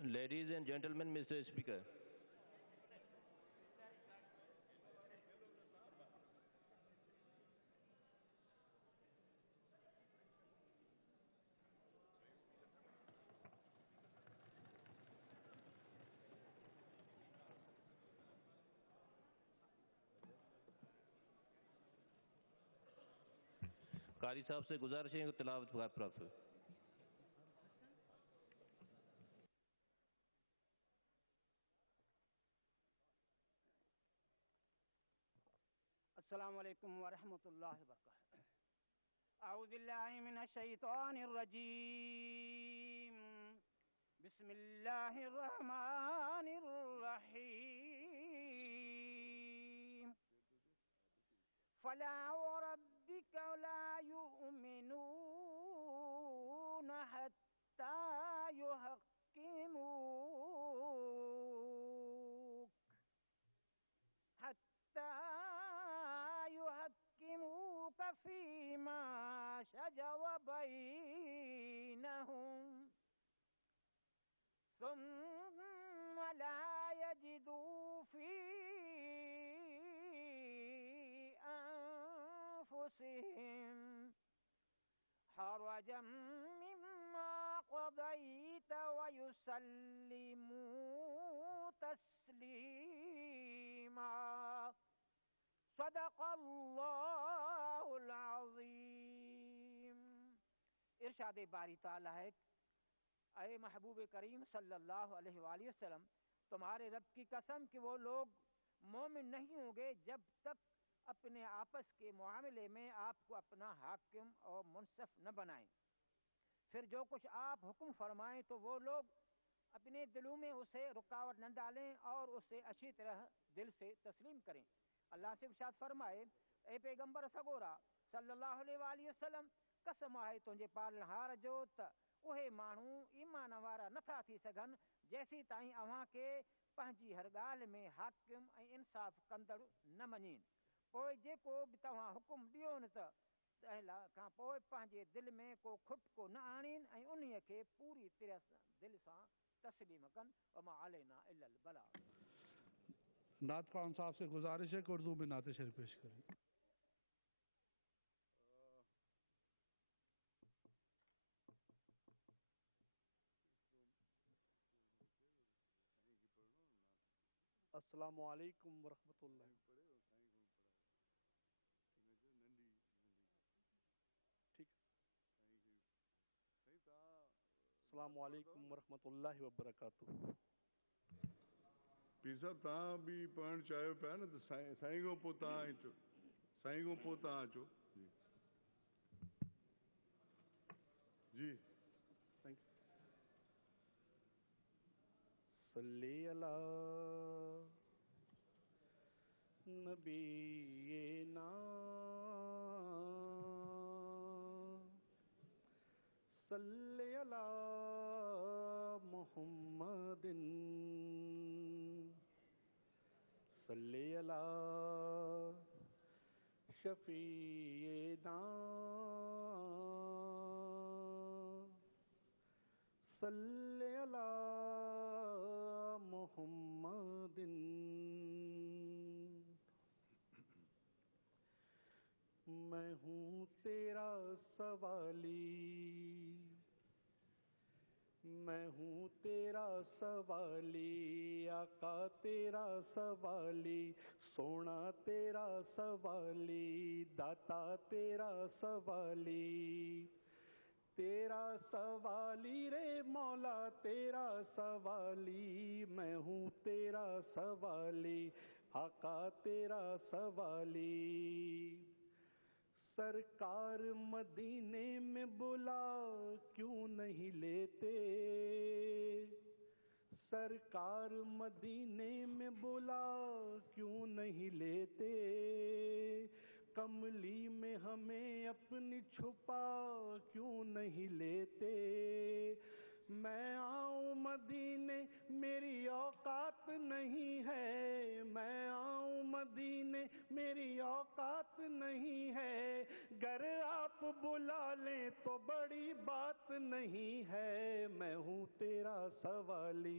Ladies and gentlemen, Mr. Speaker. قاری صاحب سے گزارش ہے کہ تلاوت پراپت ہو. السلام علیکم ورحمۃ اللہ وبرکاتہ. اعوذ باللہ من الشیطان الرجیم. بسم اللہ الرحمن الرحیم. فلا وربك لا يؤمنون حتى يحكموك فيما شجر بينهم ثم لا يجدوا في أنفسهم حرجا مما قضيت ويسلموا تسليما. صدق اللہ العظیم. ارشاد باری تعالیٰ ہے، اے محبوب کریم صلی اللہ علیہ وآلہ وسلم، تمہارے رب کی قسم کہ وہ لوگ مومن نہیں ہوں گے جب تک اپنے آپس کے معاملے میں آپ کو اپنا حاکم اور منصف نہ بنائیں. پھر جو کچھ آپ حکم فرمائیں تو وہ لوگ اپنے دلوں میں اسے رکاوٹ نہ ڈالیں اور اسے اچھی طرح دل سے تسلیم کریں. اللہ سے ارشاد فرمائے، اے پیغمبر سگورا صلی اللہ علیہ وآلہ وسلم، قسم ہے تجھے پالنہار جو اے مانو ایمان وارا نتھا تھی سگن جیسی تائیں اوہاں کے پنجی ہر گال میں حاکم انصاف کندڑ نہ منین. پوئے جیکو بھی تواں حکم دیون تا تہلا کھان پوئے پنجے دل میں کو کھٹ کو نہ آنین انہی کے پوری طرح دل سان تسلیم کن. وما علینا الا البلاغ. نعت خان صاحب سے گزارش ہے کہ اردو میں نعت شریف پیش کریں. السلام علیکم ورحمۃ اللہ. ٹھیک. السلام علیکم ورحمۃ اللہ وبرکاتہ. پیر صاحب تاں بھی پڑھن چاہیو پیا نا تو سائیں کو پو تاں اچو، سائیں کو پو تاں اچو. جی تھینک یو. صلی اللہ نبینا صلی اللہ محمد صلی اللہ شفیعنا صلی اللہ محمد. میں ہوں تیرا سوالی، میں ہوں تیرا سوالی، آقا تیرا سوالی، سونا تیرا سوالی، داتا تیرا سوالی، تیرا سوالی رے مولا تیرا سوالی. میں ہوں تیرا سوالی، آقا تیرا سوالی. سرکار مدینے میں بلا کیوں نہیں لیتے، سرکار مدینے میں بلا کیوں نہیں لیتے، کملی میں ہمیں اپنی چھپا کیوں نہیں لیتے، میں آؤں مدینے میری اوقات نہیں ہے، میں آؤں مدینے میری اوقات نہیں ہے، گر آپ بلا لیں تو بڑی بات نہیں ہے، میں ہوں تیرا سوالی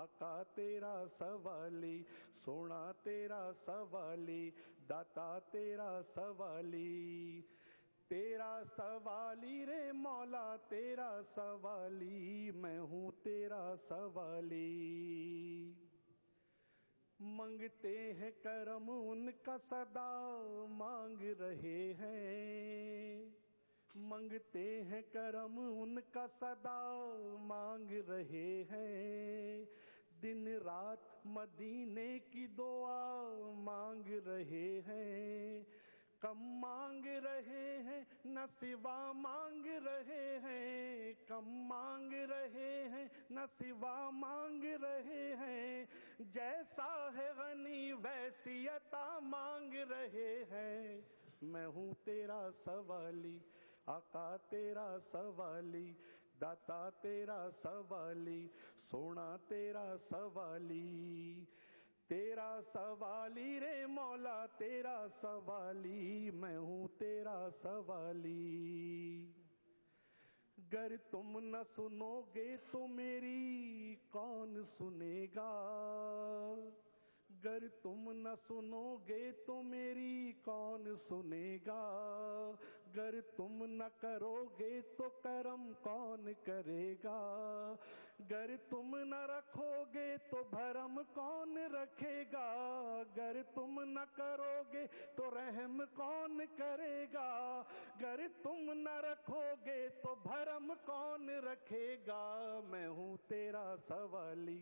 آقا تیرا سوالی، سونا تیرا سوالی، داتا تیرا سوالی، تیرا سوالی رے مولا تیرا سوالی، میں ہوں تیرا سوالی۔ منگتے ہیں کرم ان کا صدا مانگ رہے ہیں، منگتے ہیں کرم ان کا صدا مانگ رہے ہیں، دن رات مدینے کی دعا مانگ رہے ہیں، کم مانگ رہے ہیں نہ سوا مانگ رہے ہیں، کم مانگ رہے ہیں نہ سوا مانگ رہے ہیں، جیسا ہے غنی ویسی عطا مانگ رہے ہیں، میں ہوں تیرا سوالی آقا تیرا سوالی، داتا تیرا سوالی، سونا تیرا سوالی، تیرا سوالی رے مولا تیرا سوالی، میں ہوں تیرا سوالی۔ گر تم نہ سنو گے تو میری کون سنے گا، گر تم نہ سنو گے تو میری کون سنے گا، گر تم نہ کرو گے تو کرم کون کرے گا، گر تم نہ رکھو گے تو بھرم کون رکھے گا، گر تم نہ کرو گے تو رحم کون کرے گا، گر تم نہ رکھو گے تو بھرم کون رکھے گا، میں ہوں تیرا سوالی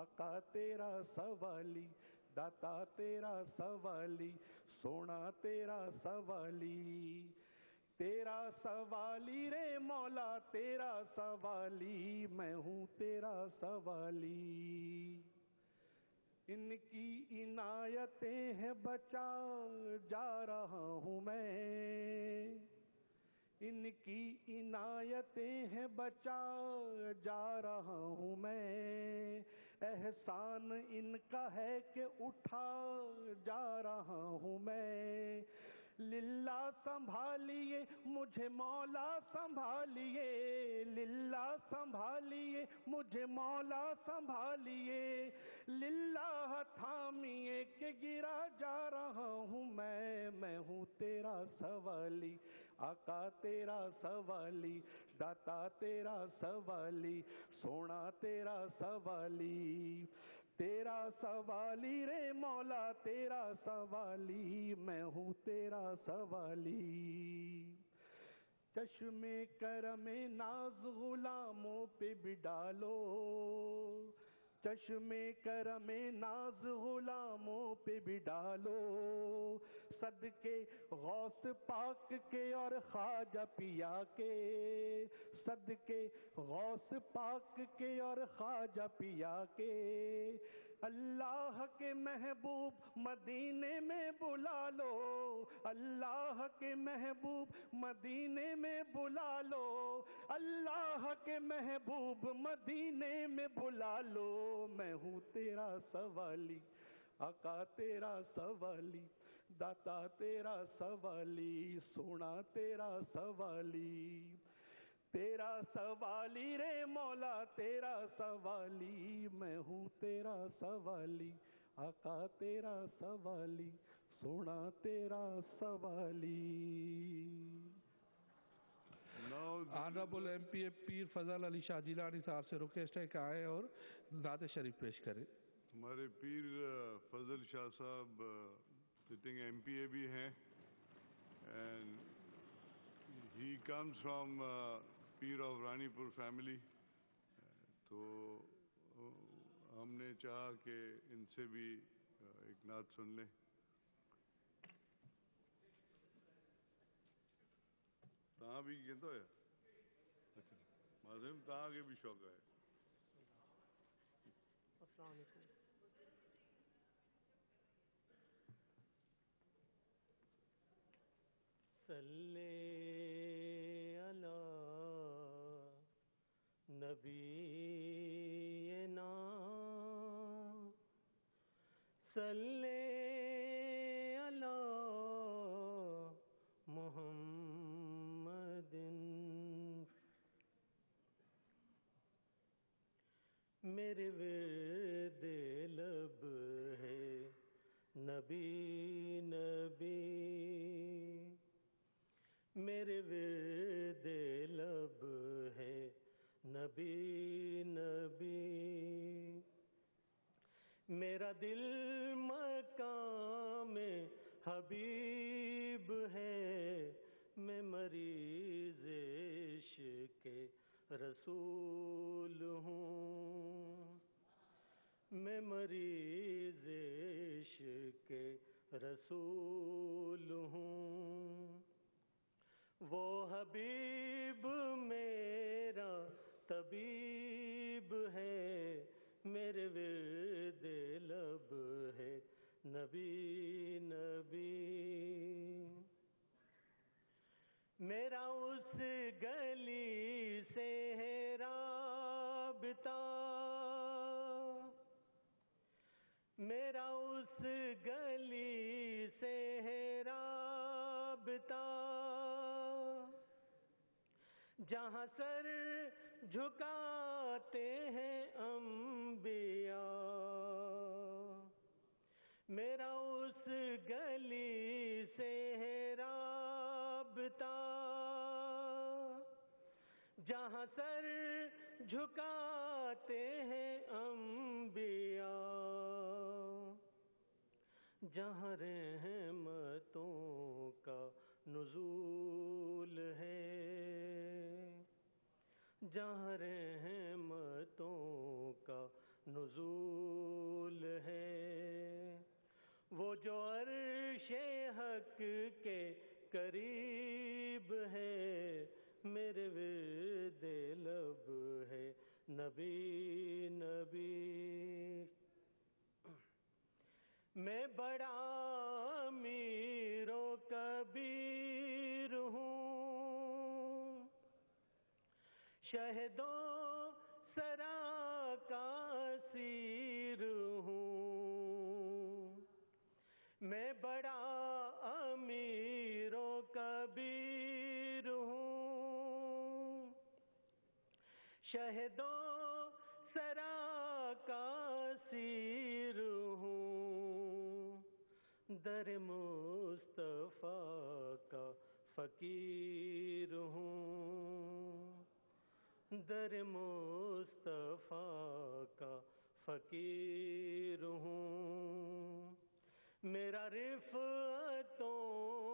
آقا تیرا سوالی، داتا تیرا سوالی، سونا تیرا سوالی، تیرا سوالی رے مولا تیرا سوالی، میں ہوں تیرا سوالی۔ ان کی عنایتیں ہیں بچا جا رہا ہوں میں، ان کی عنایتیں ہیں بچا جا رہا ہوں میں، احسان ان کا ہے کہ اٹھا جا رہا ہوں میں، للہ سنبھالیے مجھے مولا سنبھالیے، للہ سنبھالیے مجھے مولا سنبھالیے، للہ تھامیے کہ گرا جا رہا ہوں میں ہوں تیرا سوالی آقا تیرا سوالی، داتا تیرا سوالی، سونا تیرا سوالی، تیرا سوالی رے مولا تیرا سوالی، میں ہوں تیرا سوالی۔ چشم کرم ناز غلاموں پہ بھی ڈالو، چشم کرم ناز غلاموں پہ بھی ڈالو، صدقے غوث پاک کے اور خواجہ پیا کے، صدقے غوث پاک کے اور خواجہ پیا کے، اللہ کے محبوب مدینے میں بلا لو، اللہ کے محبوب مدینے میں بلا لو، اللہ کے محبوب مدینے میں بلا لو، میں ہوں تیرا سوالی آقا تیرا سوالی، داتا تیرا سوالی، سونا تیرا سوالی، تیرا سوالی رے مولا تیرا سوالی، میں ہوں تیرا سوالی آقا تیرا سوالی، سونا تیرا سوالی۔ آنریبل ایم پی اے پیر فضل علی شاہ جیلانی صاحب سے ریکویسٹ ہے کہ آئے اور نعت شریف پیش کریں۔ ہمارے پیر فضل شاہ صاحب سٹنگ ایم پی اے بھی ہیں، and he comes from Pir of Ranipur family, تو ہم نے چاہا کہ ان سے بھی ایک نعت سن لیں۔ تاں بھی کہتا ہے اچھا معذرم تاں کے بھی شوق ہے۔ السلام علیکم۔ صلی علی نبینا صلی علی محمد میرے ورد لب ہے نبی نبی میرے ورد لب ہے نبی نبی میرا دل مقام حبیب ہے میں مریض عشق رسول ہوں میں مریض عشق رسول ہوں وہ حبیب میرا طبیب ہے میرے ورد لب ہے نبی نبی میرا اس گلی سے ہے رابطہ میرا اس گلی سے ہے رابطہ جہاں سر جھکاتے ہیں انبیاء میرا اس گلی سے ہے رابطہ جہاں سر جھکاتے ہیں انبیاء جہاں رحمتوں کا نزول ہے جہاں رحمتوں کا نزول ہے وہ جو عرش حق کے قریب ہے میرے ورد لب ہے نبی نبی میں بڑا امیر و کبیر ہوں شہدوں سرا کا اسیر ہوں میں بڑا امیر و کبیر ہوں شہدوں سرا کا اسیر ہوں در مصطفیٰ کا فقیر ہوں در مصطفیٰ کا فقیر ہوں میرا رفعتوں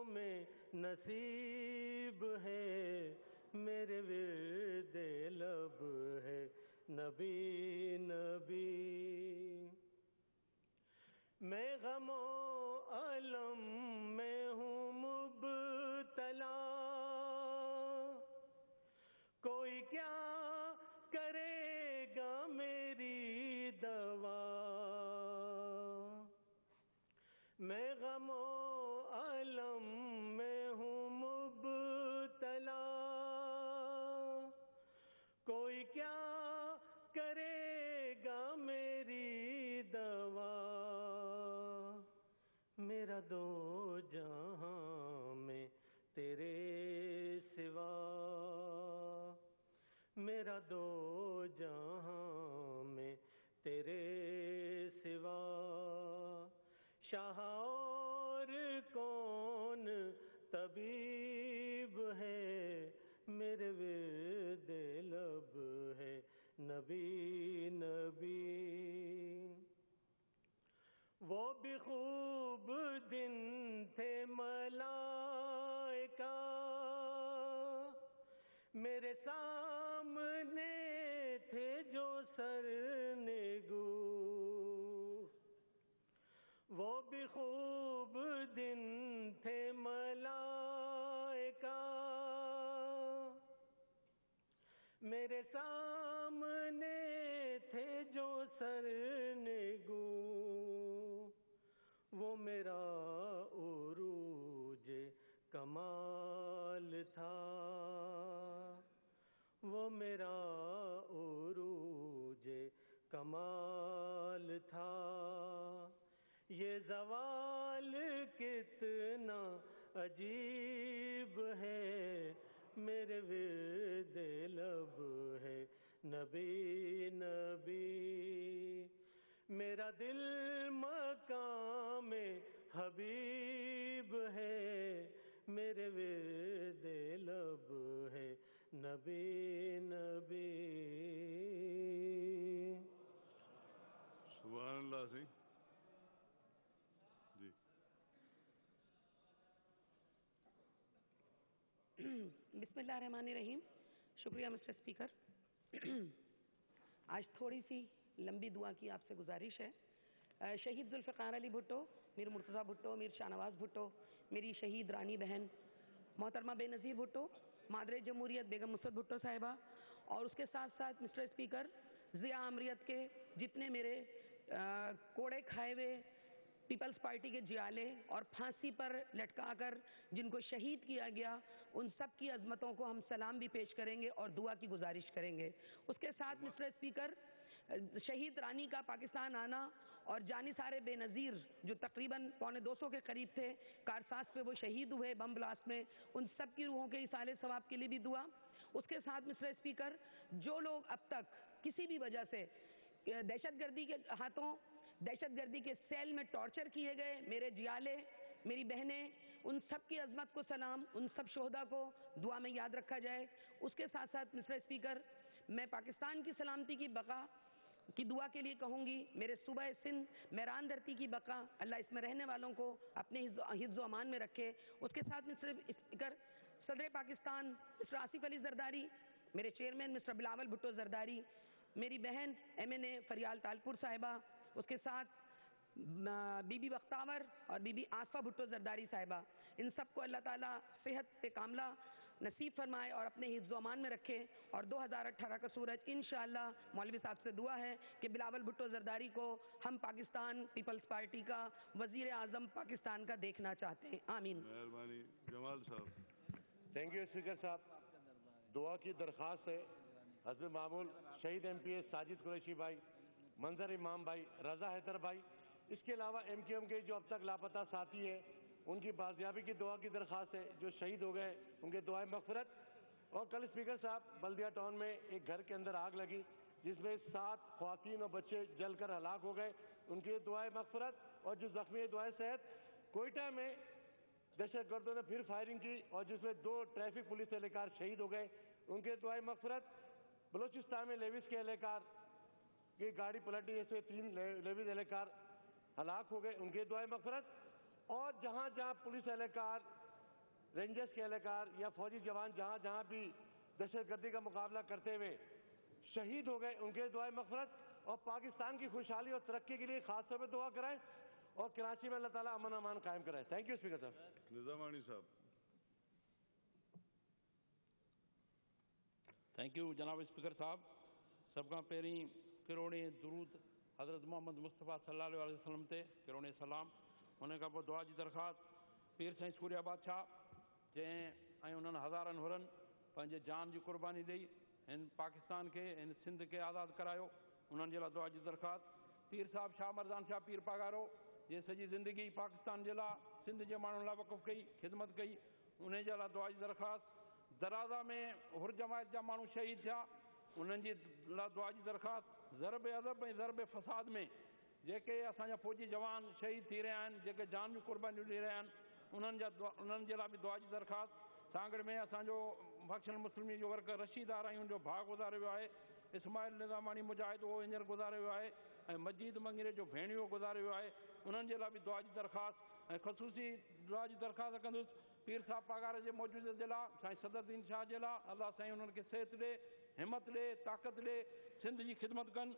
میں نصیب ہے میرے ورد لب ہے نبی نبی میں غم و الم میں ہوں مبتلا کوئی کیا کرے گا میری دوا میں غم و الم میں ہوں مبتلا کوئی کیا کرے گا میری دوا میرا دو جہاں میں تیرے سوا میرا دو جہاں میں تیرے سوا شاہ اور کون طبیب ہے میرے ورد لب ہے نبی نبی وہ بھی خوب دن تھے ملائکہ میرے سامنے تھے جو سرنگو وہ بھی خوب دن تھے ملائکہ میرے سامنے تھے جو سرنگو وہ میرا عروج کمال تھا وہ میرا یہ زوال کتنا عجیب ہے، میرے ورد لب ہے نبی نبی، میرا دل مقام حبیب ہے، میرے ورد لب ہے نبی نبی۔ سبحان اللہ سی جی۔ بسم اللہ الرحمن الرحیم۔ شکریہ مسٹر اسپیکر۔ آج تھوڑی سی لمبی دعا کی آپ سے گزارش ہے۔ شہید ذوالفقار علی بھٹو، میر مرتضیٰ بھٹو، میر شاہ نواز بھٹو، میری شہید رانی بہن محترمہ بے نظیر بھٹو، مادر جمہوریت بیگم نصرت بھٹو صاحبہ، اور اس کے ساتھ ساتھ مسٹر اسپیکر ضیاء امریت کے جتنے میرے کوڑے کھائے ہوئے پیپلز پارٹی کے جیالے اور پھانسی پر لٹکا کر جن کو شہید کیا گیا، ان سب کی عظمتوں کو ہم سلام بھی پیش کریں گے اور دعا کی گزارش کریں گے۔ اس کے ساتھ مسٹر اسپیکر شہید رانی کا پاکستان آنا اور جانثار بے نظیر جو تقریباً 250 کے قریب تھے، کارساز پہ وہ شہید ہوئے بم بلاسٹ میں، ان سب کی روحوں کے ایصال ثواب کے لیے بھی دعا۔ اس کے ساتھ مسٹر اسپیکر جو لوگ اب تک کسی بھی وجہ سے دہشت گردی کے ہاتھوں، دہشت گردی کے سیل میں ٹارچر کیے گئے، میرے جیالے، میری بہنیں، ان سب کی عظمت کو سلام، ان سب شہداء کو دعا میں یاد رکھا جائے۔ اس کے ساتھ ساتھ مسٹر اسپیکر میں پاکستان کی سلامتی کی بقا کی دعا کے لیے کہوں گی، میرے صوبہ سندھ میران دھرتی کی بقا، اللہ اس میں رہنے والوں کو اپنے حفظ و امان میں رکھے۔ اس کے ساتھ مسٹر اسپیکر صدر پاکستان مسٹر آصف علی زرداری، میرے چیئرمین مسٹر بلاول بھٹو زرداری، میری بہن MNA فریال تالپور صاحبہ، اس کے ساتھ بی بی بختاور اور بی بی آصفہ بھٹو زرداری صاحبہ، ان سب کو اللہ تعالیٰ صحت پہ کاملہ نصیب فرمائے اور اپنے حفظ و امان میں رکھے۔ اور 2018 کا سورج انشاءاللہ مولوی صاحب سے دعا ہے کہ بلاول بھٹو زرداری کو ہم پاکستان پیپلز پارٹی کا وزیر اعظم پاکستان کا دیکھنا چاہتے ہیں۔ آمین۔ مہربانی جمال صاحب۔ تھینک یو اسپیکر صاحب۔ دعا کی درخواست ہے حضرت معمول شہید MPA ساجد قریشی بھائی، منظر امام بھائی، رضا حیدر بھائی، اس کے علاوہ MQM کے جو اب تک لاپتہ ساتھی ہیں ان کی بازیابی کی دعا کی درخواست ہے، جو شہید ہو گئے ان کے دعائیں مغفرت۔ اور کل اسپیکر صاحب بلدیہ ٹاؤن میں ایک گھر کے اندر آگ لگی جس میں 7 خواتین اور بچے جل کر ہلاک ہو گئے، ان کی دعائیں مغفرت۔ اور جو زخمی دعائیں صحت۔ کوئٹہ میں دہشت گردوں نے پھر فائرنگ کی اور جس میں 2 ٹریفک پولیس اہلکار شہید ہو گئے، ان کے دعائیں مغفرت۔ بلوچستان میں لیویز کے اہلکار کی گاڑی پلٹنے جس میں 3 لیویز اہلکار ہلاک ہو گئے، ان کے دعائیں مغفرت۔ اور جہاں جہاں پولیس اہلکار، رینجرز کے اہلکار یا فوجی جوان جہاں جہاں بھی دہشت گردی کا مقابلہ کرتے ہوئے شہید ہو گئے، ان کے دعائیں مغفرت۔ اور پاکستان کی خوشحالی اور ترقی کے لیے خاص طور پہ دعا کرائیں اور کراچی میں اللہ تعالیٰ امن و امان قائم کرائے۔ تھینک یو اسپیکر صاحب۔ نظامانی صاحب۔ تھینک یو جناب اسپیکر صاحب۔ سب کا پہری کروڑے درود حضرت محمد مصطفیٰ صلی اللہ علیہ وسلم تے کروڑے سلام ہونے کا دعا کی درخواست پیر سائیں سوریا بادشاہ جن انہوں ہزارن ہورن پنجے جان کی قربانی دی ان پاکستان کے ان سندھ کے آزاد کراयो، انہوں نے دعا کی درخواست۔ پیر صاحب شاہ مرزان شاہ پیر پاگارو یہ سجی زندگی پاکستان کے سندھ کے مانوں لا وقف کی خدمت کی، انہیں دعا کی درخواست۔ درازا میں ہر جماعت جا مانو شہید تھا، انہوں نے دعا کی درخواست۔ ضرب عذب اور ضرب فساد میں جے اصا فوجی جوان شہید تھی رہا ہیں، جے جان کی قربانی ڈی رہا ہیں، انہوں بھی دعا کی درخواست۔ سانگڑ میں اسانجو بخشن مسلمی جو ورکر رشید آرائیوں جو بھاگ گزارے ہوا ہے، اسماعیل نظامانی مجاہد وہ انجر گزارے ہوا ہے، مجید منگیرے جو بھینیو گزارے ہوا ہے، انہوں بھی دعا کی درخواست۔ خصوصی دعا کی درخواست کندس پیر صاحب پاگار کے موجودے ضلع سائیں صدر الدین شاہ ضلع اللہ سائیں انہوں کے صحت دے، ہمت دے، طاقت دے، سندھ کی خدمت کن۔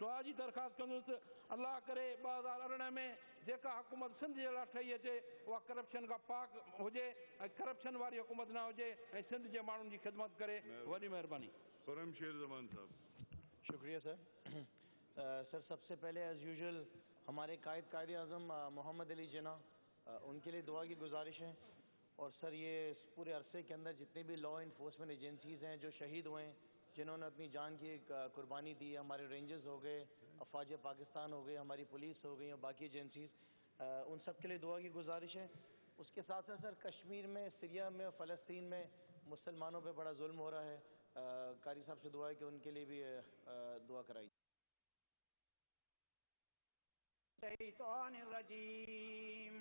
دعا کی درخواست کندس اللہ کرے 2018 میں جیکا حکومت سندھ کے ٹھئی اچے وہ کرپشن کا پاک ہوجے، کرپشن والی حکومت نہ ہوجے، سندھ کے مانوں کی خدمت کرے۔ وڈی مہربانی۔ خرم شیر زمان صاحب۔ شکریہ سر۔ سر سب سے پہلے ایز یوزول ہمارے قائد اعظم محمد علی جناح ان کے لیے دعا کی گزارش ہے۔ اور سر یہ اس پورے عرصے کے اندر جتنے بھی لا انفورسمنٹ ایجنسیز ہیں جو شہید ہوئے ہیں، جنہوں نے اپنی جان کی قربانی دی، ہمارے رینجرز ہو گئے، افواج پاکستان ہو گئے، ہماری پولیس ہو گئی اور باقی ایجنسیز، ان سب کے لیے دعا کی گزارش ہے. اس کے ساتھ ساتھ سر کشمیر میں، سیریا میں اور فلسطین میں مسلمانوں پہ بڑا ظلم ہو رہا ہے. قاری صاحب سے دعا ہے کہ ان کے لیے بھی دعا کرائی. الشيطان الرجيم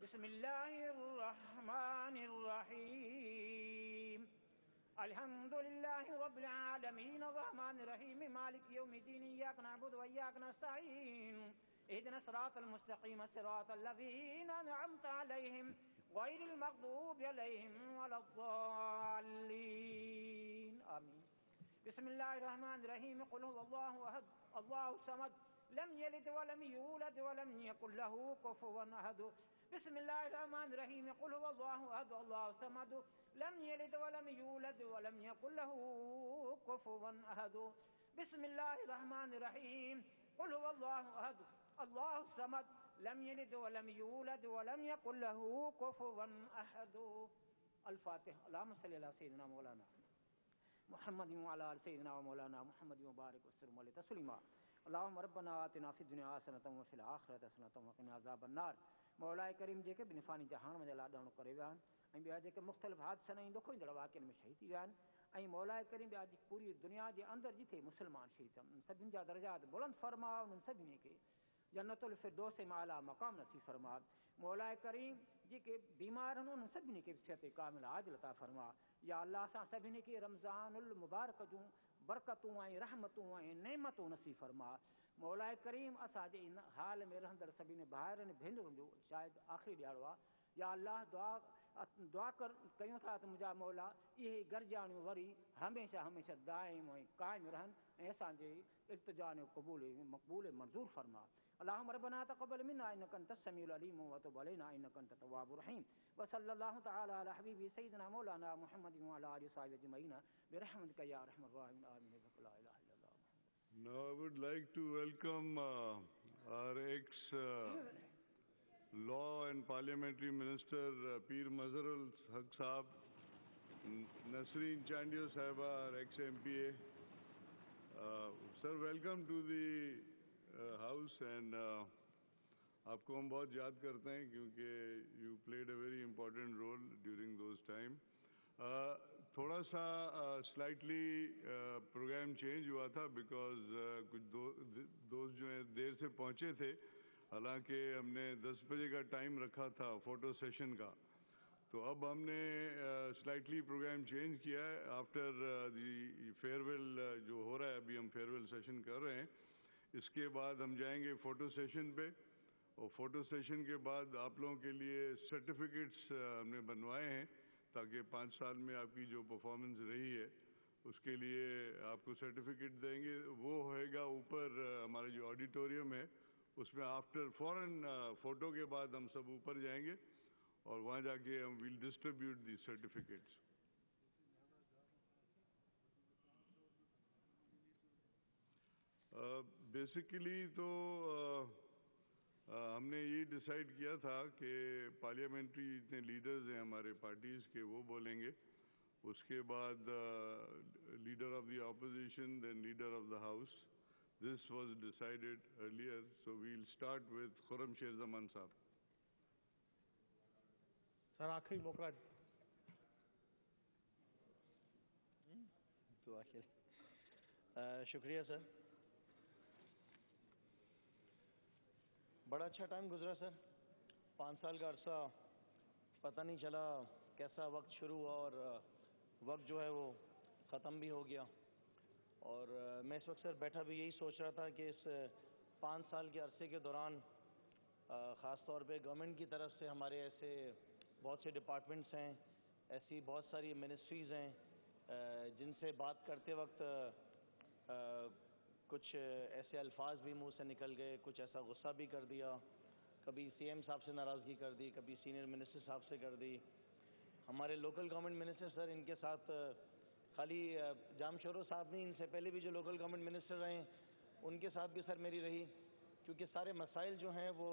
بسم الله الرحمن الرحيم الحمد لله رب العالمين الرحمن الرحيم مالك يوم الدين إياك نعبد وإياك نستعين اهدنا الصراط المستقيم صراط الذين أنعمت عليهم غير المغضوب عليهم ولا الضالين آمين. بسم الله الرحمن الرحيم قل هو الله أحد الله الصمد لم يلد ولم يولد ولم يكن له كفوا أحد. بسم الله الرحمن الرحيم قل هو الله أحد الله الصمد لم يلد ولم يولد ولم يكن له كفوا أحد. بسم الله الرحمن الرحيم قل هو الله أحد الله الصمد لم يلد ولم يولد ولم يكن له كفوا أحد. الفاتح. اللهم صل على سيدنا مولانا محمد وعلى آل سيدنا ومولانا محمد وبارك وسلم عليه تسليما. اللهم ربنا آتنا في الدنيا حسنة وفي الآخرة حسنة وقنا عذاب النار. مولا کریم جے کے بنفانی جہان میں لا ڈانو کرے ویا ۽ ॿिया जेके मुख़्तलिफ़ हादसा ऐं ॾुखोईंदड़ वाक़िअनि में शहीद थी विया आहिनि ऐं मौला करीम ॿिया पूरी दुनिया जे अंदरि जिथे मुस्लमान शहीद थियनि उन सभिनि जा दर्जात बुलंद फरमा. उन्हनि सभिनी खे जन्नतुल फिरदौस में आला मक़ाम नसीब फरमा. मौला करीम जेके बीमार आहिनि उन्हनि सभिनी खे सिहत कामिल आजिल अता फरमा. या अल्लाह असां सभिनी खे रमज़ानुल मुबारक जूं बरकतूं ऐं रहमतूं ऐं नेमतूं नसीब फरमा. मौला करीम असांजे इन हाल में रहंदड़ सभिनी भाइरनि भेनरुनि जो शायदि आख़िरी ॾियारो आहे. या अल्लाह दुआ कयूं था त मुंहिंजा मौला इहे गरजाणियूं वरी हमेशह हमेशह दाइम ऐं क़ाइम रहनि ऐं असांजे इल्तिजा जो मक़बूल मंज़ूर फरमा. اللهم ربنا تقبل منا انك انت السميع العليم وتب علينا انك انت التواب الرحيم. وصلى الله تعالى على حبيبه سيدنا مولانا محمد وعلى اله وصحبه اجمعين برحمتك يا ارحم الراحمين امين. لا اله الا الله. Now I would like to welcome our ex-Law and Parliamentary Minister Peer Mazharul Haq Sahab, Nasreen Chandiyo Sahiba, our ex-MPA. Sir, welcome to the House and आपको हम बहुत याद करते हैं क्योंकि you played a very important role during those time. थोड़ा सा slightly programme change हुआ था बिकॉज कुछ दोस्त जो हैं देर से पहुंचे थे. हालांकि हमने 10 बजे का टाइम रखा था फ़ोटो सेशन का, तो अब हमने स्लाइटली प्रोग्राम चेंज किया है. आफ्टर दी फेयरवेल जो हो रहा है, अभी हम फेयरवेल सेशन कर रहे हैं, इसके बाद हम जाएंगे फ़ोटो सेशन पे. और फ़ोटो सेशन के बाद आप लोगों के लिए सर्टिफिकेट्स हमने बनवाए हैं ताकि 5 साल में आपकी जो परफॉर्मेंस रही है उसके लिए आपको सर्टिफिकेट देंगे. वो होएगा ऊपर हमारा जो ऑडिटोरियम है उसमें. आफ्टर फौरन फ़ोटो के बाद हम सब ऊपर जाएंगे और वहाँ जाके हम will distribute the certificates. Basically तो हमने ये डिसाइड किया था कि पार्लियामेंट्री जितने लीडर्स हैं हमारे पार्टीज़ के वो बोलेंगे, उसके बाद leader of the opposition, then leader of the house. This was decided earlier, so we will start with Khurram Sher Zaman साहब. सर आखिरी मौका. शुक्रिया सर. बड़ा अच्छा टाइम गुजरा सर. 5 साल का अरसा पता नहीं चला कैसा वक्त शुरू हुआ और वक्त जो है वो ख़त्म भी हो गया. और मैं इस वक्त सर बैठा भी यही सोच रहा था कि इस 5 साल के अरसे के दौरान ख़ास तौर पे गवर्नमेंट की तरफ से हमारे ऐसे बहुत से डिपार्टमेंट्स हैं, ऐसी बहुत सारी मिनिस्ट्रीज़ हैं जिनसे बात करते वक्त कुछ ऐसे अल्फाज भी मुंह से निकल गए, कुछ ऐसा गुस्सा भी कर दिया. कभी सीएम साहब से नाराज़गी कर दी, कभी सीनियर मिनिस्टर साहब से कर दी. हमारे लोकल गवर्नमेंट मिनिस्टर सर, इनके साथ खाली जामशोरो साहब नहीं, इनसे पहले भी जो लोकल गवर्नमेंट मिनिस्टर रहे उनके साथ भी सर मेरी रही. क्योंकि सारे मसाइल जो हैं वो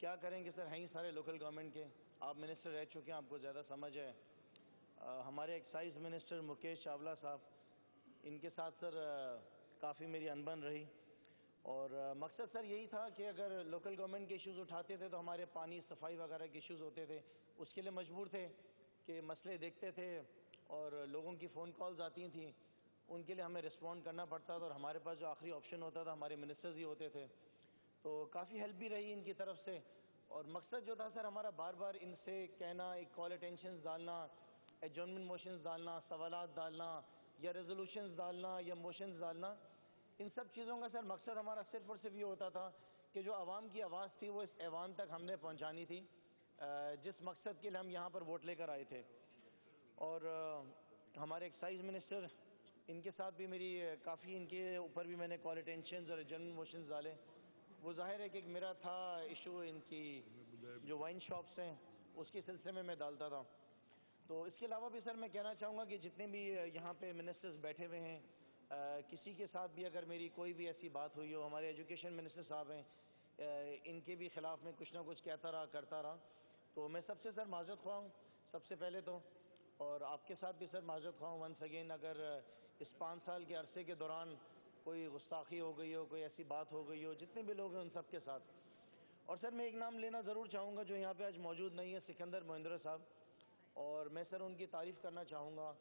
क्या करेंगे सर, हैं ही सारे लोकल गवर्नमेंट के. आप मिनिस्टर रह चुके हैं, आपको ज़्यादा समझ है. हमारे एक्साइज मिनिस्टर मुकेश चावला साहब, इनके साथ सर काफ़ी मेरी अनबन रही. اور مقصد سر یہی تھا کہ اگر لوکل گورنمنٹ کے ایشوز اٹھاتے تھے تو ہمارے پانی صفائی وغیرہ کے ایشوز ہوتے تھے، اس کے لیے مجبور تھے کہ مسئلے دیکھتے تھے اور لوگوں کی فون کالز آتی تھیں، ان کے لیے ہمیں رسپونڈ کرنا پڑتا تھا، اور ہمارے پاس جو آخری آپشن ہوتا تھا ہمارے منسٹرز ہی ہوتے تھے، تو کافی ہیلپ بھی رہی ان کی طرف سے۔ اور مقصد جو تھا سر ہمارا بار بار ان سے کہنا، ایک کال اٹینشنز ڈالنا، ایڈجورنمنٹ موشنز ڈالنا، سوالات ڈالنا یا ریزولوشنز ڈالنا یا موشنز ڈالنا، ان سب چیزوں کا سر مقصد ہمارا صرف اور صرف یہ ہوتا تھا کہ جو عوام کی آواز تھی وہ اس ایوان تک ہم نے پہنچانی تھی، جس مقصد کے لیے ہم یہاں پر ووٹ لے کر آئے تھے۔ اور ہمارے ایکسائز منسٹر، ان کے ساتھ بھی میری کافی، ان کے اوپر بھی میں نے کال اٹینشنز اور جنرل موشنز ڈالے۔ وہ ظاہر ہے کہ ایک میرا تھا ایشو ان کی جو وائن شاپس ہیں اس کے سلسلے میں ڈالتا تھا۔ تو اس کے علاوہ بھی سر میں کہنا چاہوں گا کہ جتنے بھی یہاں پہ منسٹرز بیٹھے ہوئے ہیں، کسی کے ساتھ بھی اگر میری کوئی بھی ایسی بات ہوئی ہو، ہمارے ایجوکیشن منسٹر صاحب ہیں، ان کے بھی خلاف میں کچھ نہ کچھ کہتا رہا کرتا رہا، تو میں سب سے سر معذرت خواہ ہوں سب سے پہلے تو، اور آپ کے ساتھ بھی سر معذرت خواہ ہوں ونس اگین اگر اس 5 سال کے عرصے کے دوران کوئی گستاخی ہو گئی ہو، کوئی ایسی بات ہو گئی ہو، جتنے بھی لوگ ہیں ان سب کے ساتھ۔ اور سر میں ایک نام لینا ضرور چاہوں گا جو یہاں پہ آج موجود نہیں ہے، سکندر مہندرا صاحب، اور میں سر ان کی تعریف کرنا چاہوں گا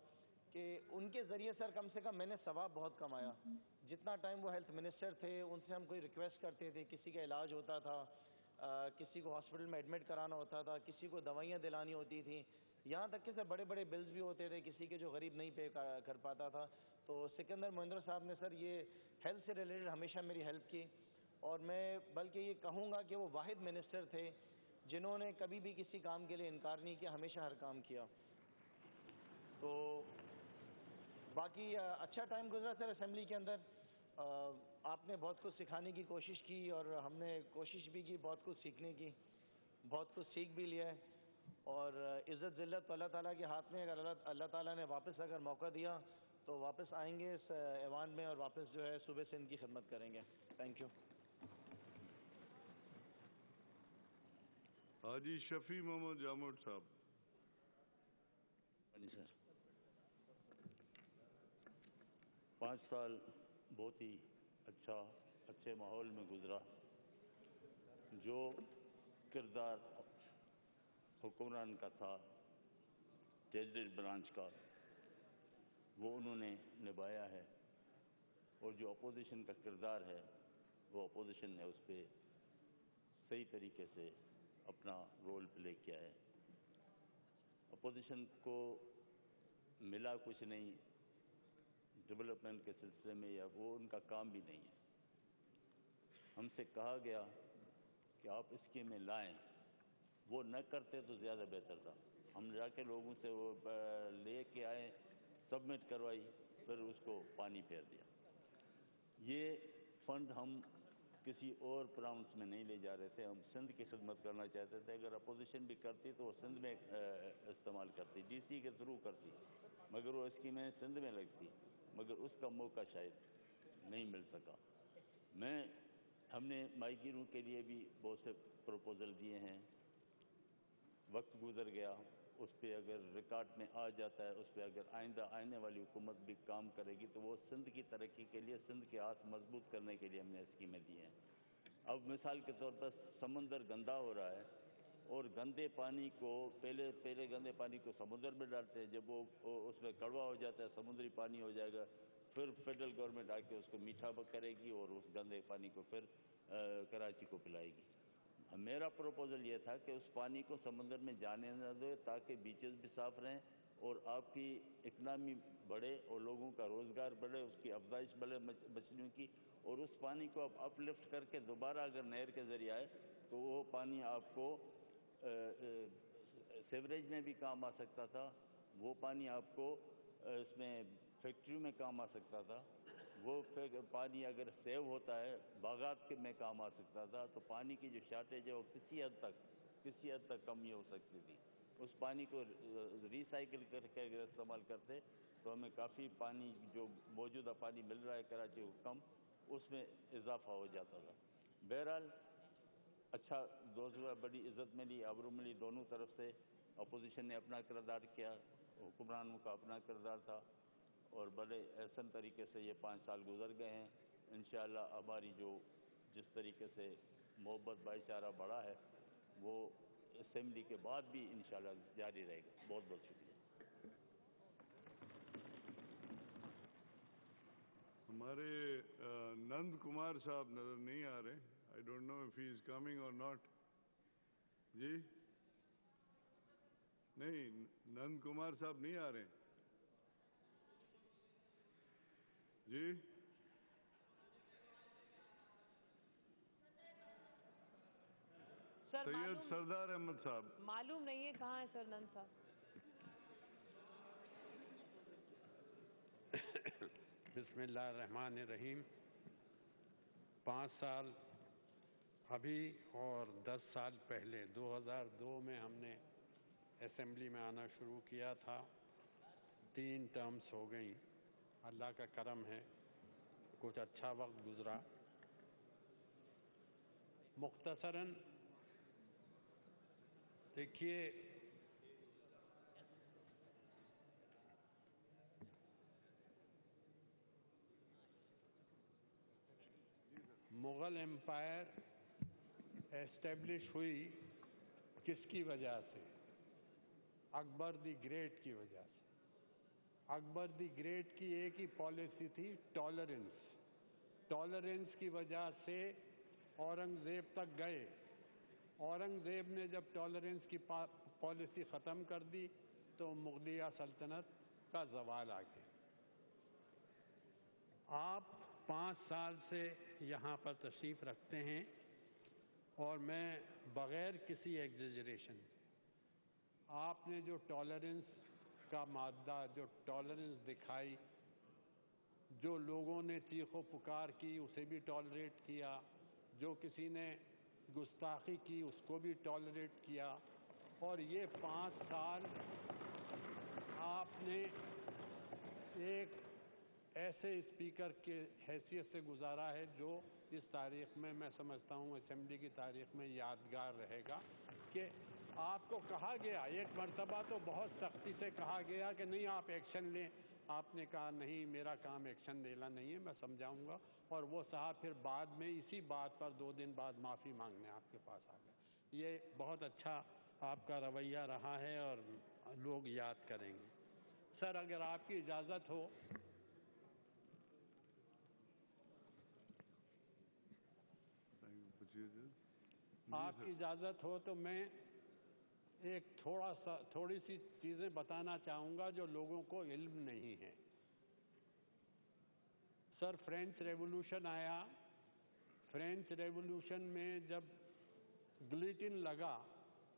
کہ ان کے ذریعے سر کم سے کم میں نے ثواب بہت کمایا۔ جتنا ٹائم وہ ہیلتھ منسٹر تھے ان سے ہم کوئی ریکویسٹ کرتے تھے، کسی کا علاج ہوتا تھا، کسی کو ہاسپٹل میں ایڈمٹ کرانا ہوتا تھا، کسی کو دوائیاں دلانی ہوتی تھیں، یہاں تک کہ سر بڑے بڑے بلز بھی ہوتے تھے کسی کے جو غریب نہیں پے کر پاتا تھا، تو سکندر مہندرا صاحب نے سر یہ ہیلتھ سے ریلیٹڈ ہمیشہ میری ہیلپ کی، اور میں بلکہ یہ کہوں گا کہ وہ واحد منسٹر تھے جنہوں نے کبھی بھی کسی کام کے لیے انکار نہیں کیا، ہمیشہ ہر کام کیا۔ تو باقی اچھا ٹائم گزرا سر اسمبلی کے اندر، آپ نے بہت کچھ سکھانے کی کوشش کی اور ہم نے کوشش بھی کی بہت کچھ سیکھنے کی، بہت کچھ سیکھ بھی لیا ہے، اور عزت ذلت تو اللہ تعالیٰ کے ہاتھ میں، اگر اللہ تعالیٰ نے واپس اگر موقع دیا تو واپس آئیں گے اس ایوان میں اور واپس جو ہے صوبے سے ان کی خدمت کریں گے۔ Thank you. حاجی شفیع محمد جامٹ صاحب۔ سر 5 سال بہت ہی اچھے ماحول میں گزرا، جو کردار حکمران کا تھا ٹیریٹری برانچ کا وہ انہوں نے نبھایا ہے، اور جو اپوزیشن کا کردار ہے وہ اپوزیشن نے اس پہ صحیح طریقے سے اپنا رول پلے کیا ہے۔ اپوزیشن کو ملا کچھ نہیں ڈیولپمنٹ کے سلسلے میں، یا وہ ان کا کام بھی نہیں ہے۔ ہم سے کہا گیا کہ آپ اسکیمیں لائیں، وہ نہ کرتے تو زیادہ بہتر تھا۔ ہم جا کے لوگوں سے وہ لے کے آئے، سبمٹ کروائی، پھر اس کو پانی پھیر دیا۔ یہ فنڈ ہم کسی اور پراؤنس میں نہیں لے جا رہے تھے، ہم سندھ کی خدمت کرنا چاہتے تھے۔ اگر اپوزیشن بھی کرتی تو وہ سندھ میں استعمال کرتی، ڈی سی کے تھرو کرتی، مگر وہ اسکیمیں سندھ میں لگتی، مگر اس کا موقع شاید نہیں مل سکا۔ ہم نے ماہی گیروں کے لیے بھی بہت سے پروپوزل دیے ہیں، وقت گزر گیا، اس پہ اگر ریکارڈ میں آ جاتا ہے، اس پہ اگر آنے والی حکومت بھی کام کرے گی تو وہ سندھ کی ترقی کے لیے، سندھ کے ہاتھ مضبوط کرنے کے لیے ہم نے اسکیمیں دی ہیں۔ اب مثال کے طور پر سمندر گندا ہو رہا ہے، اور گندے پانی کو پہلے گندے پانی کو سمندر میں ڈالتے ہیں، جب وہ اس میں کڑوا ہو جاتا ہے، سمندری پانی ہو جائے گا، پھر فیڈرل گورنمنٹ آ کے اس کو میٹھا کرے گی اور اس گندے پانی کو پھر کراچی کو پلائے گی۔ میرا پروپوزل یہ تھا کہ اس پانی کو سمندر میں جانے نہ دے تاکہ بیچز بھی صاف رہیں اور آپ کی اکنامی بڑھے اور لوگوں کا روزگار بڑھے، اس کی افزائش بڑھے مچھلیوں کی، اور اس پانی کو آپ اپ لفٹ کر کے دوبارہ اگر نہر کے ذریعے آئے تو وہ پانی آپ کو سیوریج میں بھی کام آ سکتا تھا، وہ پانی آپ کو اس میں فیکٹریوں میں کام آ سکتا تھا، وہ پانی اگر سیو ہوتا ہے باغات میں کام آ سکتا تھا، تو پانی کی جو شارٹیج ہے وہ کسی حد تک کمی ہو سکتی تھی۔ اس پانی کو ری سائیکل کر کے اگر استعمال کرتے تو ہمیں کافی پانی جو موجودہ پانی مل رہا ہے کراچی کو کم، اس میں اضافہ ہو جاتا تھا۔ بہرحال اچھا دوسرا بڑی عزت ملی، آبرو ملی دونوں طرف سے، اپوزیشن نے اپنا کردار کیا، حکمرانوں کا اپنا کردار تھا، اور بڑے احسن طریقے سے یہ 5 سال گزر گئے ہیں، انشاءاللہ ہماری جو جس طریقے سے محبت بھائی چارہ بڑھا ہے وہ اسمبلی کے بعد بھی انشاءاللہ جاری رہے گا. بہت بہت شکریہ. ہمارے نند کمار صاحب نظر نہیں آ رہے. I don't know if he is coming اور ناٹ. جی نہیں, نند کمار صاحب نہیں آ رہے. جی سر سید سردار احمد صاحب معلوم نہیں ہے کہاں ہے سر نند صاحب. بسم اللہ الرحمن الرحیم. 5 سال ابھی اور 10 سال پہلے 2002 میں ہم نے اسمبلی میں آنا شروع کیا تھا. 3 ٹرمز ہو گئیں. اللہ کا کرم ہے کچھ اچھا وقت گزرا. مختصراً دیکھیے مغل امپائر ایسٹیبلش ہوئی کس کی وجہ سے؟ اکبر دی گریٹ کی وجہ سے. اکبر دی گریٹ کی ایک ہی پالیسی تھی, ٹالرنس. ٹالرنس کی وجہ سے اورنگزیب تک گئے. اورنگزیب نے جب ٹالرنس کی پالیسی ختم کر دی تو مغلیہ سلطنت کا زوال آ گیا. آپ 5 سال سے یہاں پر تشریف رکھتے ہیں اور میں بغیر کسی ایگزیجریشن آپ نے جو ٹالرنس کا مادہ, جو ٹالرنس دکھائی, جو لوگوں نے چیخ و پکار کی اسے بھی ٹالریٹ کیا, جو کسی نے گستاخی کی اس کو بھی ٹالریٹ کیا, اور یہ 5 سال آپ نے ایک ایسے اسپیکر کے حیثیت سے گزارا ہے جو اس تاریخ میں سمجھتا ہوں اسمبلی کی تاریخ میں یادگار رہے گا. کہ آپ کو کہا گیا ایک مرتبہ تو بہت سختی سے کہا گیا کہ نہیں آپ ایکشن لیں. آپ نے کہا نہیں میرا کام ایکشن لینا نہیں ہے, میں سمجھاؤں گا. اور وہ صاحب پھر بعد میں اسی بات پر 2 دن بعد معافی مانگنے آپ کے پاس آ گئے. یہ بہت اچھا آپ کا رویہ رہا ہے اور لوگ یاد کریں گے. سر اگر آپ کی اجازت ہو آپ کی اجازت ہو تو میں ایک تھوڑی سی چیزیں بتانا چاہوں گا جو لوگوں کو علم نہیں ہے. سر فرینچ ریولوشن آیا. فرینچ ریولوشن میں جب گلیٹن لگا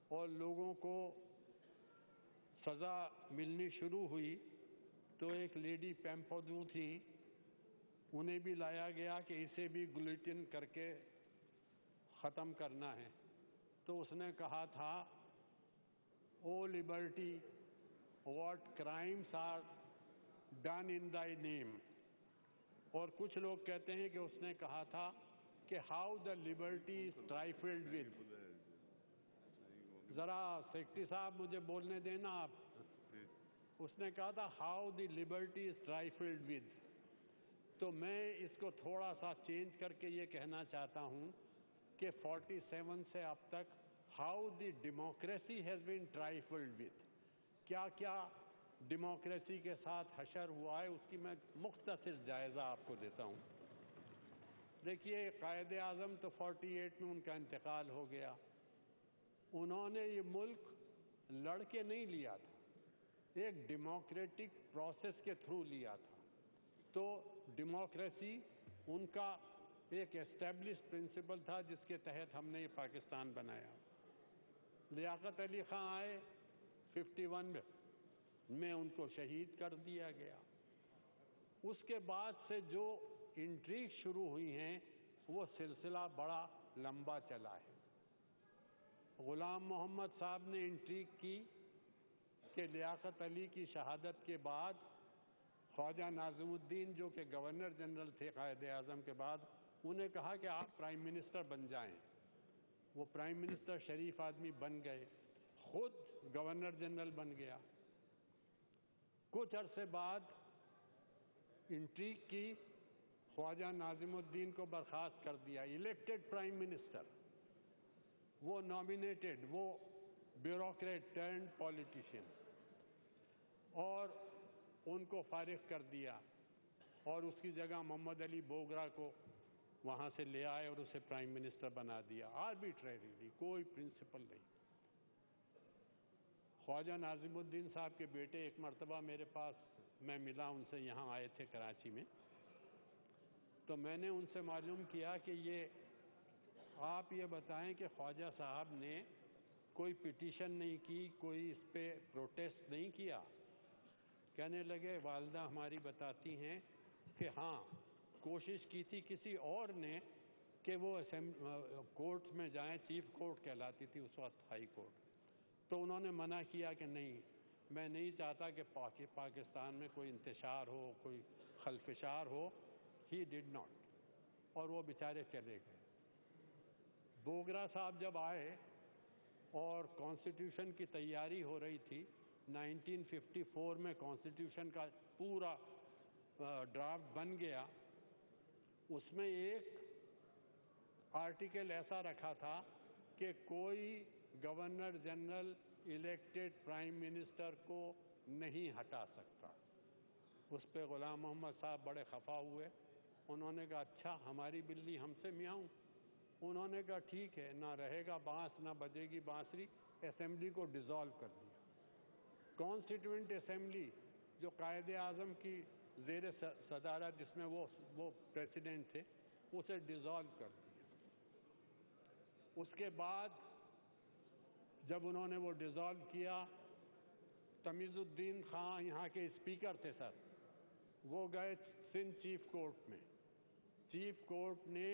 اور لوگوں کو سزا ملنی شروع ہوئی تو ایک لیڈی پیمپودو تھی, انہیں بھی لایا گیا کہ اسے بھی گلیٹن کر کے ختم کرنا ہے. تو اس نے کہا تھا O liberty what crimes are done in thy name. اور کچھ لوگ کہتے ہیں کہ اس نے کہا تھا کہ how the liberty is trifled with. ذرا سیکرٹری صاحب مجھے بولنے دینا آپ. اس نے کہا تھا how the liberty is trifled with. تو میں اس کو تھوڑا سا چینج کر کے یہ کہنا چاہتا ہوں کہ 47 سے اب تک how the democracy has been trifled with. کیا کیا ڈیموکریسی کے ساتھ حشر ہوا ہے اس کی میں مختصر جائزہ آپ کو دیتا ہوں. دیکھیے قائد اعظم تو 48 میں ان کا انتقال ہو گیا. انہوں نے یہ ملک لڑ کے نہیں لیا تھا, ایک ڈیموکریٹک پروسیس کے تھرو لیا تھا. تو ڈیموکریسی ان کا ایک اسٹیبلش پرنسپل تھا جس کے تحت ہم نے یہ پاکستان بنایا. لیاقت علی خان آئے 51 میں ان کو شہید کر دیا گیا. اس کے بعد سے جو انٹریگ شروع ہوئی ہیں وہ سلسلہ بڑا لمبا چلا ہے. غلام محمد صاحب نے انٹریگ کی کہ لیاقت علی کی شہادت کے بعد خواجہ ناظم الدین جو کہ گورنر جنرل تھے قائد اعظم کے بعد, انہیں کہا کہ آپ پرائم منسٹر بن جائیں. وہ پرائم منسٹر شریف آدمی بن گئے, خود گورنر جنرل بن گیا. کچھ عرصے بعد انٹریگ کی, ख्वाजा नाजिमुद्दीन को बर्खास्त कर दिया, इलेक्टेड प्राइम मिनिस्टर, वो नॉमिनेटेड, वो ब्यूरोक्रेट टर्न्ड पॉलिटिशियन, और उनको फारिग कर दिया और उसकी जगह मोहम्मद अली बोगरा को वहाँ से ले आए और उसे प्राइम मिनिस्टर बना दिया आर्बिट्रेरीली, कोई प्रिंसिपल नहीं। ख्वाजा नाजिमुद्दीन साहब के बेटे एक मरतबा मेरे पास, मैं मिला उनसे, यहाँ आए थे कराची में, तो मैंने उनसे मालूम किया कि आप ये बताएं कि ख्वाजा साहब ने कोई पिटीशन नहीं की, कोई इस पे प्रोटेस्ट नहीं किया। कहने लगे वालिदा हमारी बताती हैं कि हाँ, कोशिश की थी किसी और ने कि वो कोर्ट में जाएं, चीफ कोर्ट कहलाती थी उस वक्त हाई कोर्ट, तो उन्होंने मना किया कि नहीं, मैं नहीं चाहता कि पाकिस्तान में कोई इंतशार हो, कोई खलफिशार हो। ही डिड नॉट, और वो बेचारे चले गए। बोगरा साहब जब आए और कॉन्स्टिट्यूशन की तैयारी हो रही थी, 1954 में कॉन्स्टिट्यूशन का पूरा ड्राफ्ट बन गया, उसमें एक आर्टिकल ऐसा रखा था कि कोई governor general elected prime minister को नहीं हटा सकता। उस पे गुलाम मोहम्मद साहब बड़े खफा हुए। उन्होंने कहा अच्छा, हमारी बिल्ली हमसे मियाऊं। उन्होंने कहा ठीक है, ना रहेगा बांस ना बजेगी बांसुरी। असेंबली को डिसॉल्व कर दिया। कॉन्स्टिट्यूएंट असेंबली जो कायदे आज़म की ज़ेर सदारत, जिसमें वो प्रेसिडेंट थे, उसे डिसॉल्व कर दिया। उसके बाद जब उन्होंने वो डिसॉल्व किया, तमीज़ुद्दीन खां यहाँ के स्पीकर थे सर, वो गए सिंध चीफ कोर्ट में। चीफ कोर्ट ने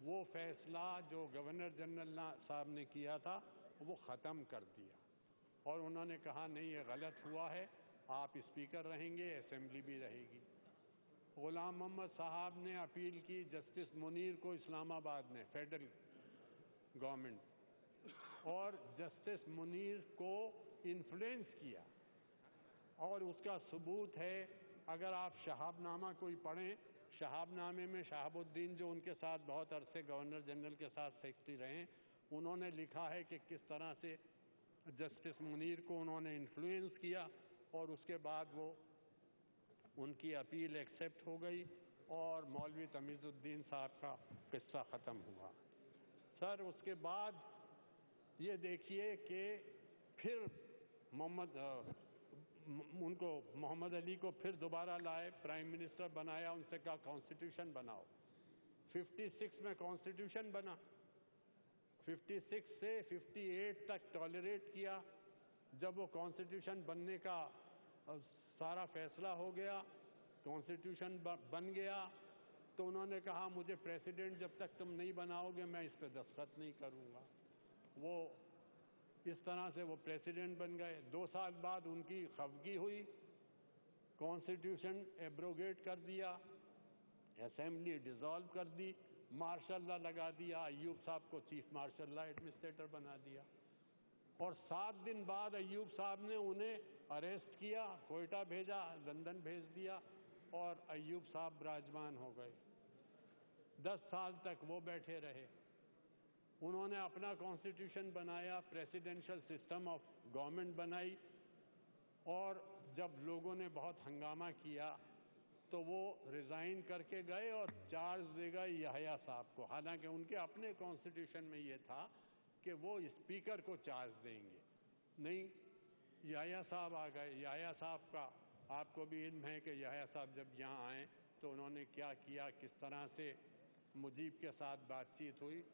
वो फैसला जो गवर्नर जनरल साहब ने किया था वो ख़त्म कर दिया, और उन्होंने कहा नहीं, ये गलत हुआ है, आप स्पीकर रहेंगे, असेंबली भी रहेगी। गुलाम मोहम्मद साहब ने अपील की जस्टिस मुनीर को इस्लामाबाद में, फेडरल गवर्नमेंट, और जस्टिस मुनीर को इन्फ्लुएंस किया, और उसका सबूत है अगर आप शहाबनामा कोई पढ़ें। शहाबनामे में शहाबुद्दीन जो उनके साथ बहुत अरसे गवर्नर जनरल के साथ सेक्रेटरी रहे, उन्होंने लिखा है कि किस तरह से जस्टिस मुनीर को उन्होंने इन्फ्लुएंस किया, और उसके बाद वो उनकी अपील एक्सेप्ट हो गई और मौलवी तमीज़ुद्दीन साहब का किस्सा ख़त्म हुआ। सर उसके बाद ये देखिए कि फिर मोहम्मद अली को फिर दोबारा लाए, प्राइम मिनिस्टर बनाया, उनसे कहा कॉन्स्टिट्यूशन बनाओ। 56 में कॉन्स्टिट्यूशन बना। 56 से 58 तक टॉलरेट किया। जब वो कॉन्स्टिट्यूशन बनने का सारा फैसला हो गया, कॉन्स्टिट्यूशन बन गया, तो उन्होंने कहा मुझे प्रेसिडेंट जब तक तुम नहीं बनाओगे मैं इस पर दस्तखत नहीं करूँगा। वो इस तरह से वो प्रेसिडेंट बन गए। 2 साल बाद उनकी खफगी हुई, कॉन्स्टिट्यूशन एब्रोगेट कर दिया, असेंबली डिसॉल्व कर दी, मार्शल लॉ लगा दिया, अय्यूब साहब को चीफ मार्शल लॉ एडमिनिस्ट्रेटर बना दिया, और 7 दिन बाद अय्यूब साहब ने उन्हें अरेस्ट किया, कोयटा भेजा, लंदन भेज दिया, और अय्यूब साहब विराजमान हो गए। 10 साल तक वो बैठे रहे। उन्होंने अपना कॉन्स्टिट्यूशन बनाया, प्रेसिडेंशियल सिस्टम ऑफ गवर्नमेंट बनाई, और जब लोगों ने बहुत हंगामा किया तो वो रिज़ाइन करके गए और चार्ज दे गए याह्या साहब को। हालांकि उनके अपने कॉन्स्टिट्यूशन में ये था कि वो स्पीकर को चार्ज देंगे, नहीं, याह्या साहब आ गए। याह्या साहब का आपको भी इल्म है कि याह्या साहब जब यहाँ आए तो उन्होंने क्या किया, किस तरह से मुजीब के साथ बातचीत हुई।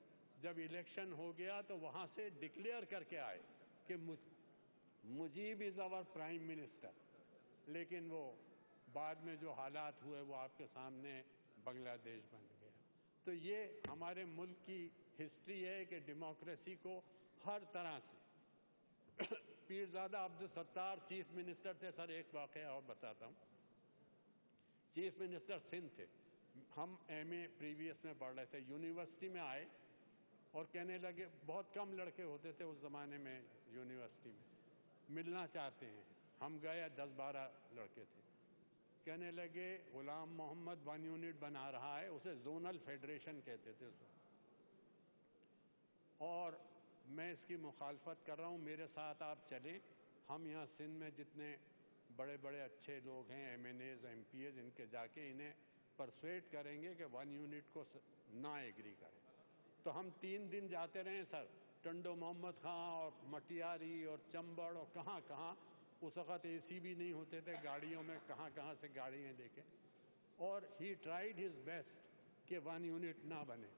जब इलेक्शन हो गया तो वहाँ से डिक्लेयर करके आए कि Mujib is our prime minister, लेकिन वो बाद में जो हालात हुए वो आपके सामने बांग्लादेश बन गया। तो ये हमारे मुल्क की हिस्ट्री है कि डेमोक्रेसी को हर तरह से पीरज़ादा अब्दुल सत्तार चीफ मिनिस्टर थे। सर एक वाक़या और बताता हूँ। चीफ मिनिस्टर सिंध थे। हम एमए प्रीवियस में पढ़ रहे थे, यूनिवर्सिटी में आए और कहने लगे, बहुत कम लड़के होते थे उस ज़माने में यूनिवर्सिटी में, मिलना चाहते हैं। हम गए, 10-12 लड़के थे। کہنے لگے غلام محمد 1 یونٹ بنا رہا ہے، اسے زونل فیڈریشن کہتے تھے اس وقت، اور میں اس کی مخالفت کر رہا ہوں، میرے ساتھ آپ چلیں، ہم یہاں سندھ میں جتنے بڑے بڑے اچھے لوگ ہیں، M N As, M P As, ان کے جا کے انہیں پرسویٹ کریں گے کہ 1 یونٹ کو نہ ایگری کریں۔ تو ہم 3 دن جاتے رہے سر، ٹنڈو محمد خان اور مٹیاری اور چمبڑ اور کہاں کہاں، اس وقت اے سی بھی نہیں ہوتے تھے گاڑیوں میں، کہاں کہاں سے گاڑیاں لے کے، اور ہی ٹرائیڈ ہز بیسٹ کہ 1 یونٹ نہ بنے۔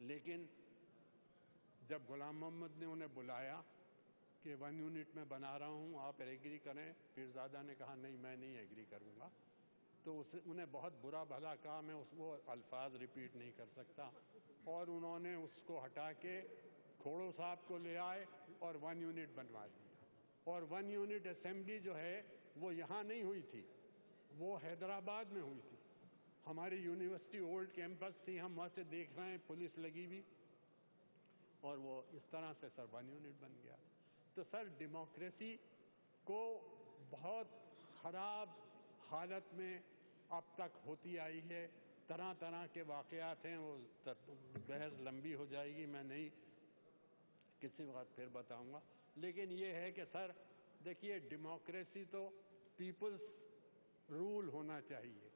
لیکن جب غلام محمد نے انہیں بلایا کہ 1 یونٹ میں بنا رہا ہوں، آپ ایگری کریں، پیرزادہ نے کہا نہیں میں نہیں ایگری کروں گا، تو انہیں بہت برا بھلا کہا، میں وہ الفاظ ریپیٹ نہیں کر سکتا، اور انہوں نے اس کو ہٹا کے کھوڑو صاحب کو لے آئے اور 1 یونٹ بنوا دیا۔ اور 1 یونٹ اسمبلی جو ہے وہ یہاں نہیں ہوئی تھی، وہ حیدرآباد میں ہوئی تھی، ہماری یونیورسٹی اولڈ کیمپس تھی، ہم وہاں سے دیکھ رہے ہیں، پولیس لگی ہوئی، اور وہ اس طرح سے سر 1 یونٹ بن گیا۔ تو سر ڈیموکریسی کو بہت خراب حالت میں اب تک ہوتی آئی ہے، طرح طرح کے واقعات ہیں، وہ بحث لمبی ہو جائے گی، میں نہیں کسی وقت پھر بتاؤں گا، لیکن یہ ہے کہ سر دیکھیے ڈیموکریسی تو پیپلز رول ہونا چاہیے،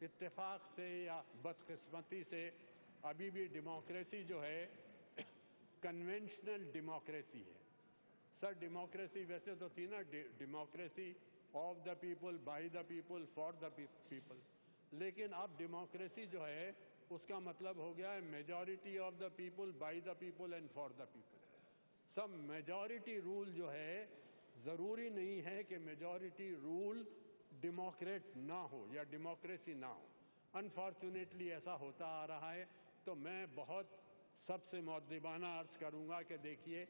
اتفاق سے یا بدقسمتی سے ابھی بھی ڈیموکریسی جو ہے کنونشنل ڈیموکریسی ہے۔ سر ڈیموکریسی ویسے تو تھی نا، democracy of the people, by the people, for the people, لیکن اب ڈیموکریسی جو ہے اس کا مطلب ہو گیا ہے majority of the people, by the people and for the people. سب میجورٹی رول جو ہے، ضروری نہیں ہے کہ میجورٹی رول ڈیموکریٹ نہ ہو یا ڈیموکریسی نہ ہو، انفارچونیٹلی ایسا ہوتا آ رہا ہے۔ تو میں بہت سب سے مؤدبانہ عرض کروں گا کہ دیکھیے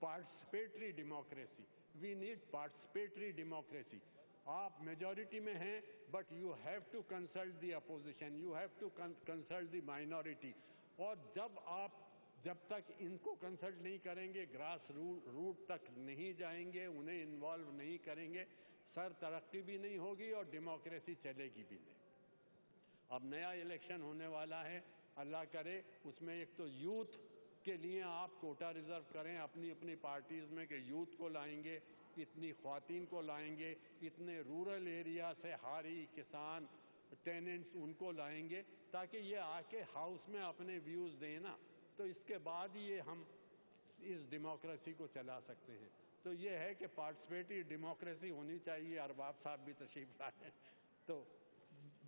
participatory democracy, we need participatory democracy. آپ میجورٹی میں ہیں but you have to consult the opposition, you have to consult the minority, اور جب تک ان کو کنسلٹ نہیں کریں گے، گراس روٹ تک نہیں جائیں گے، انہیں انوالو نہیں کریں گے، سر ترقی بھی نہیں ہوگی اور ڈیموکریسی چلے گی بھی نہیں۔ اب نیا الیکشن ہونے والا ہے، اللہ کرے اس میں ایک تو یوتھ کے لیے آپ کوٹا ریزرو کریں اپنی اپنی پارٹیز میں کہ یوتھ کو لائیں گے، اتنی خواتین کو لائیں گے، اتنے رورل ایریا سے ہاری کسان ٹیننٹس ان کو لائیں گے، تاکہ یہ آ کے ہاؤس میں اپنے ویوز دیں نا، تو اس کے بعد یہ ہم اس ڈیموکریسی کو چلا سکتے ہیں۔ تو یہ ہے کہ پارٹیسپیٹری ڈیموکریسی ہونی چاہیے، ارباب صاحب بھی تشریف لائیں، تو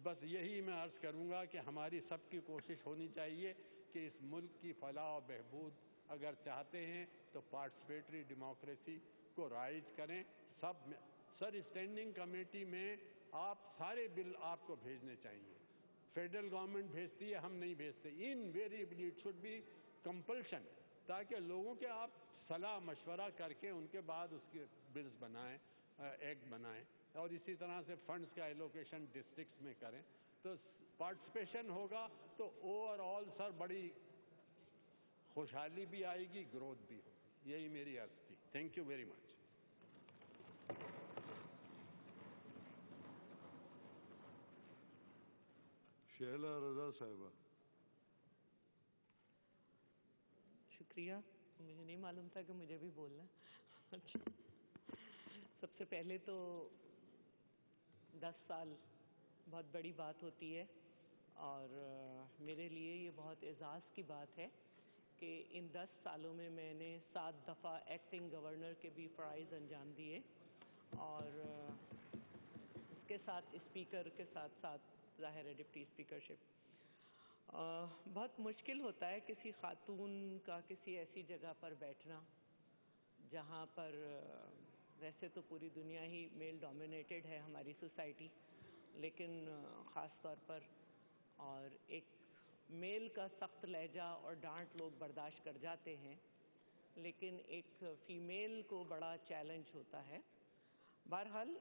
بس یہی میں عرض کروں گا کہ ہماری سب کی کوشش ہونی چاہیے کہ اس ملک کی فلاح و بہبود اگر چاہتے ہیں تو پارٹیسپیٹری ڈیموکریسی کو رائج کریں۔ سر اسٹینڈنگ کمیٹی میں آپ سارے بل آپ کو بھیجنے چاہیے، فیڈرل گورنمنٹ بھیجتی ہے، ہم نہیں بھیجتے، invariably it should be compulsion, تاکہ لوگوں کے آپ صلاح مشورہ کر کے ان کے بعد اس کے بلز بنائیں، ایکٹ بنائیں، اور اسی طرح سے فنڈز کا ایلوکیشن ڈسٹرکٹس میں کریں، تو پارٹیسپیشن ہوگا تو اوور آل سر بڑی خوشحالی بھی آئے گی، گروتھ بھی ہوگی۔ یہی میری عرض تھی۔ Thank you very much. Shehla Raza صاحبہ۔ شکریہ، مجھے نہیں معلوم تھا کہ مجھے بھی بولنا ہے۔ سب سے پہلے تو 10 سال بہت بڑی بات ہوتی ہے، اور میرے لیے یہ بہت اعزاز کی بات ہے کہ ان 10 سالوں میں میں نے 7 دفعہ ایکٹنگ گورنر کے بھی فرائض انجام دیے، اور اس کے ساتھ اسپیکر کے ساتھ ساتھ ظاہر ہے ڈپٹی اسپیکرشپ۔ بہت مشکل ہوتا ہے کسی خاتون کا کسی ایسی جگہ پر بیٹھنا جہاں پر ویسے تو پوری دنیا ہی میل ڈومینیٹڈ ہے ہماری سوسائٹی، لیکن خاص طور پر، اور ایک میل کا سخت لہجہ اور ڈانٹ لوگ برداشت کر جاتے ہیں، لیکن ایک فیمیل کو بڑا چیلنج ہوتا ہے۔ بہرحال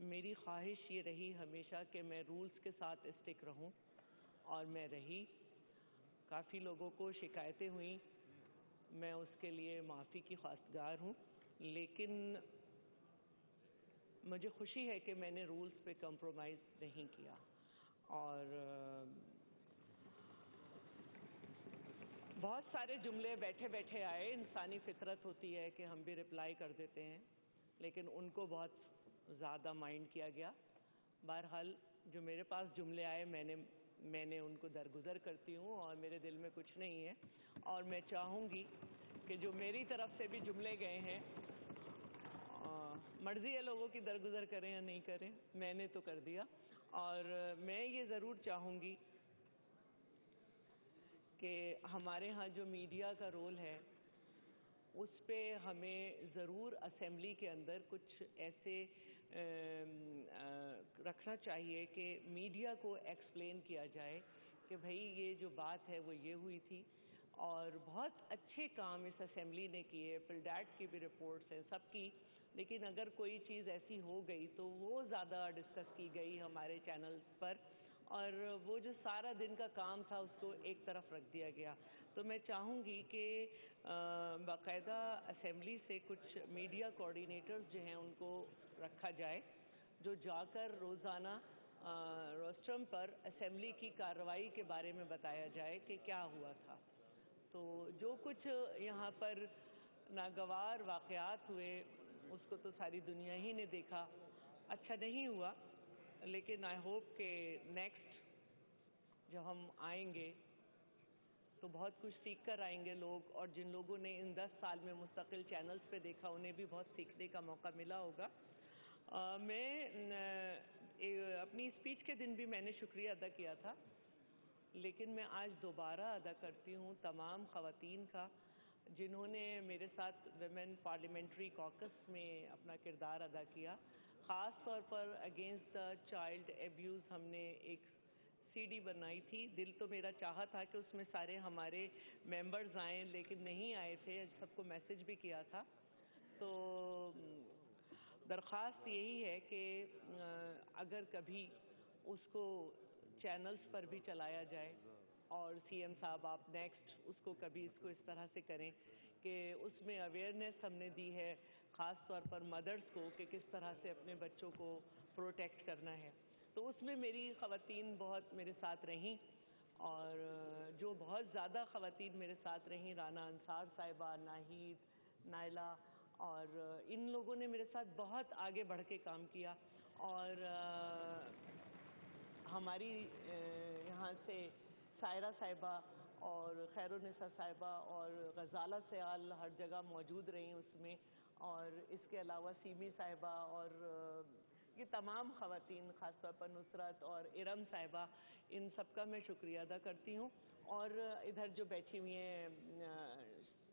میری خواہش یہ رہی ہمیشہ کہ میں رولز کے ساتھ اسٹک رہوں، اور میں رہی۔ کافی لوگوں کو شکایتیں ہوئیں، میں اس کے لیے معافی کی خواستگار ہوں، لیکن مجھے خوشی ہے کہ میں نے رولز پہ کمپرومائز نہیں کیا. اور بہت سارے جملے بیٹھے بیٹھے آئے. انسانی فطرت ہوتی ہے کہ ہم بھی رپلائی کر دیتے ہیں, لیکن ان کو بہت زیادہ مائنڈ کیا گیا. بہرحال جو میرے پاس جملے آئے میں نے ان کو درگزر کرتی ہوں, اور میرے دل میں کچھ نہیں ہے. اور میں چاہوں گی کہ جو میری طرف سے بھی جملے گئے ہیں, مرضی ہے لوگوں کی درگزر کریں یا نہیں کریں, میں نے تو کر دیا. اور میں یہ ضرور چاہوں گی کہ ہمارے ہاں جو میڈیا کا رول ہے اس پہ ہمیں ضرور اسمبلی کے اندر کچھ ایسے رکھنا چاہیے کہ میڈیا کو ایکسپلین کیا جائے کہ بھئی یہ جو بات ہے وہ یہ ہوئی تھی. اور بہت اچھے کام اس اسمبلی نے کیے, پلڈیٹ کی بھی رپورٹس ہیں سب کی, لیکن اگر کوئی چیز ایسی ہو گئی تو وہ زیادہ ڈسکس کی گئی ہمارے چینلز پر, اور وہ جو سارا دن کا کام تھا اس کو ایک طرف رکھ دیا گیا. تو میں چاہوں گی کہ باقاعدہ اسمبلی سے کچھ میڈیا کوآرڈینیٹرز جو ہیں ان کو رکھا جائے, جو جا کر روزانہ روسٹرم پر اسمبلی کی کارروائی کے بارے میں بتایا جائے کہ کیا ہوا تھا. تو جو کچھ یہاں پر ناگوار واقعات ہوئے اس کو تو ساری دنیا ہی نے دیکھا, اچھا نہیں ہوا. لیکن آئی ہوپ کہ نیکسٹ جب ہم آئیں گے تو بہت کچھ سیکھ کر آئیں گے لوگ, اور جن لوگوں نے ان 10 سال میں مستقل چینلز پہ دیکھا انہیں بھی بہت سیکھنے کا موقع ملا ہوگا. میں اپنی اسپیچ کے دن بھی میں نے شکریہ ادا کیا تھا, لیکن میں آج دوبارہ ادا کرتی ہوں تمام خواتین کا جنہوں نے میرے ساتھ ویمن پارلیمنٹری کاکس میں اپنا کردار ادا کیا. خاص طور پر اگینسٹ دا چائلڈ ایبیوز ہم نے ایک CD بنائی تھی. دل تو میرا چاہا تھا کہ اس میں سارے ہمارے ممبرز آئیں, لیکن نہیں آئے تھے, سب کو میسج بھی کیا تھا. تو درخواست یہی ہے کہ اگر کبھی اس کو چینلز پر بھی چلایا جائے, اور CM صاحب آپ نیکسٹ اس کو کبھی اس کو اس طرح سے کریں کہ اس میں اویئرنیس ہم نے دی ہے خاص طور پر مدرز کو کہ کس طرح سے اپنے بچوں کو پروٹیکٹ کرنا ہے. تو اس میں میری خواتین بہت میرے ساتھ رہیں, اور جو بہت زیادہ خواتین میرے ساتھ رہیں, رانا انصار صاحبہ, ناہید, نائلہ, اور ان لوگوں نے میرے ساتھ بہت آگے بڑھ کے کام کیا. اور ہماری یہاں سے سائرہ صاحبہ اور خیر النساء صاحبہ اور غزالہ سیال ہر جگہ موجود رہیں اس میں, اور اس کے علاوہ سیمی صاحبہ, اور یہ تمام خواتین خاص طور پر نصرت اور ارم صاحبہ, ان سب کا میں شکریہ ادا کرتی ہوں. اور ادھر جو بیٹھی ہوئی ہیں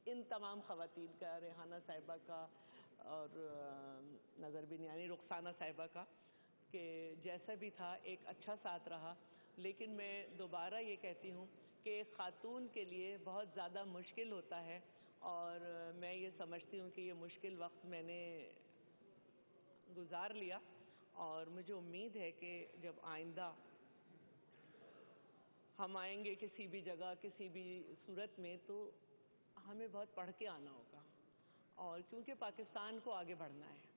ان تمام خواتین کا, ریحانہ صاحبہ کا, اور نظر بھی نہیں آ رہی رخسانہ صاحبہ کا, کہ جیسا بھی تھا ایک اچھا ساتھ رہا. لیکن میں دوبارہ یہ کہتی ہوں کہ خاتون کے لیے بہت زیادہ مشکل ہوتا ہے, اور میں یہ سمجھتی ہوں کہ یہ مشکل وقت میں نے گزار لیا, اور مجھے امید ہے کہ جب آئندہ ہم آئیں گے کسی بھی جگہ کسی بھی صورت میں تو ہمیں بہت پڑھ کے آنا ہوگا. اور کیونکہ پاکستان کو آگے بڑھنا ہے,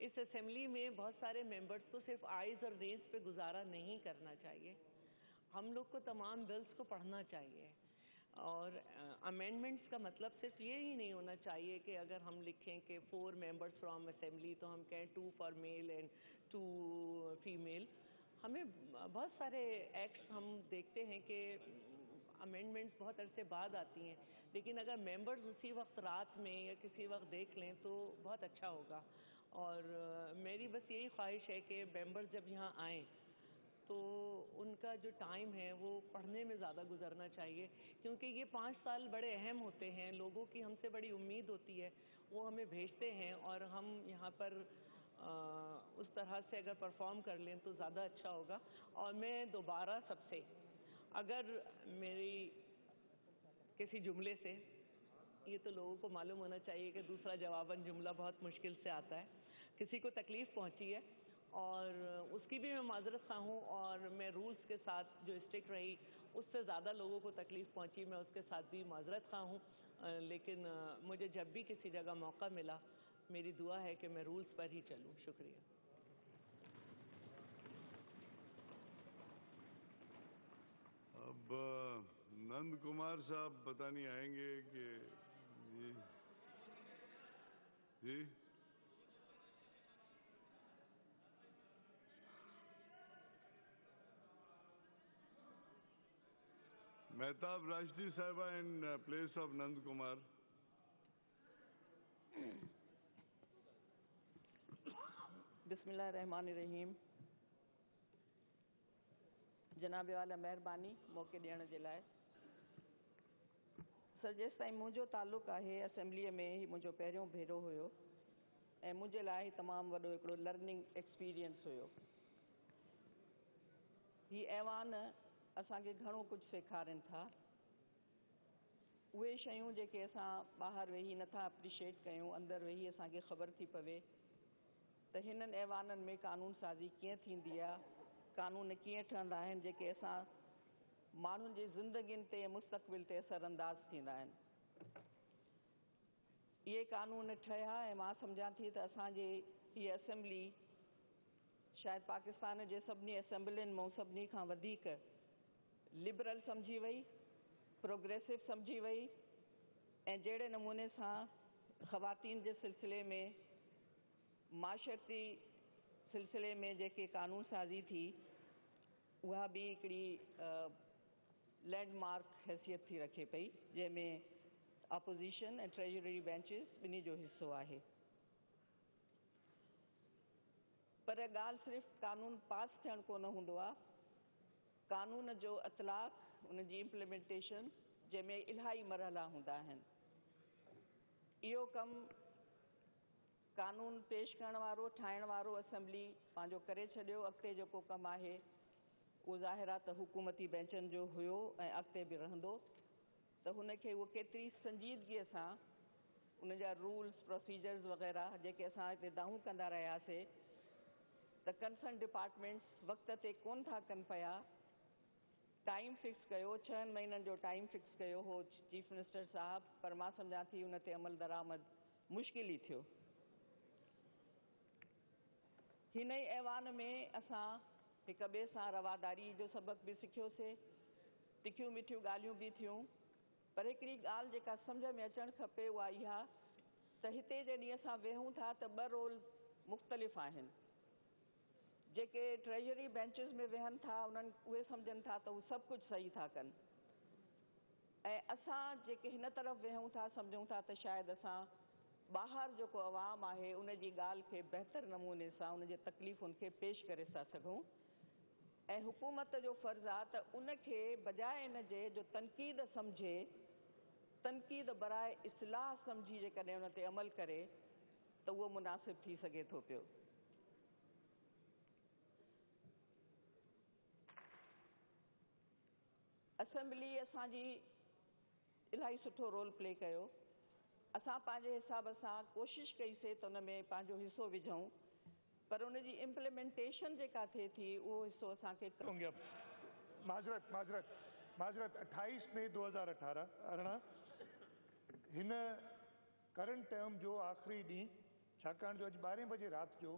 اس اسمبلی میں بہت سارے ممبرز کو صرف آئیز اور نیز پہ گزارا نہیں کرنا چاہیے. ہم لوگ کو تمام بلز کو پڑھنا چاہیے, اور امینڈمنٹس کا مطلب صرف یہ ہی نہیں ہونا چاہیے کہ اگر ہم لکھیں کہ 4 ممبرز فرام اسمبلی تو ہم کہیں 2 فار میل اینڈ 2 فیمیل. ہمیں بہت سارے ایکٹس ہم دیکھتے ہیں کہ امینڈمنٹس بہت عرصے بعد آتی ہیں, لیکن اگر ممبرز اسی وقت رات میں یا کسی وقت دیکھ لیں تو بہت اچھا ہوگا. اور میری بس یہی خواہش ہے کہ ممبرز جب یہاں آئیں تو ان کا جو ٹائم ہے وہ پڑھنے میں زیادہ گزرنا چاہیے, کیونکہ یہ 5 سال بڑے اہم ہوتے ہیں. لوگوں کی ہم سے بڑی امید ہوتی ہے, وہ ہمیں بھیجتے ہیں, اور ہم یہاں پر اس طرح سے اگر پرفارم کر لیں تو زیادہ اچھا ہوگا. اور میں دوبارہ سب سے, اگر میری کسی جملے سے, یہ تو لوگوں کو معلوم ہونا چاہیے کہ دوسرا جواباً جملہ بہت مشکل سے آتا ہے, کسی کو تکلیف پہنچی ہے اور اس کی بھی میں معذرت خواہ ہوں, اور میں رولز کے ساتھ جو اسٹک رہی اس سے زیادہ لوگوں کو تکلیف پہنچی, میں اس کے ساتھ بھی معذرت خواہ ہوں. لیکن مجھے جب بھی کسی جگہ موقع ملا میری دعا ہے کہ میں رولز پر ہی چلوں. شکریہ. अब नंद कुमार साहब पता नहीं आएंगे कि जी जी Mehtab Rashdi Saiba in place of Nand Kumar. बिस्मिल्लाहिर्रहमानिर्रहीम। जनाब वाला महिरबानी मौके ॾियण जे लाइ। सर जेसि ताईं मुंहिंजो ताल्लुक़ु आहे असेंबलीअ में ही मुंहिंजो पहिरियों भेरो हुयो ऐं मुंहिंजे लाइ तमामु वॾो हिकिड़ो लर्निंग एक्सपीरियंस हुयो। ही ऐवान असांखे घणो कुझु सेखारनि था। उहे शयूं जेके असां ॿाहिरि वेही नथा अप्रिशिएट कयूं, अंदरि वेही असांखे ख़बर थी पवे त हिननि ऐवाननि में कानून साज़ी कीअं थींदी आहे, कानून कीअं ठहंदा आहिनि जेके असां माण्हुनि जी ज़िंदगियुनि ते मुस्तक़बिल ते असरअंदाज़ थींदा आहिनि। इहे कानून ठहिया ऐं मां सम्झां थी त असांजे हीअ असेंबली शायदि पाकिस्तान जे सभिनी असेंबलियुनि मां सभिनी खां वधीक लिबरल सम्झी वई, प्रोग्रेसिव सम्झी वई ऐं जहिड़े नमूने सां ख़वातीन जे सिलसिले में माशरती सिलसिले में जेके कानून साज़ी थी उहा बि हिकिड़ी लैंडमार्क हैसियत थी रखे पई, जंहिंमें अपोजिशन ऐं ट्रेजरी बेंचिस ॿिन्ही जो हिसो आहे। पर ॻाल्हि सिर्फ़ु कानून पास थियणु कोन हूंदो आहे, कानून जो इतलाक़, उन जी इम्प्लीमेंटेशन जंहिंमें इलाही मरहला हूंदा आहिनि। इहो कमु कानून पेश करण वारो, ठाहिण वारो असेंबली पंहिंजो करे छॾियो। अॻिते जेको कमु आहे उहो ज़ाहिर आहे त हुकूमती बेंचनि जो हुयो ऐं अॻिते बि रहंदो, त हुनखे उहो केतिरी संजीदगीअ सां उन जा रूल्स प्रोसीजर्स वग़ैरह जेके असां हिते दाहूं कंदा रहियासीं त कंसर्न डिपार्टमेंट्स वक़्त ते कोन था कनि पिया। टाइम फिक्स कयो, 6 महीननि जो टाइम फिक्स कयो हो चीफ मिनिस्टर साहब, पर मां सम्झां थी उन ते अमल दरामद मुश्किल ई थियो। हिन ई ऐवान में असां हिक ॿिए सां रवादारी जो सबक़ बि सिखियोसीं, तिखियूं मिठियूं ॻाल्हियूं बि थियूं। पर हिकिड़ी ॻाल्हि जेका सम्झ में अचणु खपे उहा इहा त हिते जॾहिं असां वेहूं था त ॿ रोल मुख़्तलिफ़ आहिनि। जेके ट्रेजरी बेंचिस में वेहनि था उन्हनि उहे सम्झनि था त उहे सभु कुझु सही था कनि ऐं असां जेके हिन तरफ़ वेहूं था सम्झूं था त शायदि असां ॿाहिरि जेको अवाम आहे उन जी ॻाल्हि खे बहितर नमूने सां उन जे तकलीफ़ुनि खे पेश करे था सघूं ऐं हुकूमत जो फ़र्ज़ु आहे त उनखे बजाए इन जे जो तनक़ीद सम्झे, तनक़ीद बराए इस्लाह सम्झी जेकॾहिं उन ते अमल करे त उहो मुनासिब थी सघे थो पियो। असेंबली असांजी इलाही सुठो रोल प्ले कयो। असां पंहिंजे हिसाब सां कोशिशि कईसीं त उन में पंहिंजो हिसो विझूं, पर उन जी इम्प्लीमेंटेशन जेका थिए थी उहो हिसो असांखे माजरत 28 मई 2018 हिन करंट टर्म जो आख़िरी ॾींहुं, छाकाणि जो अॼु 12 बजे राति जो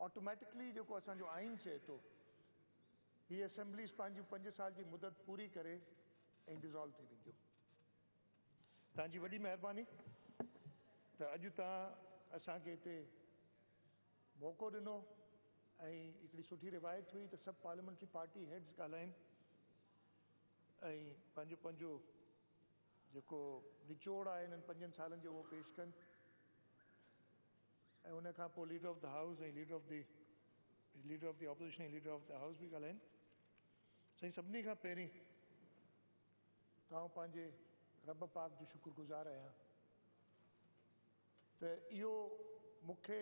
ऑटोमेटिकली जेको असांजो आइन चए थो हीअ असेंबलीज़ पंहिंजी 5 साल जी मुदत पूरी करे ऐं डिज़ोल्व थी वेंदियूं। तव्हांजी वॾी महिरबानी त अॼु तव्हां असांखे हिते मौक़ो ॾिनो ऐं हिकिड़ी सुठी रिवायत हुई त सभु पार्लियामेंट्री पार्टी हेड्स ॻाल्हाइनि ऐं पंहिंजो पंहिंजो जेको निचोड़ आहे हिननि 5 सालनि जो उहो पेश कनि ऐं उन खां पोइ लीडर ऑफ द हाउस ऐं लीडर ऑफ द ऑपोजिशन ऐं लीडर ऑफ द हाउस बि ॻाल्हाइनि। साईं सभिनी खां पहिरीं तव्हां पंहिंजे रब पाक जो शुक्रगुज़ार आहियां त इहो मूंखे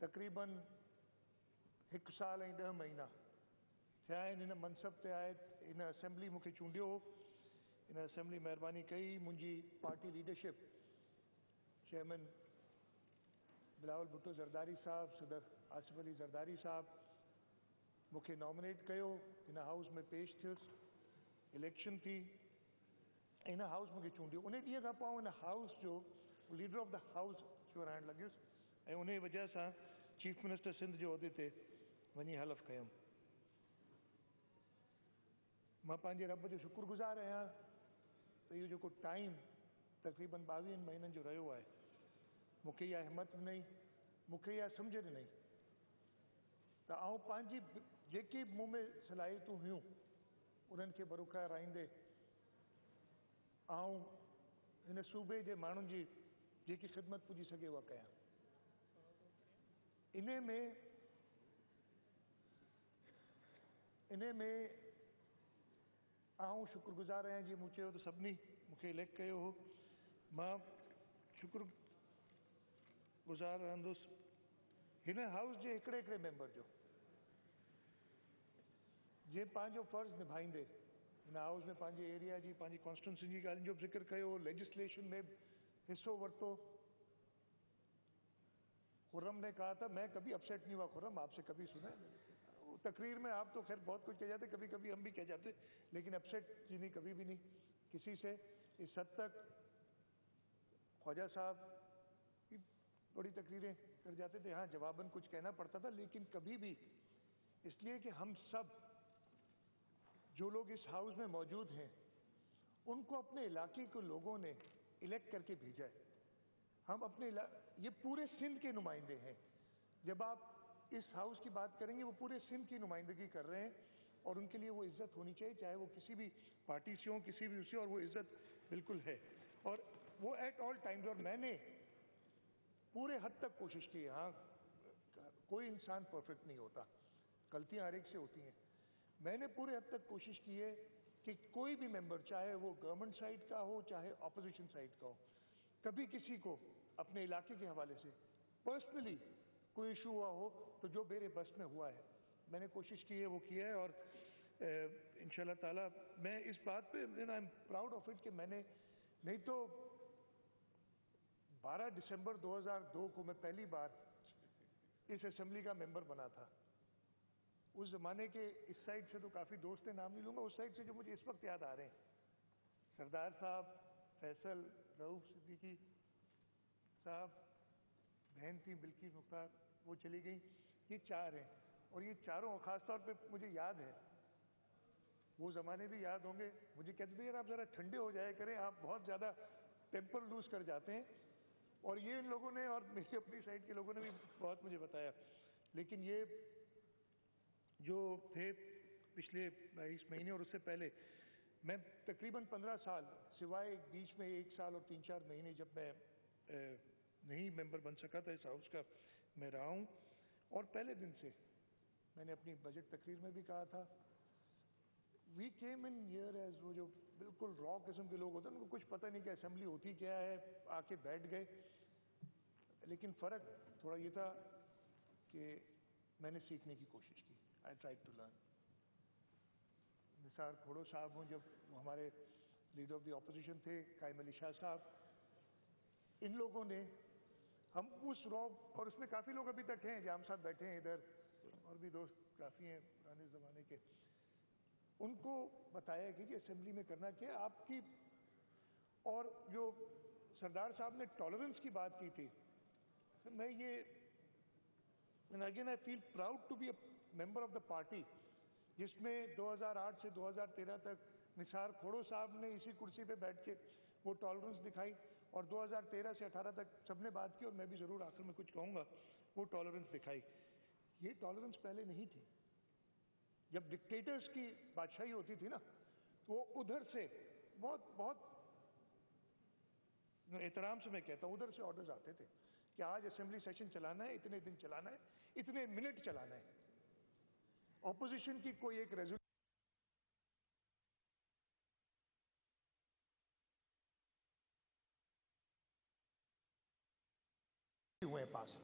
तक़रीबन 1 साल ऐं 10 महीना थिया आहिनि हिन मनसब ते आहे। हिन असेंबली मूंखे चूंडियो हो, हिन असेंबली महिरबानी कई, मुंहिंजी party leadership chairman Bilawal Bhutto Zardari साहब, सदर आसिफ अली ज़रदारी साहब मूंखे नॉमिनेट कयो, हिन हाउस में पेश थियुसि, इलेक्शन थी ऐं हिन हाउस मूंखे चूंडियो। उन ॾींहं खां पोइ हिन हाउस जो लीडर ऑफ द हाउस चुराइण लॻियुसि ऐं उन वजह सां चीफ मिनिस्टर सिंध जे उहिदे ते वञी हलफ़ कयुमि। मां पंहिंजे रब जो शुक्रगुज़ार आहियां त इहो जेको टाइम तक़रीबन 22 महीननि जो रहियो आहे, मूंखे इहा हिमत ॾिनई, मूंखे इहा सम्झ ॾिनई त आउं पंहिंजी जेकी मूं में सलाहियतूं हुयूं उन्हनि खे बरक़रार राहींदे आउं हिन सूबे जे माण्हुनि जी जेकी ख़िदमत पुॼी सघे उहा कयां। इन में आउं शुक्रगुज़ार आहियां, जीअं मूं चयो त सभिनी मूंखे इलेक्ट कयो हो, मां शुक्रगुज़ार रहंदुसि हिन हाउस जे हिकिड़े हिकिड़े मेंबर जो, जे पंहिंजो फ़र्ज़ु निभाईंदे हिन हाउस में पंहिंजे एरिया जी पंहिंजी कॉन्स्टिट्यूंसी जी ॻाल्हियुनि जो बि ज़िक्र कयो, लेजिस्लेशन में हिस्सो वरितो। खुर्रम ने कहा था मैं कभी अपसेट नहीं हुआ, खुर्रम आपसे कभी सुना है? तकरीर में आप तो खैर बहुत कुछ कह जाते, कभी कभी हम भी कह जाते, लेकिन अपसेट जी नहीं, कभी भी नहीं किसी से। इस हद तक ख्वाजा साहब की बड़ी तकरीरें कर जाते थे, हाँ जवाबन कुछ कहना पड़ता था, लेकिन कभी भी, इसलिए कि हम सब जो लोग इस हाउस में मौजूद हैं उनको अपने इलाके के लोगों ने इलेक्ट करके भेजा है। हम अपने ये पूरे सिंध के नुमाइंदे हैं। जब आप इस हाउस की बात करेंगे वो पूरे सिंध की नुमाइंदगी कर रहे हैं और उनके लिए वो इज्जत होनी चाहिए, चाहे वो किसी भी पार्टी से हो, किसी भी उससे, और वो इज्जत बिल्कुल है और वो एट ऑल टाइम्स। और मैंने पूरे हद तक कोशिश की है, हाँ कोई इंसान परफेक्ट नहीं होता, गलतियां हर एक से होती हैं, मैंने पूरे हद तक कोशिश की है कि कोई भी मेंबर, चाहे वो गवर्नमेंट साइड का हो चाहे ऑपोजिशन साइड का हो, कभी किसी को अपने इलाके के हवाले से पर्सनली कोई इशू हुआ हो तो जो मेरे बस में हुआ है मैंने कोशिश की है, वो किया है। और इंशाल्लाह ताला मैं इस बात पे I am proud of it कि मैंने, नहीं तो 12 दिसंबर 2002 को मैं पहली बार इस असेंबली का मेंबर बना था। उस जमाने के इस साइड से तो काफ़ी दोस्त हैं, नाम नहीं लूँगा, उस साइड से जो मुझे इस वक्त याद आ रहे हैं, सरदार साहब, फैसल, रऊफ सिद्दीकी साहब, बहन थी बिल्किस मुख्तार, वो चली गई, ये 4 हैं। और ये चारों ख़ास तौर पे मुझे याद है, वो ज़माने भी याद होंगे, मुझे कहते थे यार आप ज़रा ठंडे हो जाया करें, आप बहुत ज़्यादा टेम्पर लूज कर जाते हैं। और ये इन लोगों ने और मेरी अपनी साइड के लोगों ने भी बहुत मुझे बताया। लेकिन ये जो थे पिछले 22 महीने और उससे पहले, मैं तकरीबन 15 साल, सिवाय बीच में 1 साल और 3-4 महीने जब मैं नहीं मेंबर बन सका था इस हाउस का, मैं रहा हूँ। और पहले दिन से मैंने अपनी बजट तकरीर में भी कहा था, we came in here as, वो जो बिल्कुल रॉ किस्म के लोग होते हैं, उनको कुछ पता नहीं कि असेंबली होती क्या है, आके बैठ गए। लेकिन फ़र्क थोड़ा ये था कि मैंने सीखने की कोशिश की, I tried to learn. Nisar Khuhro साहब हों, जब हमारे लीडर ऑफ द ऑपोजिशन थे, कायम अली शाह साहब, इन लोगों ने हम उस रॉ, और उसमें काफ़ी लोग अभी तक हैं जो हम साथ बैठे हैं इधर, और भी दोस्त काफ़ी हैं पुराने ज़माने के, उनको बताया कि जी असेंबली में करना क्या है आपकी। और जो सरदार साहब ने टॉलरेंस की बात की थी, मैं ये, and again I feel proud to be a member of the party जिसमें 2008 से 2013 तक निसार खोड़ो साहब ने इसी कुर्सी पे बैठ के वो टॉलरेंस दिखाई, और 2013 से 18 तक सबने बात की, और मैं भी ज़रूर आखिर में कुछ कहूँगा, वो टॉलरेंस दिखाई। ये टॉलरेंस पहले नहीं थी। जब डिक्टेटर्स की बादशाही होती थी ना, तो वो उधर से बहुत बहुत एहतराम से मैं कहता हूँ, उधर से ऑर्डर्स आते थे कि आज असेंबली सेशन चलाना है, इतने दिन चलाना है, इतने मिनट चलाना है। ऑपोजिशन की कोई एक रेजोल्यूशन हुए पास,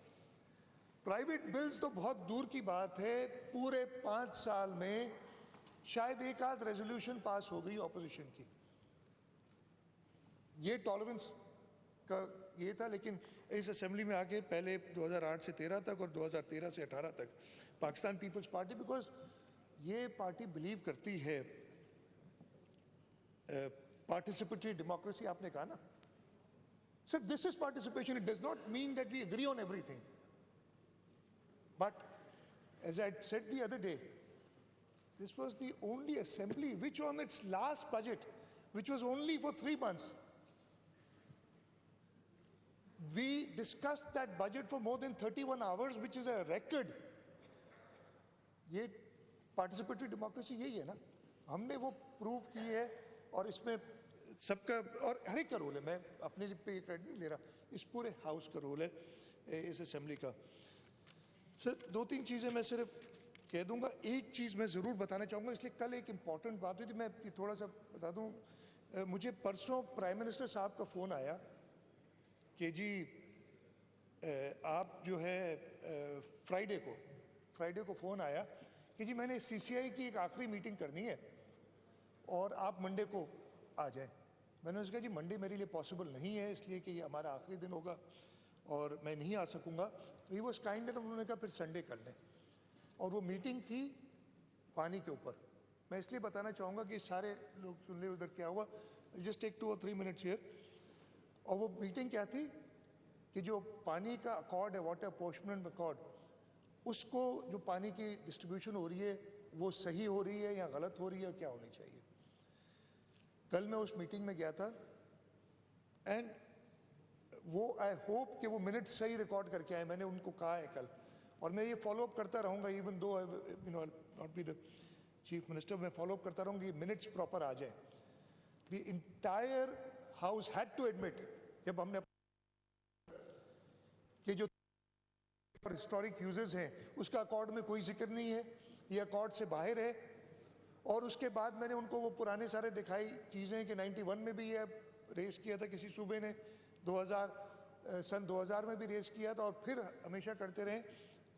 प्राइवेट बिल्स तो बहुत दूर की बात है, पूरे 5 साल में शायद एक आध रेजोल्यूशन पास हो गई ऑपोजिशन की। ये टॉलरेंस का ये था। लेकिन इस असेंबली में आके पहले 2008 से 13 तक और 2013 से 18 तक पाकिस्तान पीपल्स पार्टी, बिकॉज ये पार्टी बिलीव करती है पार्टिसिपेटरी डेमोक्रेसी, आपने कहा ना sir, this is participation, it does not mean that we agree on everything, but as I said the other day, This was the only assembly which on its last budget, which was only for 3 months, we discussed that budget for more than 31 hours, which is a record. ये participatory democracy यही है ना, हमने वो prove की है और इसमें सबका और हर एक का रोल है. मैं अपने पे ये क्रेडिट नहीं ले रहा, इस पूरे हाउस का रोल है इस असेंबली का. सर 2-3 चीज़ें मैं सिर्फ कह दूंगा. एक चीज़ मैं ज़रूर बताना चाहूँगा, इसलिए कल एक इम्पॉर्टेंट बात हुई थी, मैं थोड़ा सा बता दूँ. मुझे परसों प्राइम मिनिस्टर साहब का फ़ोन आया कि जी आप जो है फ्राइडे को फ़ोन आया कि जी मैंने CCI की एक आखिरी मीटिंग करनी है और आप मंडे को आ जाएं. मैंने उसका जी मंडे मेरे लिए पॉसिबल नहीं है, इसलिए कि ये हमारा आखिरी दिन होगा और मैं नहीं आ सकूंगा. तो ही वॉज काइंड एनफ, उन्होंने कहा फिर संडे कर लें. और वो मीटिंग थी पानी के ऊपर. मैं इसलिए बताना चाहूँगा कि सारे लोग सुन ले उधर क्या हुआ. Just take 2 or 3 minutes here. और वो मीटिंग क्या थी कि जो पानी का अकॉर्ड है, वाटर अपोर्शनमेंट अकॉर्ड, उसको जो पानी की डिस्ट्रीब्यूशन हो रही है वो सही हो रही है या गलत हो रही है, क्या होनी चाहिए. कल मैं उस मीटिंग में गया था एंड वो आई होप कि वो मिनट सही रिकॉर्ड करके आए. मैंने उनको कहा है कल और मैं ये फॉलो अप करता रहूँगा, even though not be the chief minister, मैं फॉलो अप करता रहूँगा, ये मिनट्स प्रॉपर आ जाए. The entire house had to admit, जब हमने कि जो हिस्टोरिक यूजेस हैं उसका अकॉर्ड में कोई जिक्र नहीं है, ये अकॉर्ड से बाहर है. और उसके बाद मैंने उनको वो पुराने सारे दिखाई चीज़ें कि 91 में भी ये रेस किया था किसी सूबे ने, सन 2000 में भी रेस किया था और फिर हमेशा करते रहे.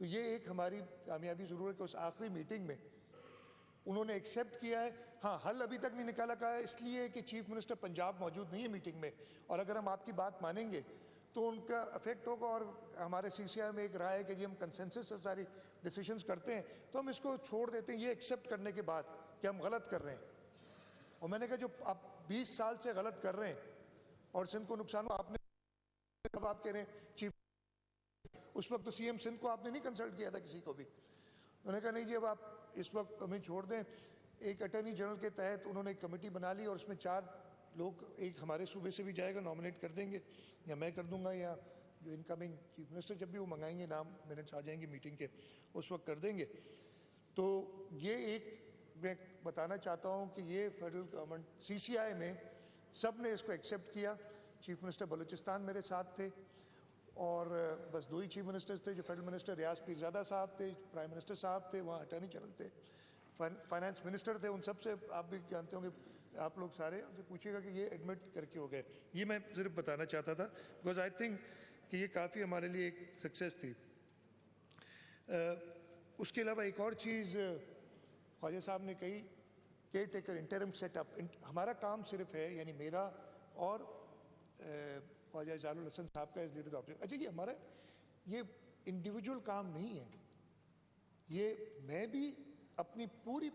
तो ये एक हमारी कामयाबी ज़रूर है कि उस आखिरी मीटिंग में उन्होंने एक्सेप्ट किया है. हाँ, हल अभी तक नहीं निकाला का है इसलिए कि चीफ मिनिस्टर पंजाब मौजूद नहीं है मीटिंग में, और अगर हम आपकी बात मानेंगे तो उनका इफेक्ट होगा. और हमारे CCI में एक राय है कि जी हम कंसेंसस से सारी डिसीजंस करते हैं, तो हम इसको छोड़ देते हैं ये एक्सेप्ट करने के बाद कि हम गलत कर रहे हैं. और मैंने कहा जो आप 20 साल से गलत कर रहे हैं और सिंध को नुकसान हो, आपने अब आप कह रहे हैं चीफ, उस वक्त तो CM सिंध को आपने नहीं कंसल्ट किया था किसी को भी. उन्होंने कहा नहीं जी अब आप इस वक्त हमें छोड़ दें. एक अटॉर्नी जनरल के तहत उन्होंने एक कमेटी बना ली और उसमें 4 लोग, एक हमारे सूबे से भी जाएगा, नॉमिनेट कर देंगे या मैं कर दूंगा या जो इनकमिंग चीफ मिनिस्टर जब भी वो मंगाएंगे नाम, मिनट्स आ जाएंगे मीटिंग के उस वक्त कर देंगे. तो ये एक मैं बताना चाहता हूँ कि ये फेडरल गवर्नमेंट CCI में सब ने इसको एक्सेप्ट किया. चीफ मिनिस्टर बलूचिस्तान मेरे साथ थे और बस 2 ही चीफ मिनिस्टर्स थे, जो फेडरल मिनिस्टर रियाज पीरजादा साहब थे, प्राइम मिनिस्टर साहब थे, वहाँ अटॉर्नी जनरल थे, फाइनेंस मिनिस्टर थे. उन सब से आप भी जानते होंगे, आप लोग सारे उनसे पूछिएगा कि ये एडमिट करके हो गए. ये मैं सिर्फ बताना चाहता था बिकॉज आई थिंक कि ये काफ़ी हमारे लिए एक सक्सेस थी. उसके अलावा एक और चीज़ ख्वाजा साहब ने कही, केयर टेकर इंटरिम सेटअप. हमारा काम सिर्फ है, यानी मेरा और ख्वाजा इजाजुल हसन साहब का इस लीडर ऑप्शन. अच्छा, ये हमारा ये इंडिविजुअल काम नहीं है, ये मैं भी अपनी पूरी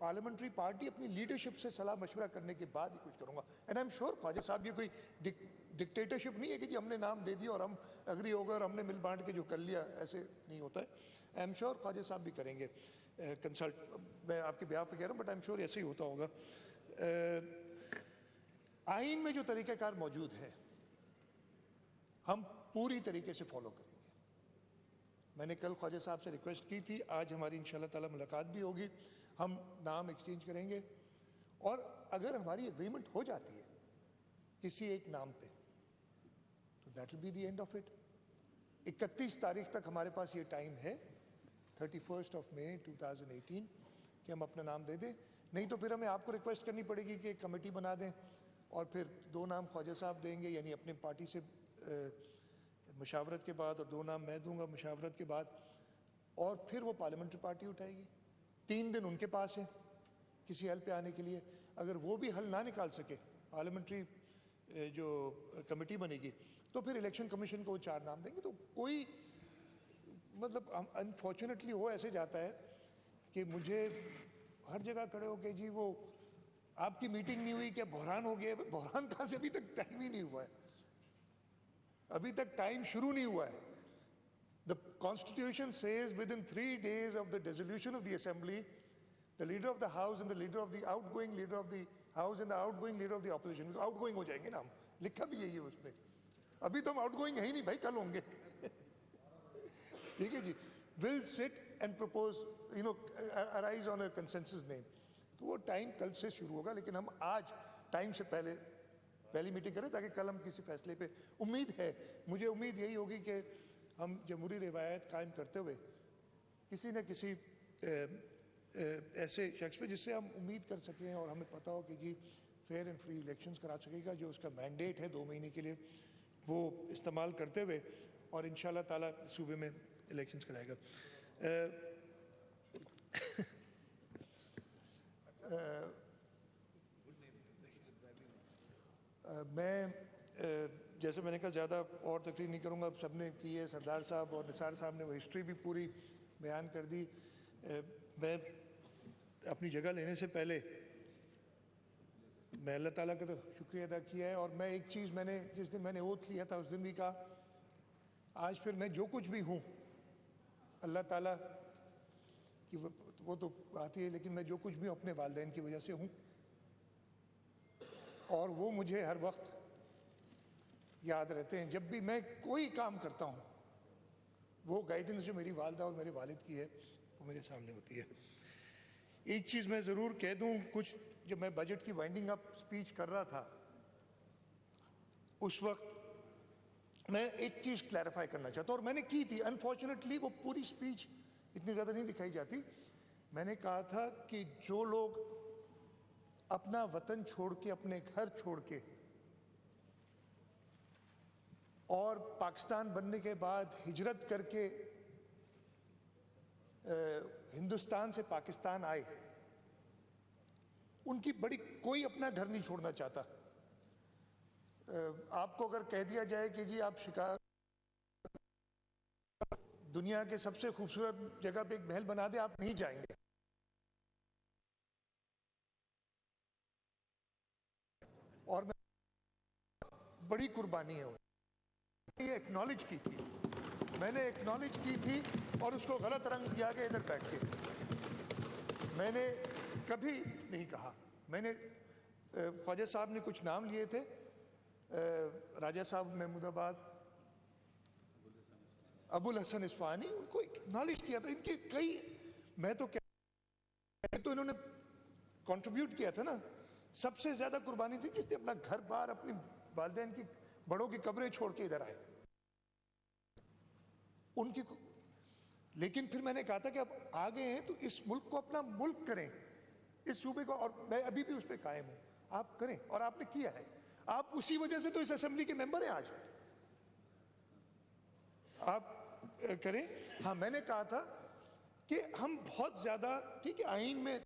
पार्लियामेंट्री पार्टी अपनी लीडरशिप से सलाह मशवरा करने के बाद ही कुछ करूंगा. And I am sure Khawaja साहब ये कोई डिक्टेटरशिप नहीं है कि जी हमने नाम दे दिया और हम एग्री हो गए और हमने मिल बांट के जो कर लिया, ऐसे नहीं होता है. आई एम श्योर ख्वाजा साहब भी करेंगे कंसल्ट. मैं आपके ब्याह पे कह रहा हूँ बट आई एम श्योर ऐसे ही होता होगा. आइन में जो तरीक़ाकार मौजूद है हम पूरी तरीके से फॉलो करेंगे. मैंने कल ख्वाजा साहब से रिक्वेस्ट की थी, आज हमारी इंशाल्लाह ताला मुलाकात भी होगी, हम नाम एक्सचेंज करेंगे. और अगर हमारी एग्रीमेंट हो जाती है किसी एक नाम पे तो that will be the end of it. 31 तारीख तक हमारे पास ये टाइम है, 31 May 2018, कि हम अपना नाम दे दें. नहीं तो फिर हमें आपको रिक्वेस्ट करनी पड़ेगी कि एक कमेटी बना दें और फिर 2 नाम ख्वाजा साहब देंगे, यानी अपनी पार्टी से मुशावरत के बाद, और 2 नाम मैं दूंगा मुशावरत के बाद, और फिर वो पार्लियामेंट्री पार्टी उठाएगी. 3 दिन उनके पास है किसी हल पे आने के लिए. अगर वो भी हल ना निकाल सके, पार्लियामेंट्री जो कमेटी बनेगी, तो फिर इलेक्शन कमीशन को वो 4 नाम देंगे. तो कोई मतलब अनफॉर्चुनेटली हो ऐसे जाता है कि मुझे हर जगह खड़े हो के जी वो आपकी मीटिंग नहीं हुई, क्या बहरान हो गया? बहरान कहाँ से? अभी तक टाइम ही नहीं हुआ है, अभी तक टाइम शुरू नहीं हुआ है. The Constitution says within 3 days of the dissolution of the Assembly, the leader of the House and the leader of the outgoing leader of the House and the outgoing leader of the opposition. Outgoing हो जाएंगे ना हम, लिखा भी यही है उसमें. अभी तो हम outgoing है ही नहीं भाई, कल होंगे. ठीक है जी. Will sit and propose, arise on a consensus name. तो वो टाइम कल से शुरू होगा, लेकिन हम आज टाइम से पहली मीटिंग करें ताकि कल हम किसी फैसले पे, उम्मीद है, मुझे उम्मीद यही होगी कि हम जमहूरी रिवायत कायम करते हुए किसी न किसी ऐसे शख्स पे जिससे हम उम्मीद कर सकें और हमें पता हो कि जी फेयर एंड फ्री इलेक्शंस करा सकेगा, जो उसका मैंडेट है 2 महीने के लिए, वो इस्तेमाल करते हुए और इंशाल्लाह ताला सूबे में इलेक्शंस कराएगा. मैं जैसे मैंने कहा ज़्यादा और तकरीर नहीं करूँगा, अब सब ने की है, सरदार साहब और निसार साहब ने वो हिस्ट्री भी पूरी बयान कर दी. मैं अपनी जगह लेने से पहले मैं अल्लाह ताला का तो शुक्रिया अदा किया है, और मैं एक चीज़ मैंने जिस दिन मैंने ओथ लिया था उस दिन भी कहा, आज फिर मैं जो कुछ भी हूँ अल्लाह ताला की वो तो आती है, लेकिन मैं जो कुछ भी अपने वालिदैन की वजह से हूँ, और वो मुझे हर वक्त याद रहते हैं. जब भी मैं कोई काम करता हूँ, वो गाइडेंस जो मेरी वालदा और मेरे वालिद की है वो मेरे सामने होती है. एक चीज़ मैं ज़रूर कह दूँ, कुछ जब मैं बजट की वाइंडिंग अप स्पीच कर रहा था उस वक्त मैं एक चीज़ क्लैरिफाई करना चाहता हूँ, और मैंने की थी. अनफॉर्चुनेटली वो पूरी स्पीच इतनी ज़्यादा नहीं दिखाई जाती. मैंने कहा था कि जो लोग अपना वतन छोड़ के, अपने घर छोड़ के और पाकिस्तान बनने के बाद हिजरत करके हिंदुस्तान से पाकिस्तान आए, उनकी बड़ी, कोई अपना घर नहीं छोड़ना चाहता. आपको अगर कह दिया जाए कि जी आप शिकागो दुनिया के सबसे खूबसूरत जगह पे एक महल बना दे, आप नहीं जाएंगे. और मैं बड़ी कुर्बानी है, ये एक्नॉलेज की थी, मैंने एक्नॉलेज की थी और उसको गलत रंग दिया गया इधर बैठ के. मैंने कभी नहीं कहा. मैंने ख्वाजा साहब ने कुछ नाम लिए थे, राजा साहब महमूदाबाद, अबुल हसन इस्फहानी, उनको एक्नॉलेज किया था. इनके कई, मैं तो क्या, तो इन्होंने कंट्रीब्यूट किया था ना. सबसे ज्यादा कुर्बानी थी जिसने अपना घर बार, अपनी वालिदैन की, बड़ों की कब्रें छोड़ के इधर आए उनकी. लेकिन फिर मैंने कहा था कि अब आ गए हैं तो इस मुल्क को अपना मुल्क करें, इस सूबे को, और मैं अभी भी उस पर कायम हूं, आप करें, और आपने किया है. आप उसी वजह से तो इस असेंबली के मेंबर हैं आज, आप करें. हाँ, मैंने कहा था कि हम बहुत ज्यादा, ठीक है, आईन में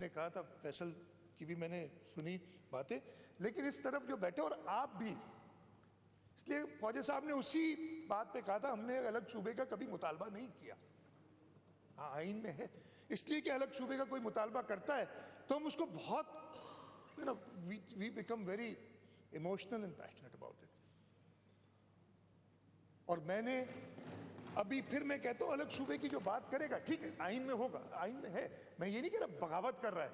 ने कहा था, फैसल की भी मैंने सुनी बातें, लेकिन इस तरफ जो बैठे और आप भी, इसलिए ख्वाजा साहब ने उसी बात पे कहा था, हमने अलग सूबे का कभी मुतालबा नहीं किया. हाँ, आईन में है, इसलिए कि अलग सूबे का कोई मुतालबा करता है तो हम उसको बहुत, we become very emotional and passionate about it. और मैंने अभी फिर मैं कहता हूं, अलग सूबे की जो बात करेगा, ठीक है, आईन में होगा, आईन में है. मैं ये नहीं कह रहा बगावत कर रहा है,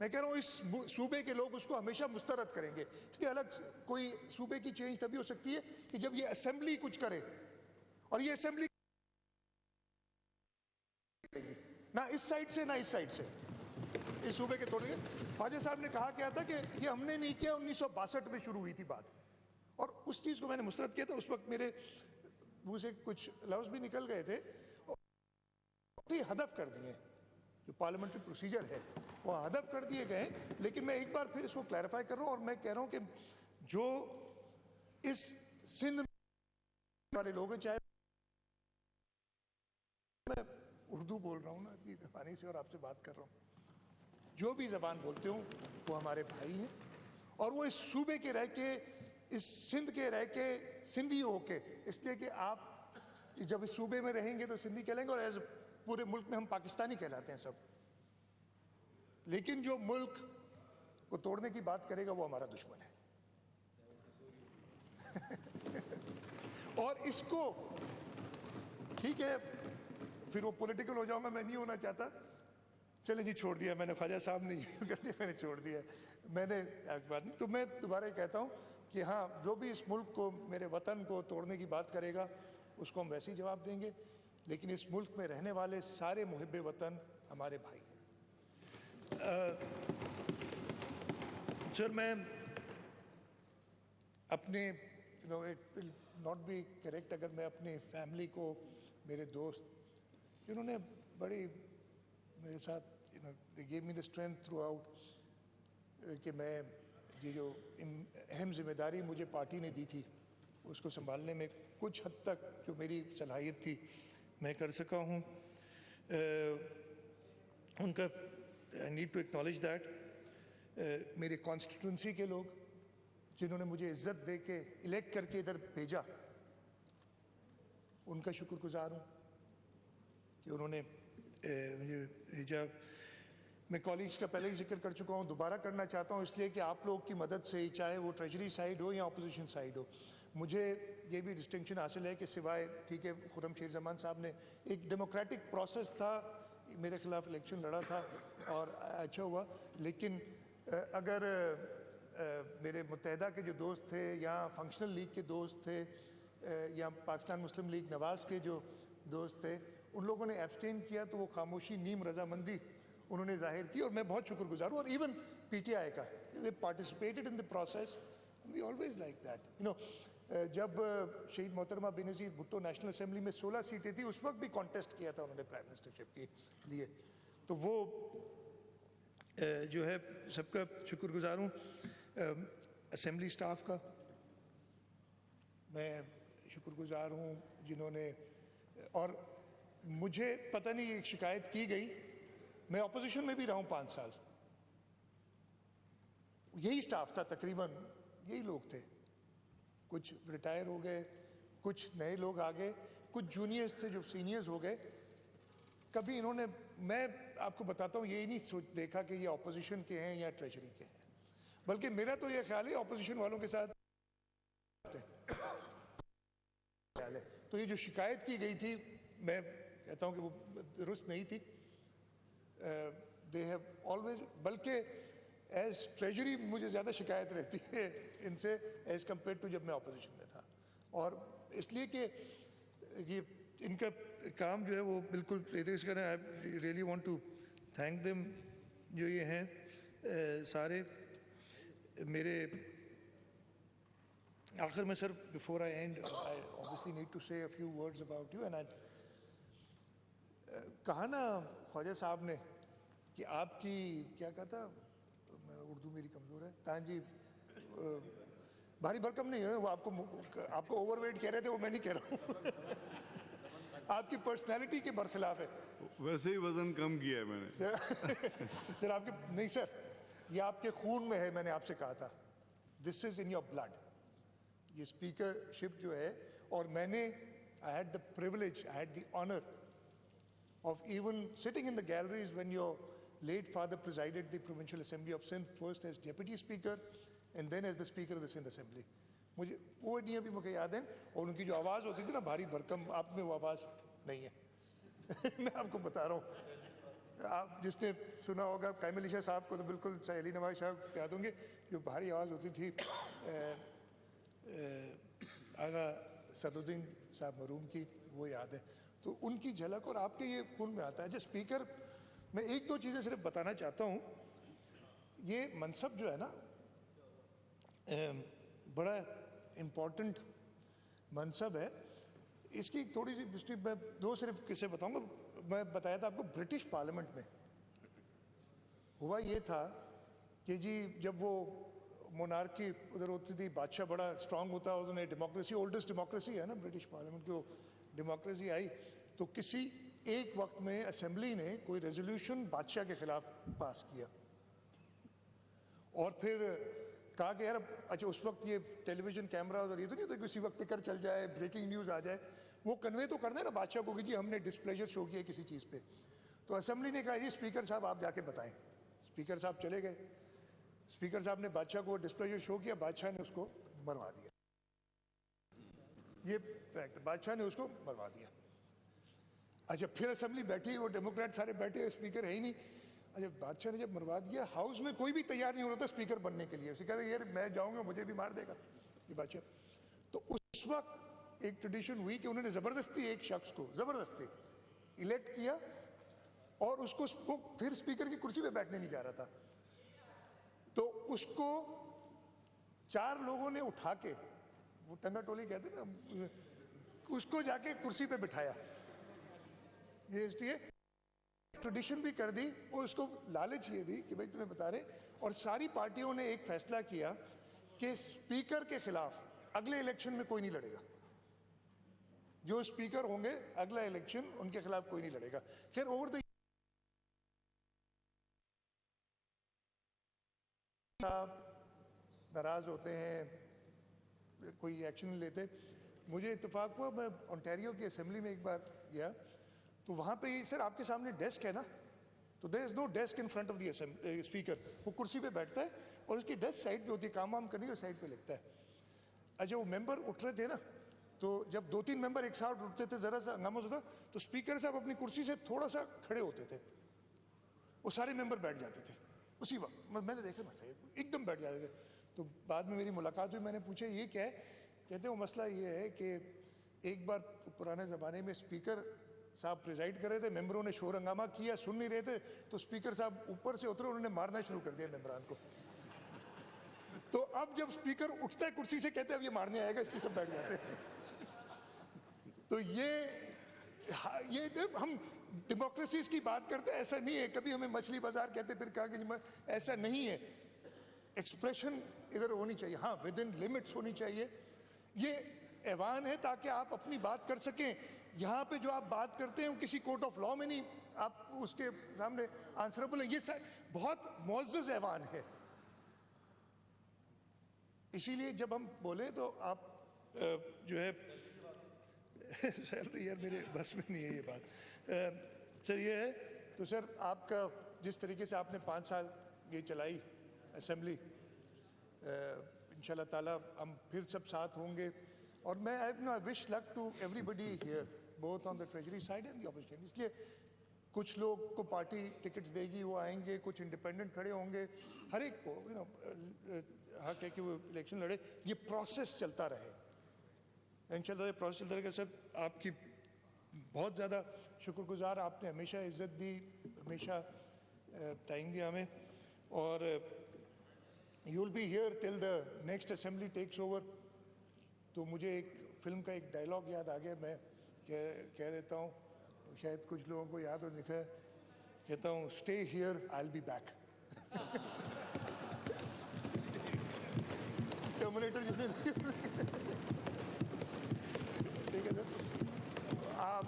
मैं कह रहा हूं इस सूबे के लोग उसको हमेशा मुस्तरद करेंगे. इसलिए अलग कोई सूबे की चेंज तभी हो सकती है कि जब ये असेंबली कुछ करे, और ये असेंबली ना इस साइड से ना इस साइड से, इस सूबे के तोड़ेंगे. ख्वाजा साहब ने कहा क्या था कि ये हमने नहीं किया, 1962 में शुरू हुई थी बात, और उस चीज को मैंने मुस्तरद किया था. उस वक्त मेरे मुंह से कुछ लफ्ज भी निकल गए थे, और हदफ कर दिए, जो पार्लियामेंट्री प्रोसीजर है वो हदफ कर दिए गए. लेकिन मैं एक बार फिर इसको क्लैरिफाई कर रहा हूं, और मैं कह रहा हूं कि जो इस सिंध वाले लोग हैं, चाहे मैं उर्दू बोल रहा हूं ना कि पानी से, और आपसे बात कर रहा हूं, जो भी जबान बोलते हो वो हमारे भाई हैं, और वो इस सूबे के रह के, इस सिंध के रह के सिंधी होके, इसलिए कि आप जब इस सूबे में रहेंगे तो सिंधी कहलाएंगे, और एज पूरे मुल्क में हम पाकिस्तानी कहलाते हैं सब. लेकिन जो मुल्क को तोड़ने की बात करेगा वो हमारा दुश्मन है. और इसको, ठीक है, फिर वो पॉलिटिकल हो जाऊंगा, मैं नहीं होना चाहता, چلیں جی چھوڑ دیا میں نے, خواجہ صاحب نے یوں کر دیا, میں نے چھوڑ دیا, میں نے بات نہیں. تو میں دوبارہ کہتا ہوں کہ ہاں جو بھی اس ملک کو, میرے وطن کو توڑنے کی بات کرے گا اس کو ہم ویسے ہی جواب دیں گے, لیکن اس ملک میں رہنے والے سارے محب وطن ہمارے بھائی ہیں. سر میں اپنے it will not be correct اگر میں اپنی فیملی کو, میرے دوست جنہوں نے بڑی میرے ساتھ they gave me the strength throughout, کہ میں یہ جو اہم ذمہ داری مجھے پارٹی نے دی تھی اس کو سنبھالنے میں کچھ حد تک جو میری صلاحیت تھی میں کر سکا ہوں. ان کا I need to acknowledge that. میرے کانسٹیٹوئنسی کے لوگ جنہوں نے مجھے عزت دے کے الیکٹ کر کے ادھر بھیجا, ان کا شکر گزار ہوں کہ انہوں نے مجھے بھیجا. میں کالیگس کا پہلے ہی ذکر کر چکا ہوں, دوبارہ کرنا چاہتا ہوں اس لیے کہ آپ لوگ کی مدد سے ہی, چاہے وہ ٹریجری سائیڈ ہو یا اپوزیشن سائیڈ ہو, مجھے یہ بھی ڈسٹنکشن حاصل ہے کہ سوائے ٹھیک ہے خرم شیر زمان صاحب نے ایک ڈیموکریٹک پروسیس تھا, میرے خلاف الیکشن لڑا تھا اور اچھا ہوا, لیکن اگر میرے متحدہ کے جو دوست تھے یا فنکشنل لیگ کے دوست تھے یا پاکستان مسلم لیگ نواز کے جو دوست تھے, ان لوگوں نے ایبسٹین کیا تو وہ خاموشی, نیم رضامندی انہوں نے ظاہر کی, اور میں بہت شکر گزار ہوں. اور ایون پی ٹی آئی کا, they participated in the process, we always like that. جب شہید محترمہ بینظیر بھٹو نیشنل اسمبلی میں 16 سیٹیں تھیں, اس وقت بھی کانٹیسٹ کیا تھا انہوں نے پرائم منسٹرشپ کے لیے, تو وہ جو ہے سب کا شکر گزار ہوں. اسمبلی سٹاف کا میں شکر گزار ہوں جنہوں نے, اور مجھے پتہ نہیں ایک شکایت کی گئی, میں اپوزیشن میں بھی رہا ہوں 5 سال, یہی سٹاف تھا تقریباً, یہی لوگ تھے, کچھ ریٹائر ہو گئے, کچھ نئے لوگ آ گئے, کچھ جونیئرز تھے جو سینئرز ہو گئے. کبھی انہوں نے, میں آپ کو بتاتا ہوں, یہی نہیں دیکھا کہ یہ اپوزیشن کے ہیں یا ٹریجری کے ہیں, بلکہ میرا تو یہ خیال ہے اپوزیشن والوں کے ساتھ خیال ہے. تو یہ جو شکایت کی گئی تھی, میں کہتا ہوں کہ وہ درست نہیں تھی. دے ہیو آلویز, بلکہ ایز ٹریجری مجھے زیادہ شکایت رہتی ہے ان سے ایز کمپیئر ٹو جب میں اپوزیشن میں تھا, اور اس لیے کہ یہ ان کا کام جو ہے وہ بالکل اس کا, I really want to thank them, جو یہ ہیں سارے میرے. آخر میں sir, before I end, I obviously need to say a few words about you, and کہا نا خواجہ صاحب نے کہ آپ کی کیا کہا تھا, اردو میری کمزور ہے, تاں جی بھاری بھرکم نہیں ہے وہ, آپ کو اوور ویٹ کہہ رہے تھے, وہ میں نہیں کہہ رہا ہوں, آپ کی پرسنالٹی کے برخلاف ہے. ویسے ہی وزن کم کیا ہے میں نے سر. آپ کے نہیں سر, یہ آپ کے خون میں ہے, میں نے آپ سے کہا تھا, دس از ان یور بلڈ, یہ اسپیکر شپ جو ہے. اور میں نے, I had the privilege, I had the honor of even sitting in the galleries when your late father presided the Provincial Assembly of Sindh, first as Deputy Speaker and then as the Speaker of the Sindh Assembly. مجھے وہ نہیں ابھی مجھے یاد ہے, اور ان کی جو آواز ہوتی تھی نا بھاری بھرکم, آپ میں وہ آواز نہیں ہے. میں آپ کو بتا رہا ہوں, آپ جس نے سنا ہوگا قائم علی شاہ صاحب کو تو بالکل علی نواز صاحب یاد ہوں گے, جو بھاری آواز ہوتی تھی آغا صدرالدین صاحب مرحوم کی, وہ یاد ہے. تو ان کی جھلک اور آپ کے یہ خون میں آتا ہے. جو اسپیکر, میں ایک دو چیزیں صرف بتانا چاہتا ہوں. یہ منصب جو ہے نا بڑا امپورٹنٹ منصب ہے. اس کی تھوڑی سی ہسٹری میں دو صرف قصے بتاؤں گا. میں بتایا تھا آپ کو, برٹش پارلیمنٹ میں ہوا یہ تھا کہ جی جب وہ مونارکی ادھر ہوتی تھی, بادشاہ بڑا اسٹرانگ ہوتا, انہوں نے ڈیموکریسی, اولڈسٹ ڈیموکریسی ہے نا برٹش پارلیمنٹ کی, وہ ڈیموکریسی آئی تو کسی ایک وقت میں اسمبلی نے کوئی ریزولوشن بادشاہ کے خلاف پاس کیا, اور پھر کہا کہ یار اچھا اس وقت یہ ٹیلی ویژن کیمرہ اور یہ تو نہیں ہوتا کہ اسی وقت ٹکر چل جائے, بریکنگ نیوز آ جائے, وہ کنوے تو کرنا ہے نا بادشاہ کو کہ جی ہم نے ڈسپلیجر شو کیا کسی چیز پہ. تو اسمبلی نے کہا جی اسپیکر صاحب آپ جا کے بتائیں. اسپیکر صاحب چلے گئے, اسپیکر صاحب نے بادشاہ کو ڈسپلیجر شو کیا, بادشاہ نے اس کو مروا دیا. یہ فیکٹ, بادشاہ نے اس کو مروا دیا. اچھا پھر اسمبلی بیٹھی, وہ ڈیموکریٹ سارے بیٹھے, اسپیکر ہے ہی نہیں, अच्छा बादशाह ने जब मरवा दिया, हाउस में कोई भी तैयार नहीं हो रहा था स्पीकर बनने के लिए। उसे कहते यार मैं जाऊंगा मुझे भी मार देगा ये बादशाह। तो उस वक्त एक ट्रेडिशन हुई कि उन्होंने ज़बरदस्ती एक शख्स को ज़बरदस्ती इलेक्ट किया और उसको फिर स्पीकर की कुर्सी पे बैठने नहीं जा रहा था, तो उसको 4 लोगों ने उठा के, वो टंगा टोली कहते ना, उसको जाके कुर्सी पे बिठाया। ये इसलिए ट्रेडिशन भी कर दी और उसको लालच ये दी कि भाई तुम्हें बता रहे। और सारी पार्टियों ने एक फैसला किया कि स्पीकर के खिलाफ अगले इलेक्शन में कोई नहीं लड़ेगा। जो स्पीकर होंगे अगला इलेक्शन उनके खिलाफ कोई नहीं लड़ेगा। खैर ओवर द नाराज होते हैं, कोई एक्शन नहीं लेते। मुझे इत्तेफाक हुआ, मैं ओंटारियो की असेंबली में एक बार गया तो वहाँ पे सर आपके सामने डेस्क है ना, तो there is no desk in front of the speaker. वो कुर्सी पे बैठता है और उसकी डेस्क साइड पे होती है, काम वाम करने की साइड पे लिखता है। अच्छा वो मेंबर उठ रहे थे ना, तो जब 2-3 मेंबर एक साथ उठते थे, ज़रा सा हंगामा होता तो स्पीकर साहब अपनी कुर्सी से थोड़ा सा खड़े होते थे, वो सारे मेंबर बैठ जाते थे उसी वक्त। मैंने देखा मैं एकदम बैठ जाते थे। तो बाद में मेरी मुलाकात हुई, मैंने पूछा ये क्या है? कहते हैं वो मसला ये है कि एक बार पुराने ज़माने में स्पीकर साहब प्रिजाइड कर रहे थे, मेंबरों ने शोर हंगामा किया, सुन नहीं रहे थे, तो स्पीकर साहब ऊपर से उतरे, उन्होंने मारना शुरू कर दिया मेंबरान को। तो अब जब स्पीकर उठता है कुर्सी से, कहते हैं अब ये मारने आएगा, इसलिए सब बैठ जाते हैं। तो ये हम डेमोक्रेसी की बात करते हैं, ऐसा नहीं है। कभी हमें मछली बाजार कहते फिर कहा कि ऐसा नहीं है। एक्सप्रेशन इधर होनी चाहिए, हाँ विद इन लिमिट्स होनी चाहिए। ये ऐवान है ताकि आप अपनी बात कर सकें। यहाँ पे जो आप बात करते हैं वो किसी कोर्ट ऑफ लॉ में नहीं, आप उसके सामने आंसरेबल है। ये बहुत मुअज़्ज़ज़ ऐवान है। इसीलिए जब हम बोले तो आप जो है सैलरी यार मेरे बस में नहीं है ये बात। सर ये है तो सर आपका जिस तरीके से आपने 5 साल ये चलाई असेंबली, इंशाल्लाह ताला हम फिर सब साथ होंगे। और मैं I wish luck to everybody here both on the treasury side and the opposition. इसलिए कुछ लोग को पार्टी टिकट्स देगी, वो आएंगे, कुछ इंडिपेंडेंट खड़े होंगे, हर एक को हक है कि वो इलेक्शन लड़े। ये प्रोसेस चलता रहे इंशाल्लाह, ये प्रोसेस चलता रहेगा। सर आपकी बहुत ज़्यादा शुक्रगुजार, आपने हमेशा इज़्ज़त दी, हमेशा टाइम दिया हमें। और you will be here till the next assembly takes over. तो मुझे एक फिल्म का एक डायलॉग याद आ गया, मैं कह देता हूँ, शायद कुछ लोगों को याद हो, लिखा है, कहता हूँ stay here I will be back. Terminator जितने ठीक है सर। आप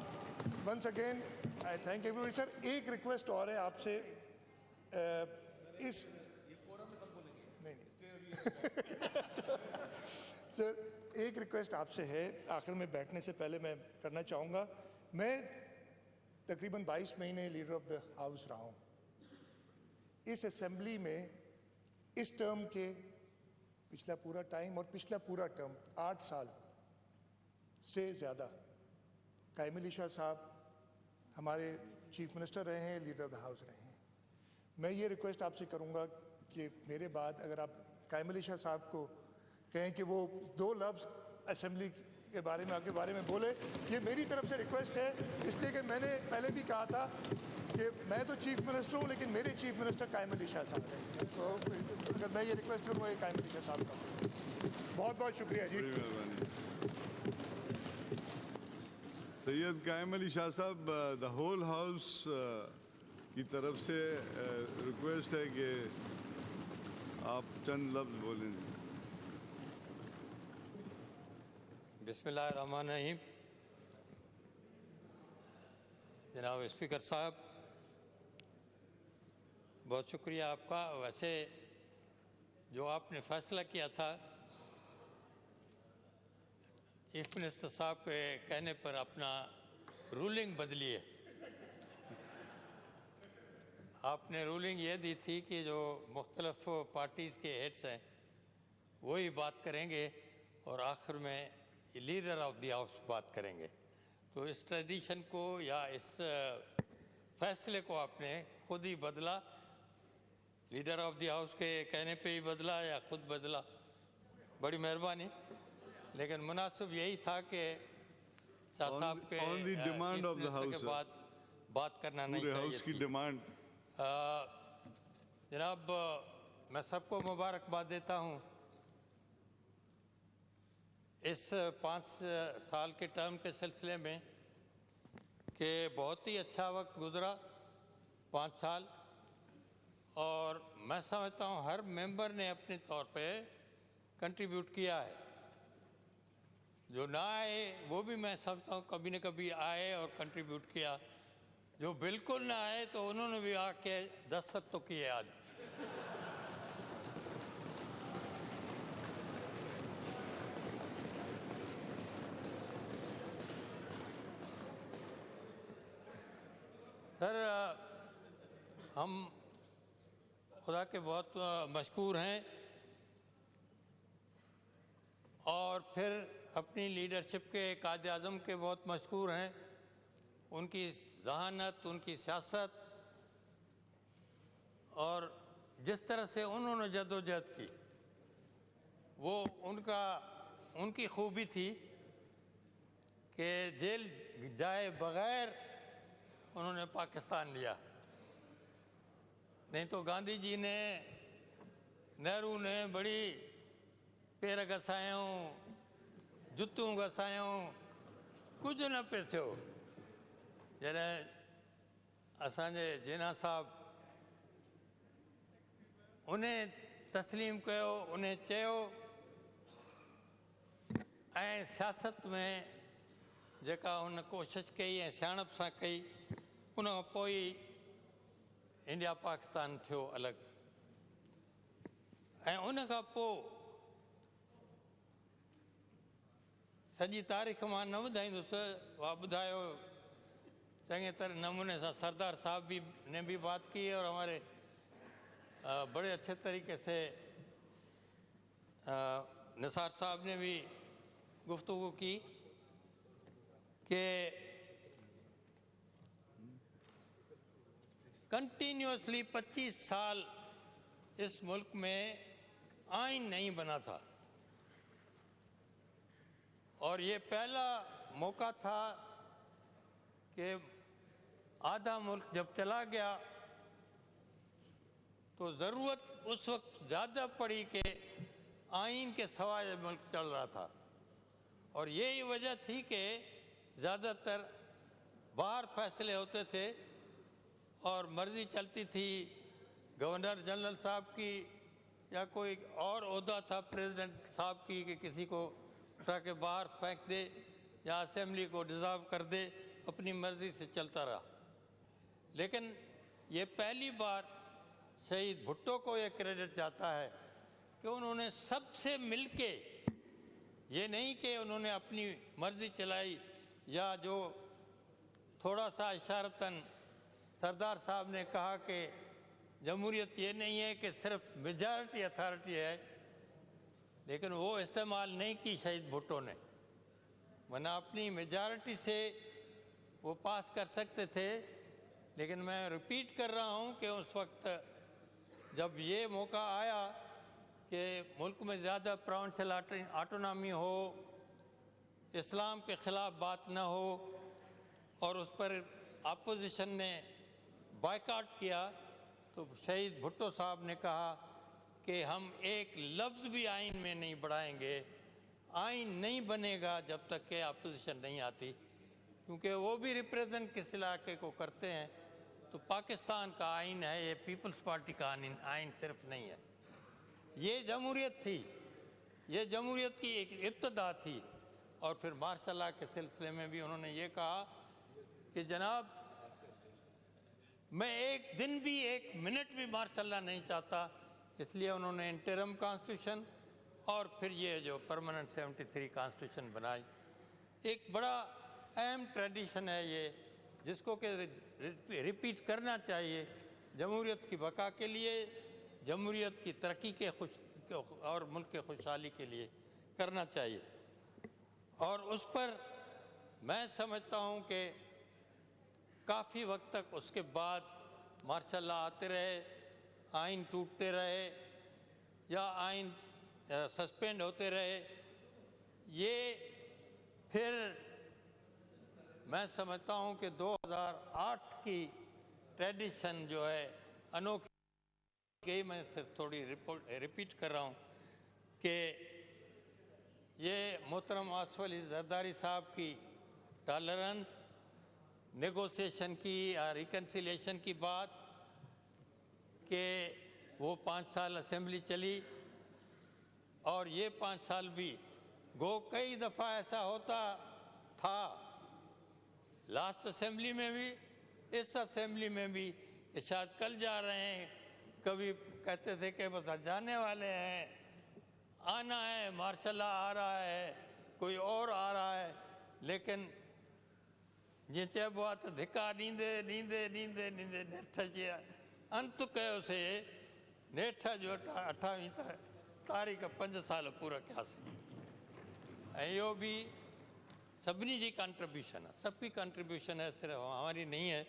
once again I thank everybody. Sir एक रिक्वेस्ट और है आपसे, इस सर एक रिक्वेस्ट आपसे है, आखिर में बैठने से पहले मैं करना चाहूँगा। मैं तकरीबन 22 महीने लीडर ऑफ द हाउस रहा हूँ। इस असेंबली में इस टर्म के पिछला पूरा टाइम और पिछला पूरा टर्म 8 साल से ज़्यादा कायम अली शाह साहब हमारे चीफ मिनिस्टर रहे हैं, लीडर ऑफ द हाउस रहे हैं। मैं ये रिक्वेस्ट आपसे करूँगा कि मेरे बाद अगर आप कायम अली शाह साहब को कहें कि वो 2 लफ्ज़ असेंबली के बारे में, आपके बारे में बोले, ये मेरी तरफ से रिक्वेस्ट है। इसलिए कि मैंने पहले भी कहा था कि मैं तो चीफ मिनिस्टर हूँ लेकिन मेरे चीफ मिनिस्टर कायम अली शाह साहब हैं। तो अगर मैं ये रिक्वेस्ट करूँगा ये कायम अली शाह साहब का बहुत बहुत शुक्रिया जी। सैयद कायम अली शाह साहब, द होल हाउस की तरफ से रिक्वेस्ट है कि आप चंद लफ्ज़ बोलें। बिस्मिल्लाहिर्रहमानिर्रहीम। जनाब स्पीकर साहब, बहुत शुक्रिया आपका। वैसे जो आपने फैसला किया था चीफ मिनिस्टर साहब के कहने पर अपना रूलिंग बदली है। आपने रूलिंग ये दी थी कि जो मुख्तलिफ पार्टीज़ के हेड्स हैं वही बात करेंगे और आखिर में लीडर ऑफ द हाउस बात करेंगे। तो इस ट्रेडिशन को या इस फैसले को आपने खुद ही बदला लीडर ऑफ द हाउस के कहने पे ही बदला या खुद बदला, बड़ी मेहरबानी। लेकिन मुनासिब यही था कि शाह साहब के on the demand of the chief minister house, के बाद बात करना नहीं पूरे चाहिए हाउस की थी। डिमांड। जनाब, मैं सबको मुबारकबाद देता हूँ इस 5 साल के टर्म के सिलसिले में कि बहुत ही अच्छा वक्त गुजरा 5 साल, और मैं समझता हूँ हर मेंबर ने अपने तौर पे कंट्रीब्यूट किया है। जो ना आए वो भी मैं समझता हूँ कभी न कभी आए और कंट्रीब्यूट किया। जो बिल्कुल ना आए तो उन्होंने भी आके दस्तखत तो किए आज। सर, हम खुदा के बहुत मशकूर हैं और फिर अपनी लीडरशिप के कायद आज़म के बहुत मशकूर हैं। उनकी ज़हानत, उनकी सियासत और जिस तरह से उन्होंने जदोजहद की, वो उनकी खूबी थी कि जेल जाए बग़ैर उन्होंने पाकिस्तान लिया। नहीं तो गांधी जी ने, नेहरू ने बड़ी पेर घसायूं, जुतूं घसायूं, कुछ न पियो थियो। जॾहिं असांजे जिन्ना साहब उन तस्लीम कयो, उन चयो, ऐं सियासत में जेका हुन कोशिशि कई ऐं सियाणप सां कई, उन खां पोइ इंडिया पाकिस्तान थियो अलॻि। ऐं उन खां पोइ सॼी तारीख़ मां न ॿुधाईंदुसि, उहा ॿुधायो चङे तरह नमूने सां सरदार साहब ने भी बात की और हमारे बड़े अच्छे तरीके से निसार साहब ने भी गुफ्तगू की कि कंटिन्यूअसली 25 साल इस मुल्क में आइन नहीं बना था, और ये पहला मौका था कि आधा मुल्क जब चला गया तो ज़रूरत उस वक्त ज़्यादा पड़ी कि आइन के सवाए मुल्क चल रहा था। और यही वजह थी कि ज़्यादातर बाहर फैसले होते थे और मर्जी चलती थी गवर्नर जनरल साहब की, या कोई और ओहदा था प्रेसिडेंट साहब की कि किसी को उठा के बाहर फेंक दे या असेंबली को डिसॉल्व कर दे, अपनी मर्जी से चलता रहा। लेकिन ये पहली बार शहीद भुट्टो को ये क्रेडिट जाता है कि उन्होंने सबसे मिलके, ये नहीं कि उन्होंने अपनी मर्जी चलाई, या जो थोड़ा सा इशारतन सरदार साहब ने कहा कि जमहूरियत ये नहीं है कि सिर्फ मेजॉरिटी अथॉरिटी है, लेकिन वो इस्तेमाल नहीं की शहीद भुट्टो ने, वरना अपनी मेजॉरिटी से वो पास कर सकते थे। लेकिन मैं रिपीट कर रहा हूँ कि उस वक्त जब ये मौका आया कि मुल्क में ज़्यादा प्रोविंशियल ऑटोनॉमी हो, इस्लाम के ख़िलाफ़ बात न हो, और उस पर अपोजिशन ने बायकॉट किया, तो शहीद भुट्टो साहब ने कहा कि हम एक लफ्ज़ भी आइन में नहीं बढ़ाएंगे, आइन नहीं बनेगा जब तक कि अपोजिशन नहीं आती, क्योंकि वो भी रिप्रेजेंट किस इलाके को करते हैं। तो पाकिस्तान का आइन है, ये पीपल्स पार्टी का आइन सिर्फ नहीं है। ये जमहूरियत थी, ये जमहूरियत की एक इब्तदा थी। और फिर मार्शल लॉ के सिलसिले में भी उन्होंने ये कहा कि जनाब, मैं एक दिन भी, एक मिनट भी मार्शल लॉ नहीं चाहता, इसलिए उन्होंने इंटरम कॉन्स्टिट्यूशन और फिर ये जो परमानेंट 73 कॉन्स्टिट्यूशन बनाई। एक बड़ा अहम ट्रेडिशन है ये, जिसको कि रिपीट करना चाहिए, जमहूरियत की बका के लिए, जमहूरियत की तरक्की के और मुल्क के खुशहाली के लिए करना चाहिए। और उस पर मैं समझता हूँ कि काफ़ी वक्त तक उसके बाद मार्शल लॉ आते रहे, आइन टूटते रहे या आइन सस्पेंड होते रहे, ये फिर मैं समझता हूँ कि 2008 की ट्रेडिशन जो है अनोखी, मैं थोड़ी रिपीट कर रहा हूँ कि ये मोहतरम आसिफ अली जरदारी साहब की टॉलरेंस, नेगोशिएशन की या रिकन्सिलिएशन की बात कि वो 5 साल असेंबली चली और ये 5 साल भी गो कई दफ़ा ऐसा होता था, लास्ट असेंबली में भी, इस असेंबली में भी, कि शायद कल जा रहे हैं, कभी कहते थे कि बस जाने वाले हैं, आना है, मार्शल आ रहा है, कोई और आ रहा है, लेकिन ये चइबो आहे त धिका ॾींदे ॾींदे ॾींदे ॾींदे नेठ जे अंत कयोसीं, नेठ जो 28 तारीख़ 5 साल पूरा कयासीं। ऐं इहो बि सभिनी जी कंट्रीब्यूशन है, सबकी कंट्रीब्यूशन है, सिर्फ हमारी नहीं है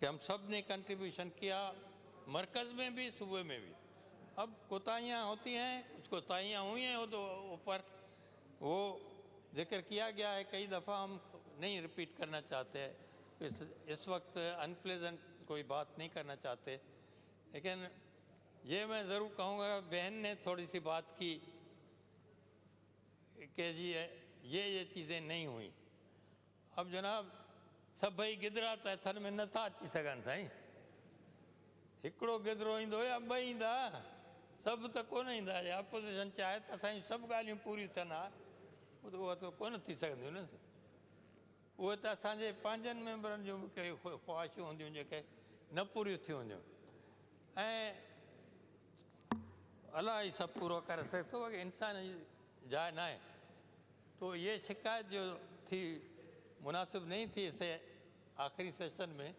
कि हम सब ने कंट्रीब्यूशन किया, मरकज़ में भी, सूबे में भी। अब कोताहियाँ होती हैं, कुछ कोताहियाँ हुई हैं, वो तो ऊपर वो जिक्र किया गया है कई दफ़ा, हम नहीं रिपीट करना चाहते हैं, इस वक्त अनप्लेजेंट कोई बात नहीं करना चाहते, लेकिन ये मैं ज़रूर कहूँगा, बहन ने थोड़ी सी बात की कि जी ये चीज़ें नहीं हुई। अब जनाब सभई गिदरा त थन में नथा अची सघनि साईं, हिकिड़ो गिदरो ईंदो या ॿ ईंदा, सभु त कोन ईंदा, अपोजिशन चाहे त असांजी सभु ॻाल्हियूं पूरियूं थियनि हा, उहो त कोन थी सघंदियूं न, उहे त असांजे पंहिंजनि मेंबरनि जूं बि कहिड़ियूं ख़्वाहिशूं हूंदियूं जेके न पूरियूं थियूं हूंदियूं, ऐं अलाह ई सभु पूरो करे सघे थो, इंसान जी जाइ न आहे। तो ये शिकायत जो थी मुनासिब नहीं थी इसे आखिरी सेशन में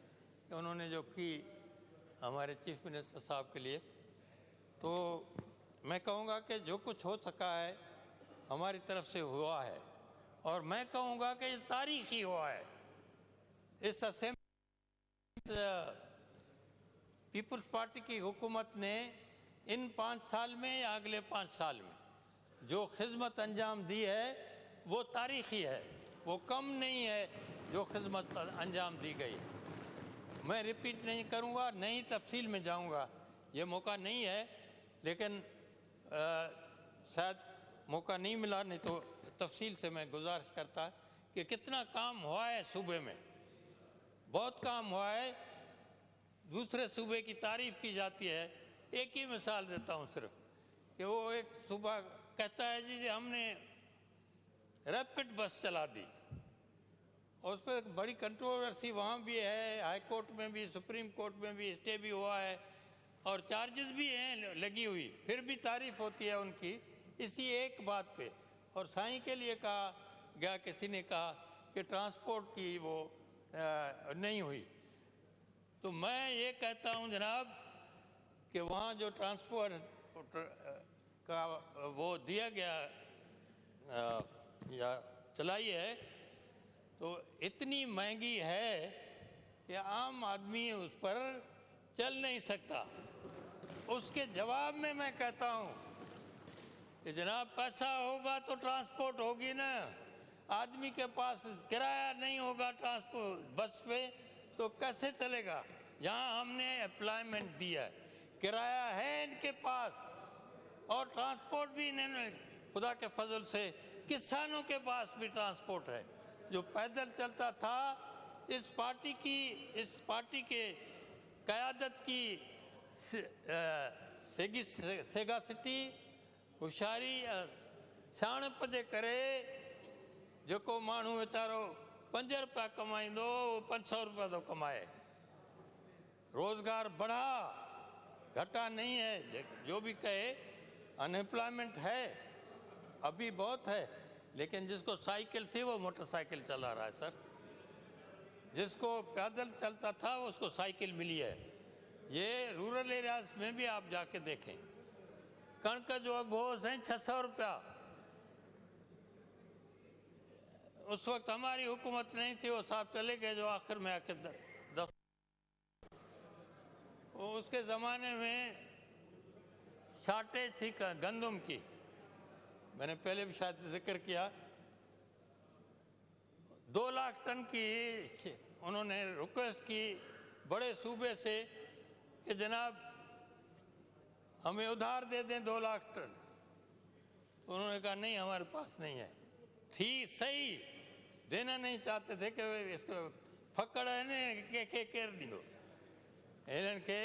कि उन्होंने जो की हमारे चीफ मिनिस्टर साहब के लिए, तो मैं कहूँगा कि जो कुछ हो सका है हमारी तरफ से हुआ है, और मैं कहूँगा कि ये तारीखी हुआ है। इस असेंबली पीपल्स पार्टी की हुकूमत ने इन 5 साल में या अगले 5 साल में जो खिदमत अंजाम दी है वो तारीखी है, वो कम नहीं है जो खिदमत अंजाम दी गई। मैं रिपीट नहीं करूँगा, नहीं तफसील में जाऊँगा, ये मौका नहीं है, लेकिन शायद मौका नहीं मिला, नहीं तो तफसील से मैं गुजारिश करता कि कितना काम हुआ है सूबे में, बहुत काम हुआ है, दूसरे सूबे की तारीफ की जाती है। एक ही मिसाल देता हूँ सिर्फ, कि वो एक सूबा कहता है जी हमने रैपिड बस चला दी, और उस पर बड़ी कंट्रोवर्सी वहाँ भी है, हाई कोर्ट में भी, सुप्रीम कोर्ट में भी स्टे भी हुआ है, और चार्जेस भी हैं लगी हुई, फिर भी तारीफ होती है उनकी इसी एक बात पे। और साईं के लिए कहा गया, किसी ने कहा कि ट्रांसपोर्ट की वो नहीं हुई, तो मैं ये कहता हूँ जनाब कि वहाँ जो ट्रांसपोर्ट का वो दिया गया या चलाई है, तो इतनी महंगी है कि आम आदमी उस पर चल नहीं सकता। उसके जवाब में मैं कहता हूँ कि जनाब पैसा होगा तो ट्रांसपोर्ट होगी ना, आदमी के पास किराया नहीं होगा ट्रांसपोर्ट बस पे तो कैसे चलेगा। यहाँ हमने एम्प्लॉयमेंट दिया है, किराया है इनके पास, और ट्रांसपोर्ट भी इन्होंने खुदा के फजल से किसानों के पास भी ट्रांसपोर्ट है। जो पैदल चलता था, इस पार्टी के क़यादत की सेगासिटी, होशियारी, सियाणप जे करे जेको माण्हू वीचारो 5 रुपया कमाईंदो, 500 रुपया तो कमाए। रोजगार बढ़ा, घटा नहीं है, जो भी कहे अनएम्प्लॉयमेंट है, अभी बहुत है, लेकिन जिसको साइकिल थी वो मोटरसाइकिल चला रहा है सर, जिसको पैदल चलता था उसको साइकिल मिली है। ये रूरल एरियाज में भी आप जाके देखें, कणक जो अघ हो 600 रुपया, उस वक्त हमारी हुकूमत नहीं थी, वो साहब चले गए जो आखिर में आके 10, उसके ज़माने में शॉर्टेज थी गंदम की, मैंने पहले भी शायद जिक्र किया, 2 लाख टन की उन्होंने रिक्वेस्ट की बड़े सूबे से कि जनाब हमें उधार दे दें 2 लाख टन। तो उन्होंने कहा नहीं हमारे पास नहीं है। थी सही, देना नहीं चाहते थे कि इसको फकड़ है ने के केर ॾींदो, हिननि खे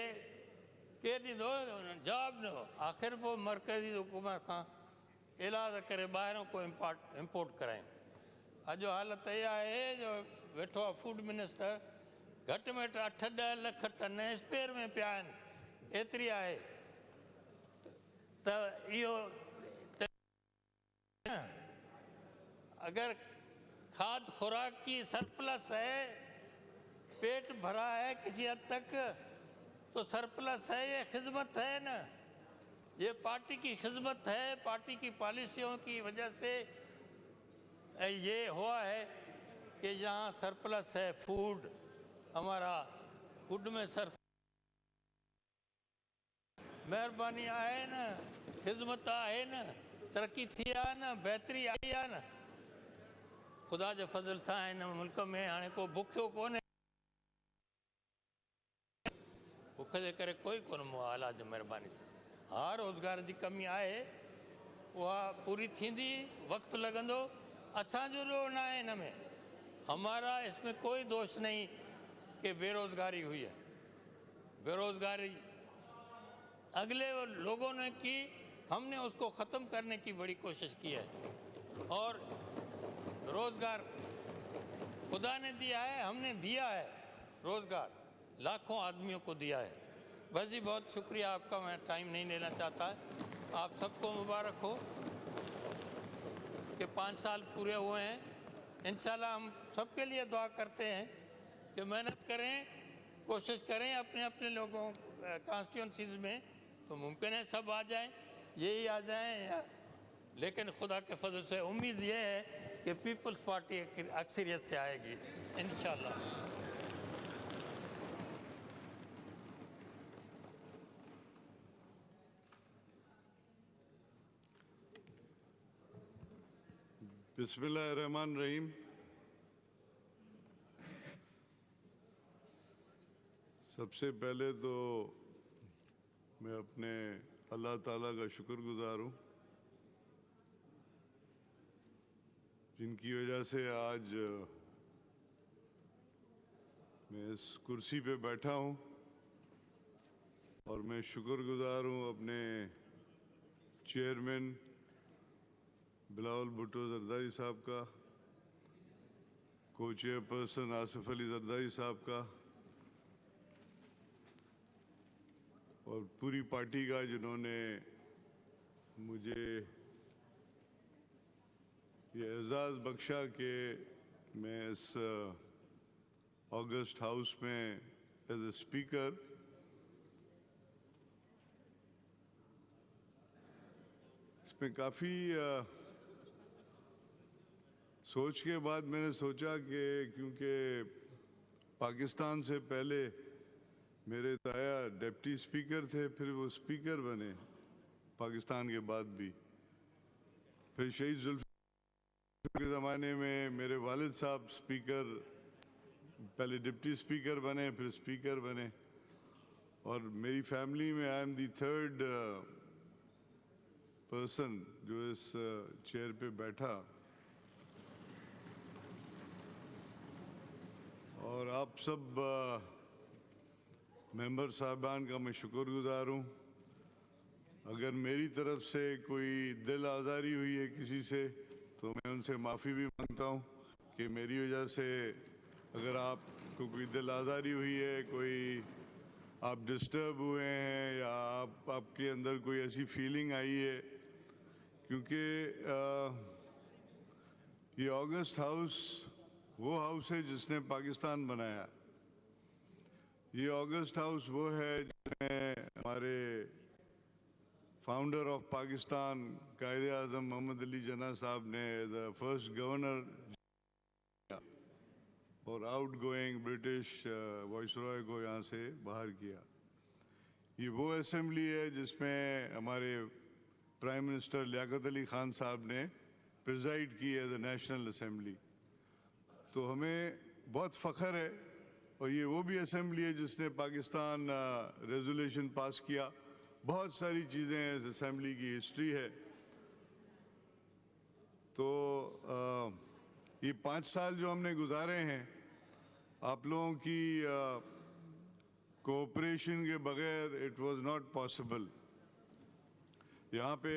केर ॾींदो, जवाब न हो। आख़िर पोइ मरकज़ी हुकूमत खां इलाज करे ॿाहिरों को इम्पोर्ट करायूं। अॼु हालत इहा आहे जो वेठो आहे फूड मिनिस्टर, घटि में घटि 8-10 लख टन स्पेयर में पिया आहिनि, एतिरी आहे त इहो अगर खाद खुराक की सरप्लस है, पेट भरा है किसी हद तक, तो सरप्लस है, ये खिदमत है ना, ये पार्टी की खिदमत है। पार्टी की पॉलिसियों की वजह से ये हुआ है कि यहाँ सरप्लस है। फूड हमारा फूड में सर मेहरबानी आहे न, खिदमत आहे न, तरक्की थी आहे न, बहितरी आई आहे न, ख़ुदा जे फज़ल सां हिन मुल्क में हाणे को बुखियो कोन्हे, बुख जे करे कोई कोन हालात जी महिरबानी सां। हा रोज़गार जी कमी आहे, उहा पूरी थींदी, वक़्तु लॻंदो, असांजो ॾोह न आहे हिन में, हमारा इसमें कोई दोष नहीं कि बेरोज़गारी हुई है। बेरोज़गारी अगले लोगों ने की, हमने उसको ख़त्म करने की बड़ी कोशिश की है, और रोज़गार खुदा ने दिया है, हमने दिया है रोज़गार, लाखों आदमियों को दिया है। बस जी बहुत शुक्रिया आपका, मैं टाइम नहीं लेना चाहता। आप सबको मुबारक हो कि 5 साल पूरे हुए हैं। इंशाल्लाह हम सबके लिए दुआ करते हैं कि मेहनत करें, कोशिश करें अपने अपने लोगों कॉन्स्टिट्यूंसीज में, तो मुमकिन है सब आ जाएं, यही आ जाएं, लेकिन खुदा के फजल से उम्मीद ये है कि पीपल्स पार्टी अक्सरियत से आएगी इंशाल्लाह। बिस्मिल्लाहिर्रहमानिर्रहीम। सबसे पहले तो मैं अपने अल्लाह ताला का शुक्रगुजार हूँ जिनकी वजह से आज मैं इस कुर्सी पे बैठा हूँ, और मैं शुक्रगुजार हूँ अपने चेयरमैन बिलावल भुट्टो जरदारी साहब का, को चेयरपर्सन आसिफ अली जरदारी साहब का, और पूरी पार्टी का जिन्होंने मुझे ये एजाज़ बख्शा कि मैं इस ऑगस्ट हाउस में एज ए स्पीकर इसमें काफ़ी सोच के बाद मैंने सोचा कि क्योंकि पाकिस्तान से पहले मेरे ताया डिप्टी स्पीकर थे, फिर वो स्पीकर बने पाकिस्तान के बाद भी, फिर शहीद जुल्फ़िकार के ज़माने में मेरे वालिद साहब स्पीकर, पहले डिप्टी स्पीकर बने, फिर स्पीकर बने, और मेरी फैमिली में I am the 3rd person जो इस चेयर पे बैठा। और आप सब मेंबर साहबान का मैं शुक्रगुजार हूँ। अगर मेरी तरफ से कोई दिल आज़ारी हुई है किसी से, तो मैं उनसे माफ़ी भी मांगता हूँ कि मेरी वजह से अगर आपको कोई दिल आज़ारी हुई है, कोई आप डिस्टर्ब हुए हैं, या आपके अंदर कोई ऐसी फीलिंग आई है, क्योंकि ये ऑगस्ट हाउस वो हाउस है जिसने पाकिस्तान बनाया। ये ऑगस्ट हाउस वो है जिसमें हमारे फाउंडर ऑफ पाकिस्तान कायदे आज़म मोहम्मद अली जिन्ना साहब ने द फर्स्ट गवर्नर और आउट गोइंग ब्रिटिश वाइसरॉय को यहाँ से बाहर किया। ये वो असेंबली है जिसमें हमारे प्राइम मिनिस्टर लियाकत अली खान साहब ने प्रिजाइड की एज ए नेशनल असेंबली। तो हमें बहुत फ़ख्र है, और ये वो भी असेंबली है जिसने पाकिस्तान रेजोल्यूशन पास किया। बहुत सारी चीज़ें इस असेंबली की हिस्ट्री है। तो ये 5 साल जो हमने गुजारे हैं, आप लोगों की कोऑपरेशन के बगैर इट वाज नॉट पॉसिबल। यहाँ पे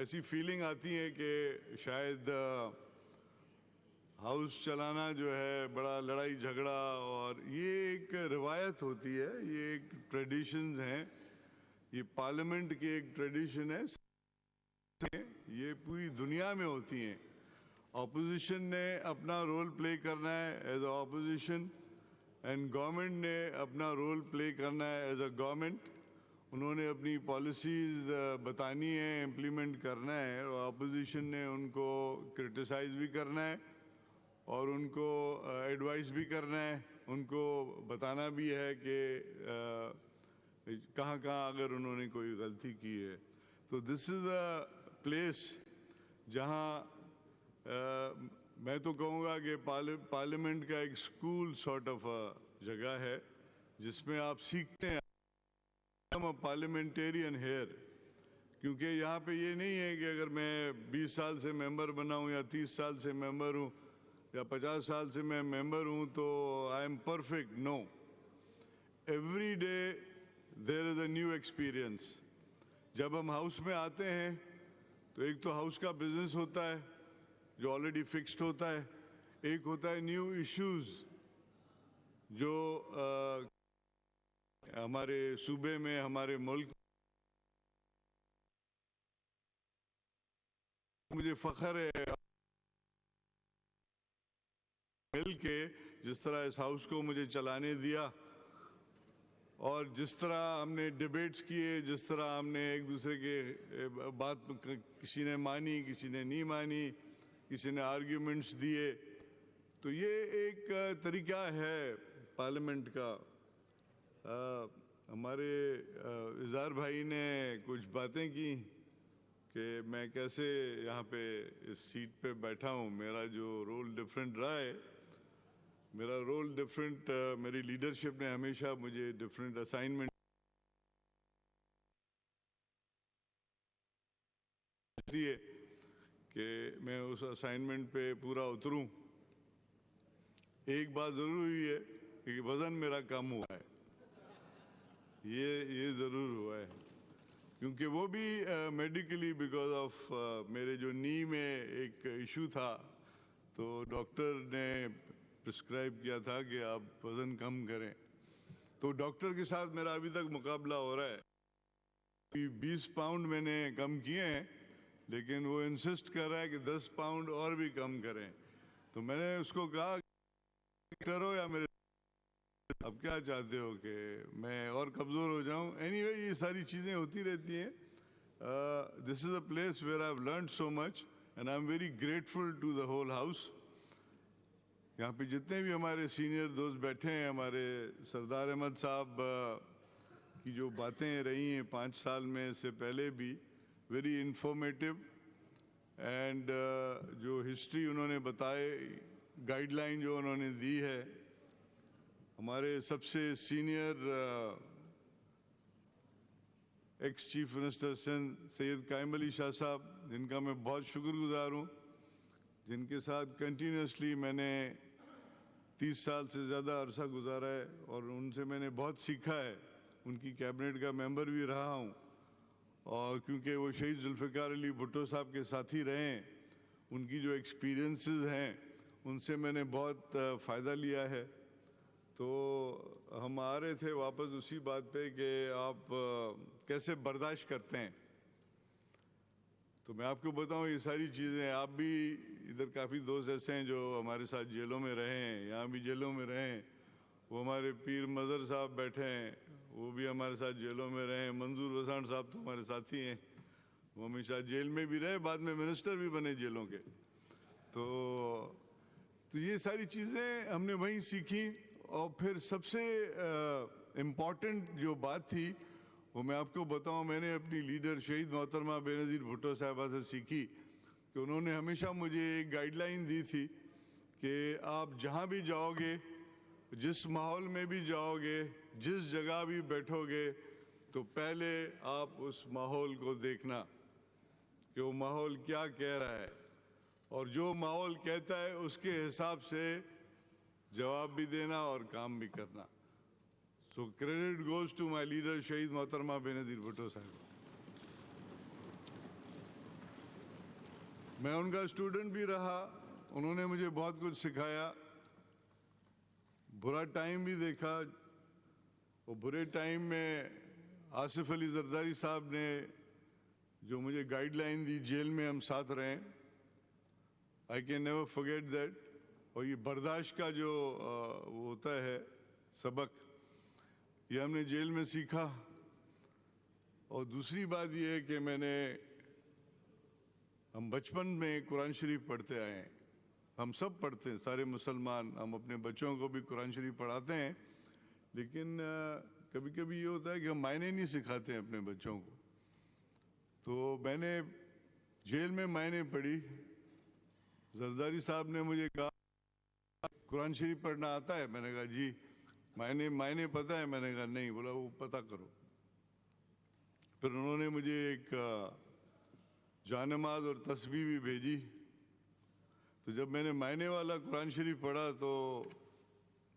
ऐसी फीलिंग आती है कि शायद हाउस चलाना जो है बड़ा लड़ाई झगड़ा, और ये एक रिवायत होती है, ये एक ट्रेडिशंस हैं, ये पार्लियामेंट की एक ट्रेडिशन है, ये पूरी दुनिया में होती हैं। ऑपोजिशन ने अपना रोल प्ले करना है as a opposition, and government ने अपना रोल प्ले करना है एज अ गवर्नमेंट। उन्होंने अपनी पॉलिसीज़ बतानी है, इम्प्लीमेंट करना है, और ऑपोजिशन ने उनको क्रिटिसाइज़ भी करना है और उनको एडवाइस भी करना है, उनको बताना भी है कि कहाँ कहाँ अगर उन्होंने कोई गलती की है। तो दिस इज़ अ प्लेस जहाँ मैं तो कहूँगा कि पार्लियामेंट का एक स्कूल सॉर्ट ऑफ जगह है जिसमें आप सीखते हैं। I'm a parliamentarian here, क्योंकि यहाँ पे ये नहीं है कि अगर मैं 20 साल से मेंबर बना हूँ या 30 साल से मेंबर हूँ या 50 साल से मैं मेंबर हूँ तो I am perfect. No, every day there is a new experience. जब हम हाउस में आते हैं तो एक तो हाउस का बिजनेस होता है जो ऑलरेडी फिक्स्ड होता है, एक होता है न्यू इश्यूज जो हमारे सूबे में, हमारे मुल्क। मुझे फख्र है मिल के जिस तरह इस हाउस को मुझे चलाने दिया, और जिस तरह हमने डिबेट्स किए, जिस तरह हमने एक दूसरे के बात किसी ने मानी, किसी ने नहीं मानी, किसी ने आर्ग्यूमेंट्स दिए। तो ये एक तरीका है पार्लियामेंट का। हमारे इज़हार भाई ने कुछ बातें की कि मैं कैसे यहाँ पे इस सीट पे बैठा हूँ। मेरा जो रोल डिफरेंट रहा है, मेरा रोल डिफरेंट, मेरी लीडरशिप ने हमेशा मुझे डिफरेंट असाइनमेंट दिए कि मैं उस असाइनमेंट पे पूरा उतरूं। एक बात ज़रूर हुई है कि वज़न मेरा कम हुआ है, ये ज़रूर हुआ है, क्योंकि वो भी मेडिकली बिकॉज ऑफ मेरे जो नी में एक इशू था, तो डॉक्टर ने प्रिस्क्राइब किया था कि आप वज़न कम करें। तो डॉक्टर के साथ मेरा अभी तक मुकाबला हो रहा है। 20 पाउंड मैंने कम किए हैं, लेकिन वो इंसिस्ट कर रहा है कि 10 पाउंड और भी कम करें। तो मैंने उसको कहा करो या मेरे, अब क्या चाहते हो कि मैं और कमज़ोर हो जाऊं? एनीवे, ये सारी चीज़ें होती रहती हैं। This is a place where I have learned so much and I am very grateful to the whole house. यहाँ पे जितने भी हमारे सीनियर दोस्त बैठे हैं, हमारे सरदार अहमद साहब की जो बातें रही हैं 5 साल में, इससे पहले भी वेरी इंफॉर्मेटिव, एंड जो हिस्ट्री उन्होंने बताए, गाइडलाइन जो उन्होंने दी है। हमारे सबसे senior ex chief minister Sindh Syed Qaim Ali Shah साहब, जिनका मैं बहुत शुक्रगुजार हूँ, जिनके साथ कंटिन्यूसली मैंने 30 साल से ज़्यादा अरसा गुजारा है और उनसे मैंने बहुत सीखा है। उनकी कैबिनेट का मेंबर भी रहा हूँ, और क्योंकि वो शहीद जुल्फ़िकार अली भुट्टो साहब के साथी रहे हैं, उनकी जो एक्सपीरियंसेस हैं उनसे मैंने बहुत फ़ायदा लिया है। तो हम आ रहे थे वापस उसी बात पे कि आप कैसे बर्दाश्त करते हैं। तो मैं आपको बताऊं, ये सारी चीज़ें, आप भी इधर काफ़ी दोस्त ऐसे हैं जो हमारे साथ जेलों में रहे हैं, यहाँ भी जेलों में रहे हैं। वो हमारे पीर मज़र साहब बैठे हैं, वो भी हमारे साथ जेलों में रहे हैं। मंजूर वसाण साहब तो हमारे साथी हैं, वो हमेशा जेल में भी रहे, बाद में मिनिस्टर भी बने जेलों के। तो ये सारी चीज़ें हमने वहीं सीखी। और फिर सबसे इम्पॉर्टेंट जो बात थी वो मैं आपको बताऊं, मैंने अपनी लीडर शहीद मोहतरमा बेनज़ीर भुट्टो साहिबा से सीखी कि उन्होंने हमेशा मुझे एक गाइडलाइन दी थी कि आप जहाँ भी जाओगे, जिस माहौल में भी जाओगे, जिस जगह भी बैठोगे, तो पहले आप उस माहौल को देखना कि वो माहौल क्या कह रहा है, और जो माहौल कहता है उसके हिसाब से जवाब भी देना और काम भी करना। So credit goes to my leader शहीद मोहतरमा बेनज़ीर भुट्टो साहिब। मैं उनका स्टूडेंट भी रहा, उन्होंने मुझे बहुत कुछ सिखाया, बुरा टाइम भी देखा। वो बुरे टाइम में आसिफ अली जरदारी साहब ने जो मुझे गाइडलाइन दी, जेल में हम साथ रहे, I can never forget that. और ये बर्दाश्त का जो वो होता है सबक, ये हमने जेल में सीखा। और दूसरी बात ये है कि हम बचपन में कुरान शरीफ पढ़ते आए हैं, हम सब पढ़ते हैं, सारे मुसलमान, हम अपने बच्चों को भी कुरान शरीफ पढ़ाते हैं, लेकिन कभी कभी ये होता है कि हम मायने नहीं सिखाते हैं अपने बच्चों को। तो मैंने जेल में मायने पढ़ी। जरदारी साहब ने मुझे कहा कुरान शरीफ पढ़ना आता है? मैंने कहा जी। मायने पता है? मैंने कहा नहीं। बोला वो पता करो। फिर उन्होंने मुझे एक जानमाज और तस्बीह भी भेजी। तो जब मैंने मायने वाला कुरान शरीफ पढ़ा तो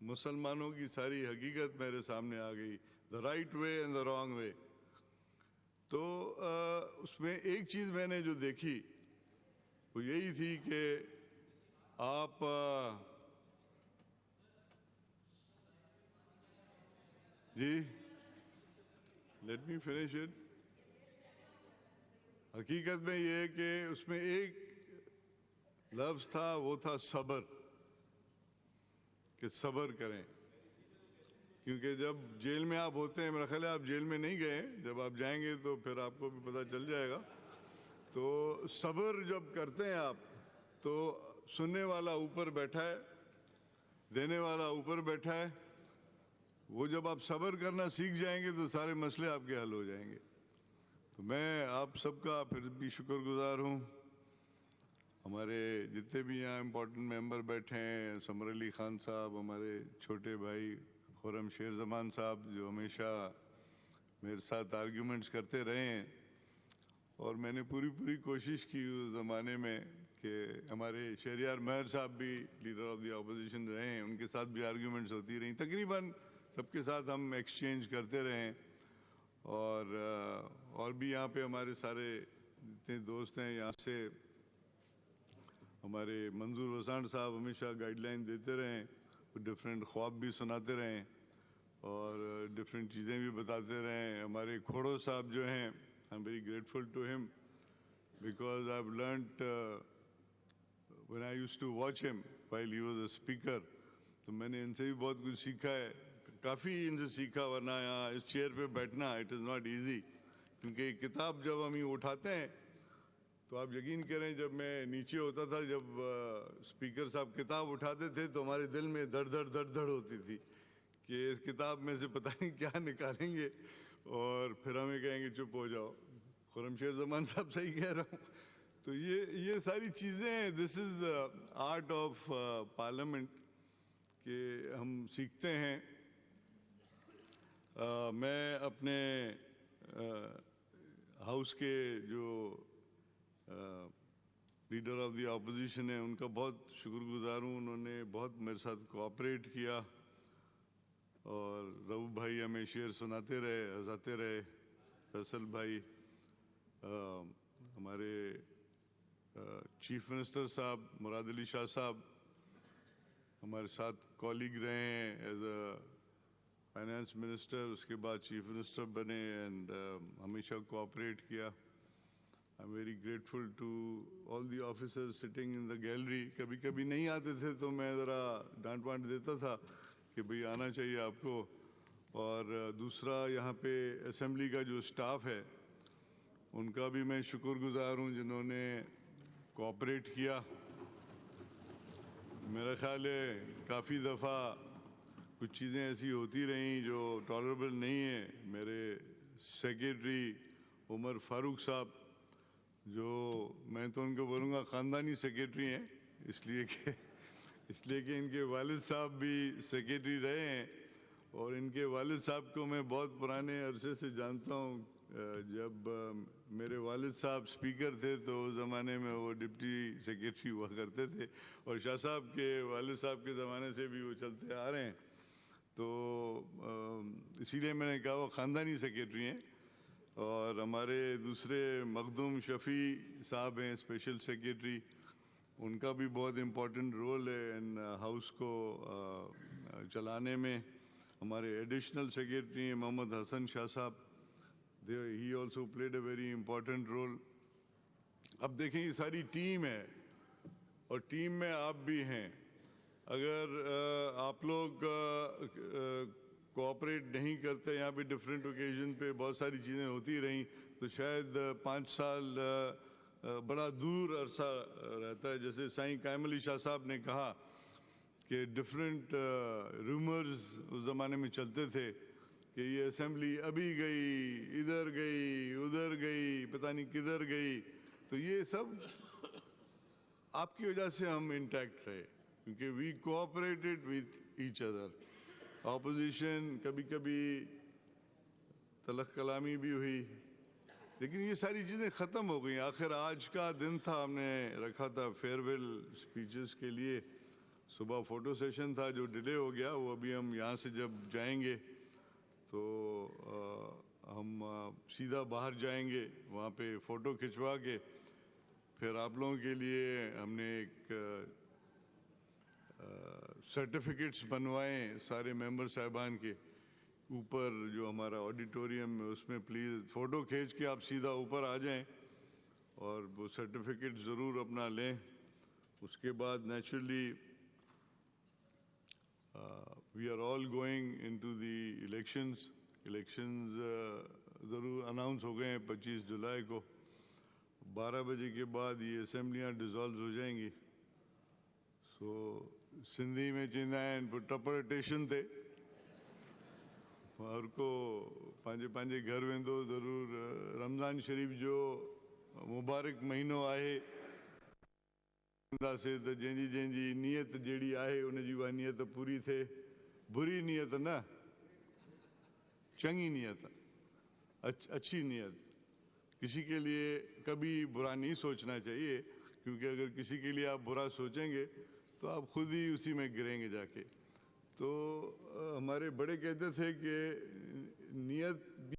मुसलमानों की सारी हकीकत मेरे सामने आ गई, the right way and the wrong way. तो उसमें एक चीज़ मैंने जो देखी वो यही थी कि आप जी, लेट मी फिनिश इट। हकीकत में ये है कि उसमें एक लफ्ज़ था, वो था सब्र, कि सब्र करें। क्योंकि जब जेल में आप होते हैं, मेरा ख्याल है आप जेल में नहीं गए, जब आप जाएंगे तो फिर आपको भी पता चल जाएगा। तो सब्र जब करते हैं आप, तो सुनने वाला ऊपर बैठा है, देने वाला ऊपर बैठा है। वो जब आप सब्र करना सीख जाएंगे तो सारे मसले आपके हल हो जाएंगे। तो मैं आप सबका फिर भी शुक्रगुजार हूँ। हमारे जितने भी यहाँ इम्पोर्टेंट मेंबर बैठे हैं, समर अली खान साहब, हमारे छोटे भाई खुर्रम शेर जमान साहब, जो हमेशा मेरे साथ आर्ग्यूमेंट्स करते रहे हैं, और मैंने पूरी कोशिश की उस ज़माने में कि हमारे शहरियार महर साहब भी लीडर ऑफ द अपोजिशन रहे हैं, उनके साथ भी आर्ग्यूमेंट्स होती रहीं। तकरीबन सबके साथ हम एक्सचेंज करते रहे। और भी यहाँ पे हमारे सारे जितने दोस्त हैं, यहाँ से हमारे मंजूर वसाण साहब हमेशा गाइडलाइन देते रहें, डिफरेंट ख्वाब भी सुनाते रहें और डिफरेंट चीज़ें भी बताते रहें। हमारे खोड़ो साहब जो हैं, I am very grateful to him because I have learned when I used to watch him while he was a speaker. तो मैंने इनसे भी बहुत कुछ सीखा है, काफ़ी इनसे सीखा। वरना यहाँ इस चेयर पे बैठना इट इज़ नॉट ईजी, क्योंकि किताब जब हम ये उठाते हैं तो आप यकीन करें, जब मैं नीचे होता था, जब स्पीकर साहब किताब उठाते थे तो हमारे दिल में धड़ धड़ होती थी कि इस किताब में से पता नहीं क्या निकालेंगे और फिर हमें कहेंगे चुप हो जाओ। खुर्रम शेर जमान साहब सही कह रहा हूँ। तो ये सारी चीज़ें, this is art of parliament कि हम सीखते हैं। मैं अपने हाउस के जो लीडर ऑफ द अपोजिशन है उनका बहुत शुक्रगुजार हूँ। उन्होंने बहुत मेरे साथ कोऑपरेट किया और रऊफ भाई हमें शेर सुनाते रहे, हंसाते रहे। फैसल भाई, हमारे चीफ मिनिस्टर साहब मुराद अली शाह साहब हमारे साथ कॉलीग रहे हैं एज अ फाइनेंस मिनिस्टर, उसके बाद चीफ मिनिस्टर बने एंड हमेशा कोऑपरेट किया। I am very grateful to all the officers sitting in the gallery. कभी कभी नहीं आते थे तो मैं ज़रा डांट वांट देता था कि भाई आना चाहिए आपको। और दूसरा, यहाँ पे असेंबली का जो स्टाफ है उनका भी मैं शुक्रगुजार हूँ जिन्होंने कोऑपरेट किया। मेरा ख्याल है काफ़ी दफ़ा کچھ چیزیں ایسی ہوتی رہیں جو ٹالریبل نہیں ہیں. میرے سیکریٹری عمر فاروق صاحب، جو میں تو ان کو بولوں گا خاندانی سیکریٹری ہیں، اس لیے کہ ان کے والد صاحب بھی سیکریٹری رہے ہیں، اور ان کے والد صاحب کو میں بہت پرانے عرصے سے جانتا ہوں. جب میرے والد صاحب اسپیکر تھے تو اس زمانے میں وہ ڈپٹی سیکریٹری ہوا کرتے تھے، اور شاہ صاحب کے والد صاحب کے زمانے سے بھی وہ چلتے آ رہے ہیں. تو اسی لیے میں نے کہا وہ خاندانی سیکریٹری ہیں. اور ہمارے دوسرے مخدوم شفیع صاحب ہیں اسپیشل سیکریٹری، ان کا بھی بہت امپورٹنٹ رول ہے ان ہاؤس کو چلانے میں. ہمارے ایڈیشنل سیکریٹری ہیں محمد حسن شاہ صاحب، he also played a very important role. اب دیکھیں یہ ساری ٹیم ہے، اور ٹیم میں آپ بھی ہیں. اگر آپ لوگ کوآپریٹ نہیں کرتے، یہاں پہ ڈفرینٹ اوکیزن پہ بہت ساری چیزیں ہوتی رہیں، تو شاید 5 سال بڑا دور عرصہ رہتا ہے. جیسے سائیں قائم علی شاہ صاحب نے کہا کہ ڈفرینٹ رومرز اس زمانے میں چلتے تھے کہ یہ اسمبلی ابھی گئی، ادھر گئی، ادھر گئی، پتہ نہیں کدھر گئی. تو یہ سب آپ کی وجہ سے ہم انٹیکٹ رہے، کیونکہ وی کوآپریٹڈ ود ایچ ادر. اپوزیشن کبھی کبھی تلخ کلامی بھی ہوئی، لیکن یہ ساری چیزیں ختم ہو گئیں. آخر آج کا دن تھا، ہم نے رکھا تھا فیئر ویل اسپیچز کے لیے. صبح فوٹو سیشن تھا جو ڈیلے ہو گیا، وہ ابھی ہم یہاں سے جب جائیں گے تو ہم سیدھا باہر جائیں گے، وہاں پہ فوٹو کھنچوا کے پھر آپ لوگوں کے لیے ہم نے ایک سرٹیفکیٹس بنوائے سارے ممبر صاحبان کے اوپر جو ہمارا آڈیٹوریم ہے، اس میں پلیز فوٹو کھینچ کے آپ سیدھا اوپر آ جائیں اور وہ سرٹیفکیٹ ضرور اپنا لیں. اس کے بعد naturally we are all going into the elections ضرور اناؤنس ہو گئے ہیں 25 جولائی کو. 12 بجے کے بعد یہ اسمبلیاں ڈیزالو ہو جائیں گی. سو سندھی میں چیندہ ہیں ٹپرٹیشن تے اور کو پانجے گھر ویندو ضرور. رمضان شریف جو مبارک مہینو ہے، سے تو جی نیت جیڑی ہے ان جی وہ نیت پوری تھے. بری نیت نہ، چنگی نیت، اچھی نیت. کسی کے لیے کبھی برا نہیں سوچنا چاہیے، کیونکہ اگر کسی کے لیے آپ برا سوچیں گے تو آپ خود ہی اسی میں گریں گے جا کے. تو ہمارے بڑے کہتے تھے کہ نیت بھی،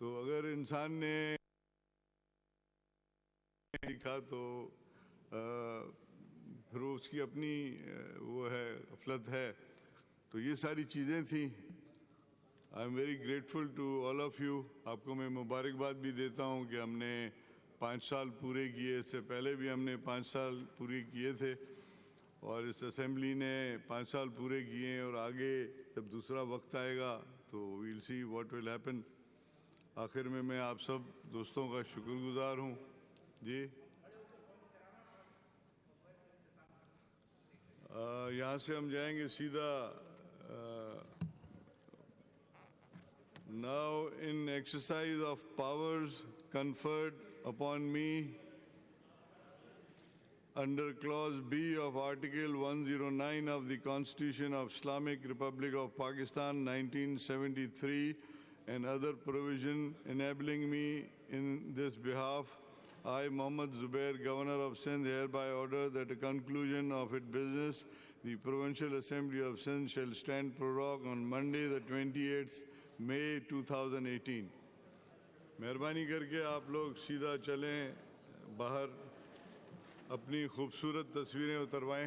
تو اگر انسان نے لکھا تو پھر اس کی اپنی وہ ہے، غفلت ہے. تو یہ ساری چیزیں تھیں. I am very grateful to all of you. آپ کو میں مبارکباد بھی دیتا ہوں کہ ہم نے 5 سال پورے کیے. اس سے پہلے بھی ہم نے 5 سال پورے کیے تھے، اور اس اسمبلی نے 5 سال پورے کیے ہیں، اور آگے جب دوسرا وقت آئے گا تو we'll see what will happen. آخر میں آپ سب دوستوں کا شکر گزار ہوں. جی یہاں سے ہم جائیں گے سیدھا. Now in exercise of powers conferred upon me under Clause B of Article 109 of the Constitution of Islamic Republic of Pakistan 1973 and other provision enabling me in this behalf, I, Mohammad Zubair, Governor of Sindh, hereby order that at the conclusion of its business, the Provincial Assembly of Sindh shall stand prorogue on Monday, the 28th May 2018. مہربانی کر کے آپ لوگ سیدھا چلیں باہر، اپنی خوبصورت تصویریں اتروائیں.